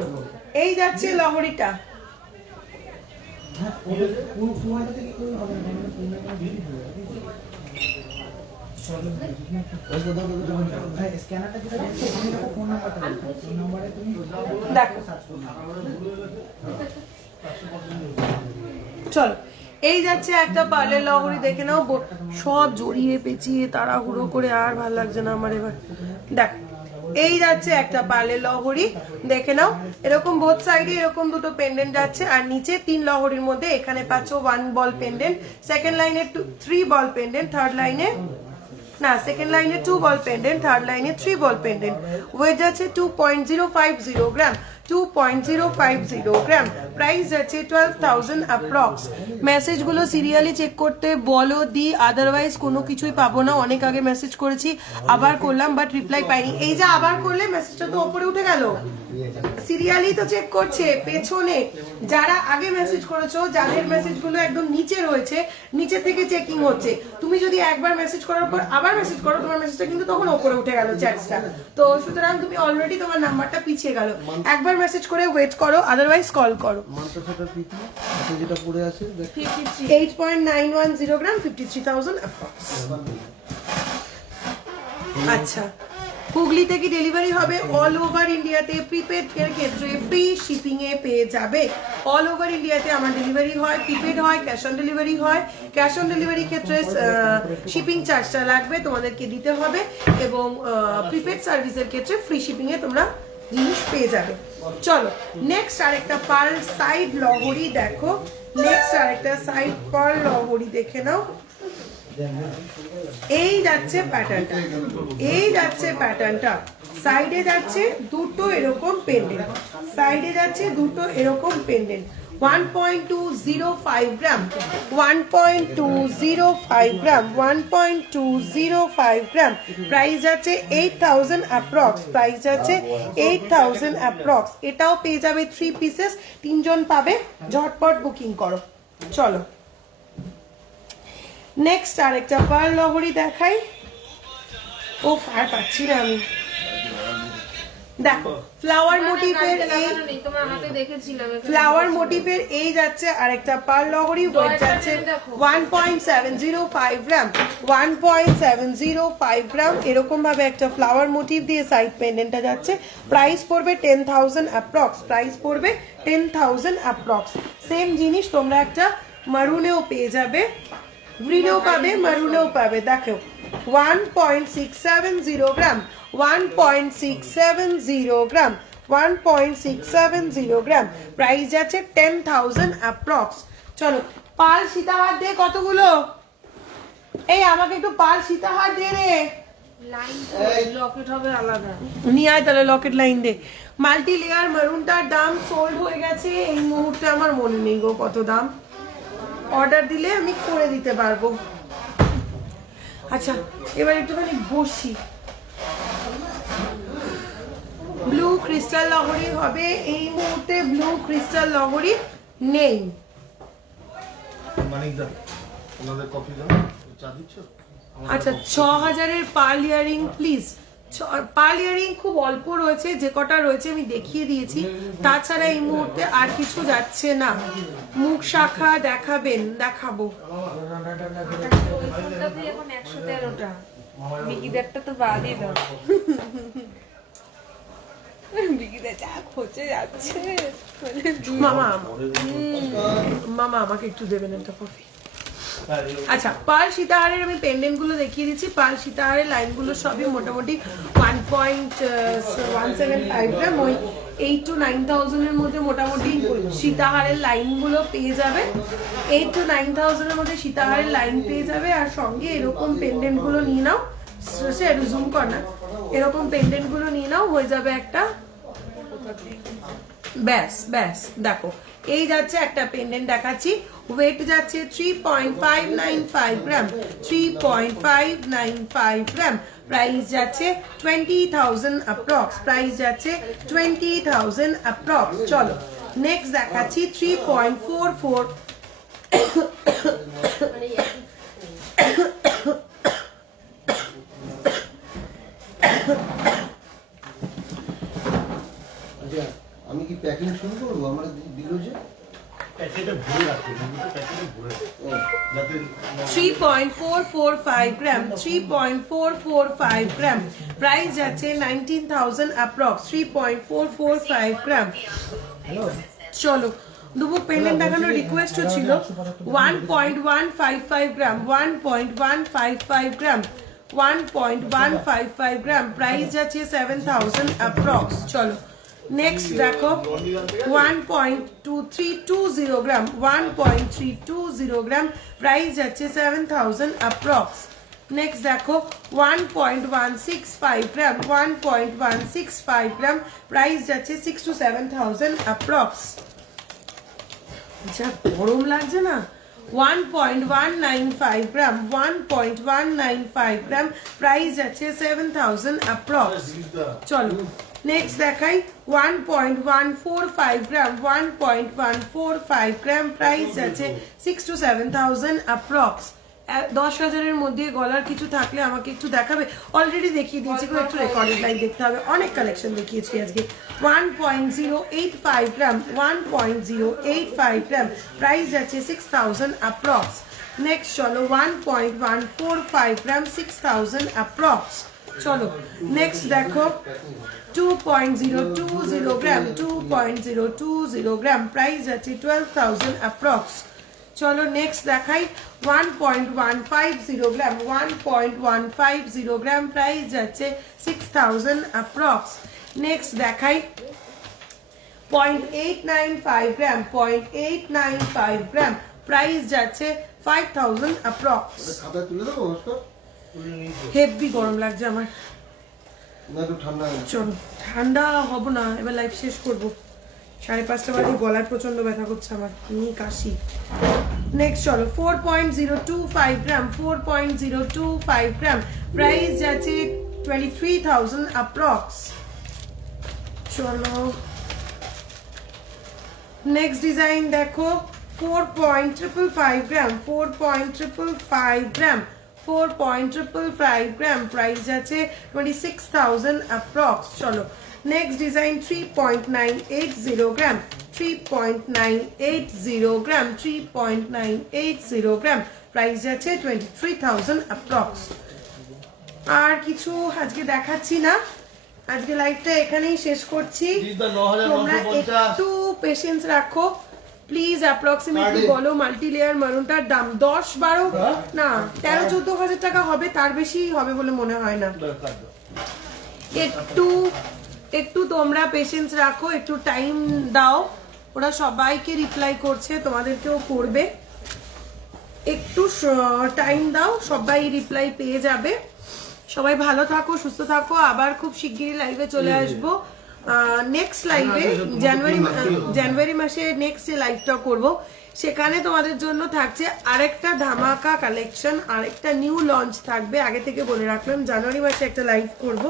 এই যাচ্ছে লহরিটা, হ্যাঁ কোন সময়টা থেকে কোন হবে না, মানে কোন একটা বিল হবে। স্ক্যানারটা যেটা দেখছো তুমি ফোন নাম্বারটা বলছো, ফোন নাম্বারে তুমি দেখো সার্চ করো। চলো এই যাচ্ছে একটা পার্লের লহরি দেখে নাও, সব জড়িয়ে পেঁচিয়ে তাড়াহুড়ো করে আর ভালো লাগছে না আমার এবার। দেখ এই যাচ্ছে একটা পার্লের লহরি দেখে নাও, এরকম বোথ সাইডে এরকম দুটো পেন্ডেন্ট যাচ্ছে, আর নিচে 3 লহরির মধ্যে এখানে পাচ্ছ 1 বল পেন্ডেন্ট, সেকেন্ড লাইনে 3 বল পেন্ডেন্ট, থার্ড লাইনে না, সেকেন্ড লাইনে 2 বল পেন্ডেন্ট, থার্ড লাইনে 3 বল পেন্ডেন্ট। ওয়েট যাচ্ছে 2.050 গ্রাম, 2.050 গ্রাম। প্রাইস যাচ্ছে 12,000 অ্যাপ্রক্স। মেসেজগুলো সিরিয়ালি চেক করতে বলো দি, আদারওয়াইজ কোনো কিছুই পাবো না। অনেক আগে মেসেজ করেছি, আবার করলাম বাট রিপ্লাই পাইনি। এই যে আবার করলে মেসেজটা তো ওপরে উঠে গেল, সিরিয়ালি তো চেক করছে পেছনে। যারা আগে মেসেজ করেছো, যাদের মেসেজগুলো একদম নিচে রয়েছে, নিচে থেকে চেকিং হচ্ছে। তুমি যদি একবার মেসেজ করার পর আবার মেসেজ করো, তোমার মেসেজটা কিন্তু তখন ওপরে উঠে গেল চ্যাটসটা। তো সুতরাং তুমি অলরেডি তোমার নাম্বারটা পিছিয়ে গেল। একবার মেসেজ করে ওয়েট করো, আদারওয়াইজ কল করো। মানটা প্রীতি হাতে যেটা পড়ে আছে দেখ 8.910 গ্রাম, 53,000 অ্যাপ্রক্স। আচ্ছা হুগলিতে কি ডেলিভারি হবে? অল ওভার ইন্ডিয়াতে প্রিপেড এর ক্ষেত্রে ফ্রি শিপিং এ পেয়ে যাবে। অল ওভার ইন্ডিয়াতে আমার ডেলিভারি হয়, প্রিপেড হয়, ক্যাশ অন ডেলিভারি হয়। ক্যাশ অন ডেলিভারি ক্ষেত্রে শিপিং চার্জটা লাগবে, তোমাদেরকে দিতে হবে, এবং প্রিপেড সার্ভিসের ক্ষেত্রে ফ্রি শিপিং এ তোমরা জিনিস পেয়ে যাবে। চলো নেক্সট আরেকটা পার্ল সাইড লহরি দেখো, নেক্সট আরেকটা সাইড পার্ল লহরি দেখে নাও। এই যাচ্ছে প্যাটার্নটা, এই যাচ্ছে প্যাটার্নটা, সাইডে যাচ্ছে দুটো এরকম পেন্ডেন্ট, সাইডে যাচ্ছে দুটো এরকম পেন্ডেন্ট। 1.205 গ্রাম 1.205 গ্রাম 1.205 গ্রাম প্রাইস আছে 8000 অ্যাপ্রক্স প্রাইস আছে 8000 অ্যাপ্রক্স এটাও পেয়ে যাবে 3 পিসেস 3 জন পাবে ঝটপট বুকিং করো চলো নেক্সট আরেকটা পার্ল লহরি দেখাই ও আর পাচ্ছি না আমি দেখো ফ্লাওয়ার মোটিভের এই তোমার হাতে দেখেছিলাম ফ্লাওয়ার মোটিভের এই যাচ্ছে আরেকটা পার্ল লহরি ওয়েট যাচ্ছে 1.705 গ্রাম 1.705 গ্রাম এরকম ভাবে একটা ফ্লাওয়ার মোটিভ দিয়ে সাইড পেন্ডেন্টটা যাচ্ছে প্রাইস পড়বে 10000 অ্যাপ্রক্স প্রাইস পড়বে 10000 অ্যাপ্রক্স সেম জিনিস তোমরা একটা মারুনেও পেয়ে যাবে গ্রিনেও পাবে মারুনেও পাবে দেখো 1.670 গ্রাম 1.670 গ্রাম 1.670 গ্রাম প্রাইস আছে 10000 অ্যাপ্রক্স চলো পাল সীতাহার দে কতগুলো এই আমাকে একটু পাল সীতাহার দে রে লাইন লকেট হবে আলাদা নিয়ে আয় তাহলে লকেট লাইন দে মাল্টি লেয়ার মারুনটার দাম সোল্ড হয়ে গেছে এই মুহূর্তে আমার মনে নেই গো কত দাম অর্ডার দিলে আমি করে দিতে পারবো আচ্ছা এবার একটুখানি বসি ব্লু ক্রিস্টাল লহরি হবে এই মুহূর্তে ব্লু ক্রিস্টাল লহরি নেই মানিক দা ওনাদের কফি দাও চা দিচ্ছ আচ্ছা 6000-এর pearl earring please pearl earring খুব অল্প রয়েছে যে কটা রয়েছে আমি দেখিয়ে দিয়েছি তাছাড়া এই মুহূর্তে আর কিছু যাচ্ছে না মুখ শাখা দেখাবেন দেখাবো ওইটাতে এখন 113টা বিকিদেরটা তো বাদই দাও বিকিদের যা খোঁজে যাচ্ছে মামা মামা আমাকে একটু দেবেন একটা কফি আচ্ছা পার্ল সীতাহারের আমি পেন্ডেন্ট গুলো দেখিয়ে দিচ্ছি পার্ল সীতাহারের লাইন গুলো সবই মোটামুটি 1.175 গ্রাম ওই 8 to 9000 এর মধ্যে মোটামুটি সীতাহারের লাইন গুলো পেয়ে যাবে 8 to 9000 এর মধ্যে সীতাহারের লাইন পেয়ে যাবে আর সঙ্গে এরকম পেন্ডেন্ট গুলো নিয়ে নাও সে জুম কর না এরকম পেন্ডেন্ট গুলো নিয়ে নাও হয়ে যাবে একটা ব্যাস ব্যাস দেখো এই যাচ্ছে একটা পেন্ডেন্ট দেখাচ্ছি ওয়েট যাচ্ছে 3.595 গ্রাম 3.595 গ্রাম প্রাইস যাচ্ছে 20000 অ্যাপ্রক্স প্রাইস যাচ্ছে 20000 অ্যাপ্রক্স চলো নেক্সট দেখাচ্ছি 3.44 আচ্ছা আমি কি প্যাকিং শুরু করবো আমার দিল যে প্যাকেটে ভরে রাখতে প্যাকেটে ভরে যাতে 3.445 গ্রাম 3.445 গ্রাম প্রাইস যাচ্ছে 19000 অ্যাপ্রক্স 3.445 গ্রাম চলো দুটো পেন্ডেন্ট দেখানোর রিকোয়েস্টও ছিল 1.155 গ্রাম 1.155 গ্রাম 1.155 গ্রাম প্রাইস যাচ্ছে 7000 অ্যাপ্রক্স চলো নেক্সট দেখো 1.2320 গ্রাম 1.320 গ্রাম প্রাইস যাচ্ছে 7000 অ্যাপ্রক্স নেক্সট দেখো 1.165 গ্রাম 1.165 গ্রাম প্রাইস যাচ্ছে 6 to 7000 অ্যাপ্রক্স যা গরম লাগছে না 1.195 গ্রাম 1.195 গ্রাম প্রাইস যাচ্ছে 7000 অ্যাপ্রক্স চলো নেক্সট দেখাই 1.145 গ্রাম 1.145 গ্রাম প্রাইস যাচ্ছে 6 to 7000 অ্যাপ্রক্স 10,000 এর মধ্যে গলার কিছু থাকলে আমাকে একটু দেখাবে অলরেডি দেখিয়ে দিয়েছি একটু রেকর্ডেড লাইন দেখতে হবে অনেক কালেকশন দেখিয়েছি আজকে 1.085 গ্রাম 1.085 গ্রাম প্রাইস যাচ্ছে 6000 অ্যাপ্রক্স নেক্সট চলো 1.145 গ্রাম 6000 অ্যাপ্রক্স চলো নেক্সট দেখো 2.020 গ্রাম 2.020 গ্রাম প্রাইস যাচ্ছে 12000 অ্যাপ্রক্স চলো নেক্সট দেখাই 1.150 গ্রাম 1.150 গ্রাম প্রাইস যাচ্ছে 6000 অ্যাপ্রক্স নেক্সট দেখাই 0.895 গ্রাম 0.895 গ্রাম প্রাইস যাচ্ছে 5000 অ্যাপ্রক্স খাতা তুলে দেবো নমস্কার হেভি গরম লাগছে আমার না একটু ঠান্ডা চলো ঠান্ডা হব না এবার লাইভ শেষ করব 5:30 বাজে, গলায় প্রচন্ড ব্যথা করছে আমার, কাশি। নেক্সট চলো 4.025 গ্রাম, 4.025 গ্রাম, প্রাইস যাচ্ছে 23,000 অ্যাপ্রক্স। চলো নেক্সট ডিজাইন দেখো 4.555 গ্রাম, 4.555 গ্রাম, 4.555 গ্রাম, প্রাইস যাচ্ছে 26,000 অ্যাপ্রক্স। চলো নেক্সট ডিজাইন 3.980 গ্রাম, 3.980 গ্রাম, 3.980 গ্রাম, প্রাইস যাচ্ছে 23,000 অ্যাপ্রক্স। আর কিছু আজকে দেখাচ্ছি না, আজকে লাইভটা এখানেই শেষ করছি। তোমরা একটু পেশেন্স রাখো প্লিজ। অ্যাপ্রক্সিমেটলি বলো মাল্টি লেয়ার মারুনটার দাম 10-12 না 13-14 হাজার টাকা হবে, তার বেশি হবে বলে মনে হয় না। একটু তোমরা পেশেন্স রাখো, একটু টাইম দাও, ওরা সবাইকে রিপ্লাই করছে, তোমাদেরকেও করবে, একটু টাইম দাও, সবাই রিপ্লাই পেয়ে যাবে। সবাই ভালো থাকো, সুস্থ থাকো, আবার খুব শিগগিরই লাইভে চলে আসবো। নেক্সট লাইভে জানুয়ারি মাসে নেক্সট যে লাইভটা করব সেখানে তোমাদের জন্য থাকছে আরেকটা ধামাকা কালেকশন, আরেকটা নিউ লঞ্চ থাকবে। আগে থেকে বলে রাখলাম জানুয়ারি মাসে একটা লাইভ করব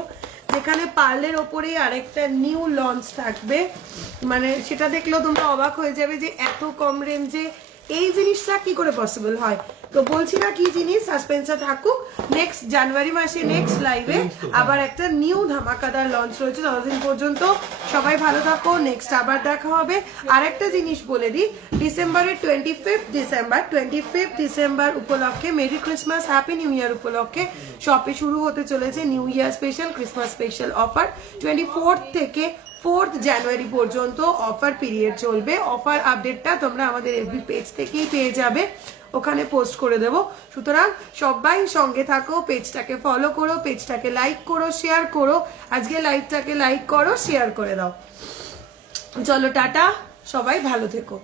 যেখানে পার্লের ওপরেই আরেকটা নিউ লঞ্চ থাকবে, মানে সেটা দেখলেও তোমরা অবাক হয়ে যাবে যে এত কম রেঞ্জে এই জিনিসটা কি করে পসিবল হয়। তো বলছি না কি জিনিস, সাসপেন্সে থাকুক। নেক্সট জানুয়ারি মাসে নেক্সট লাইভে আবার একটা নিউ ধামাকাদার লঞ্চ রয়েছে, ততদিন পর্যন্ত সবাই ভালো থাকো, নেক্সট আবার দেখা হবে। আরেকটা জিনিস বলে দিই, ডিসেম্বরের 25 ডিসেম্বর উপলক্ষে, merry Christmas happy new year উপলক্ষে শপে শুরু হতে চলেছে new year special, Christmas special offer. 24 থেকে 4th জানুয়ারি পর্যন্ত অফার পিরিয়ড চলবে। অফার আপডেটটা তোমরা আমাদের এফবি পেজ থেকেই পেয়ে যাবে, ওখানে পোস্ট করে দেবো। সুতরাং সবাই সঙ্গে থাকো, পেজটাকে ফলো করো, পেজটাকে লাইক করো, শেয়ার করো, আজকে লাইভটাকে লাইক করো, শেয়ার করে দাও। চলো টাটা, সবাই ভালো থেকো।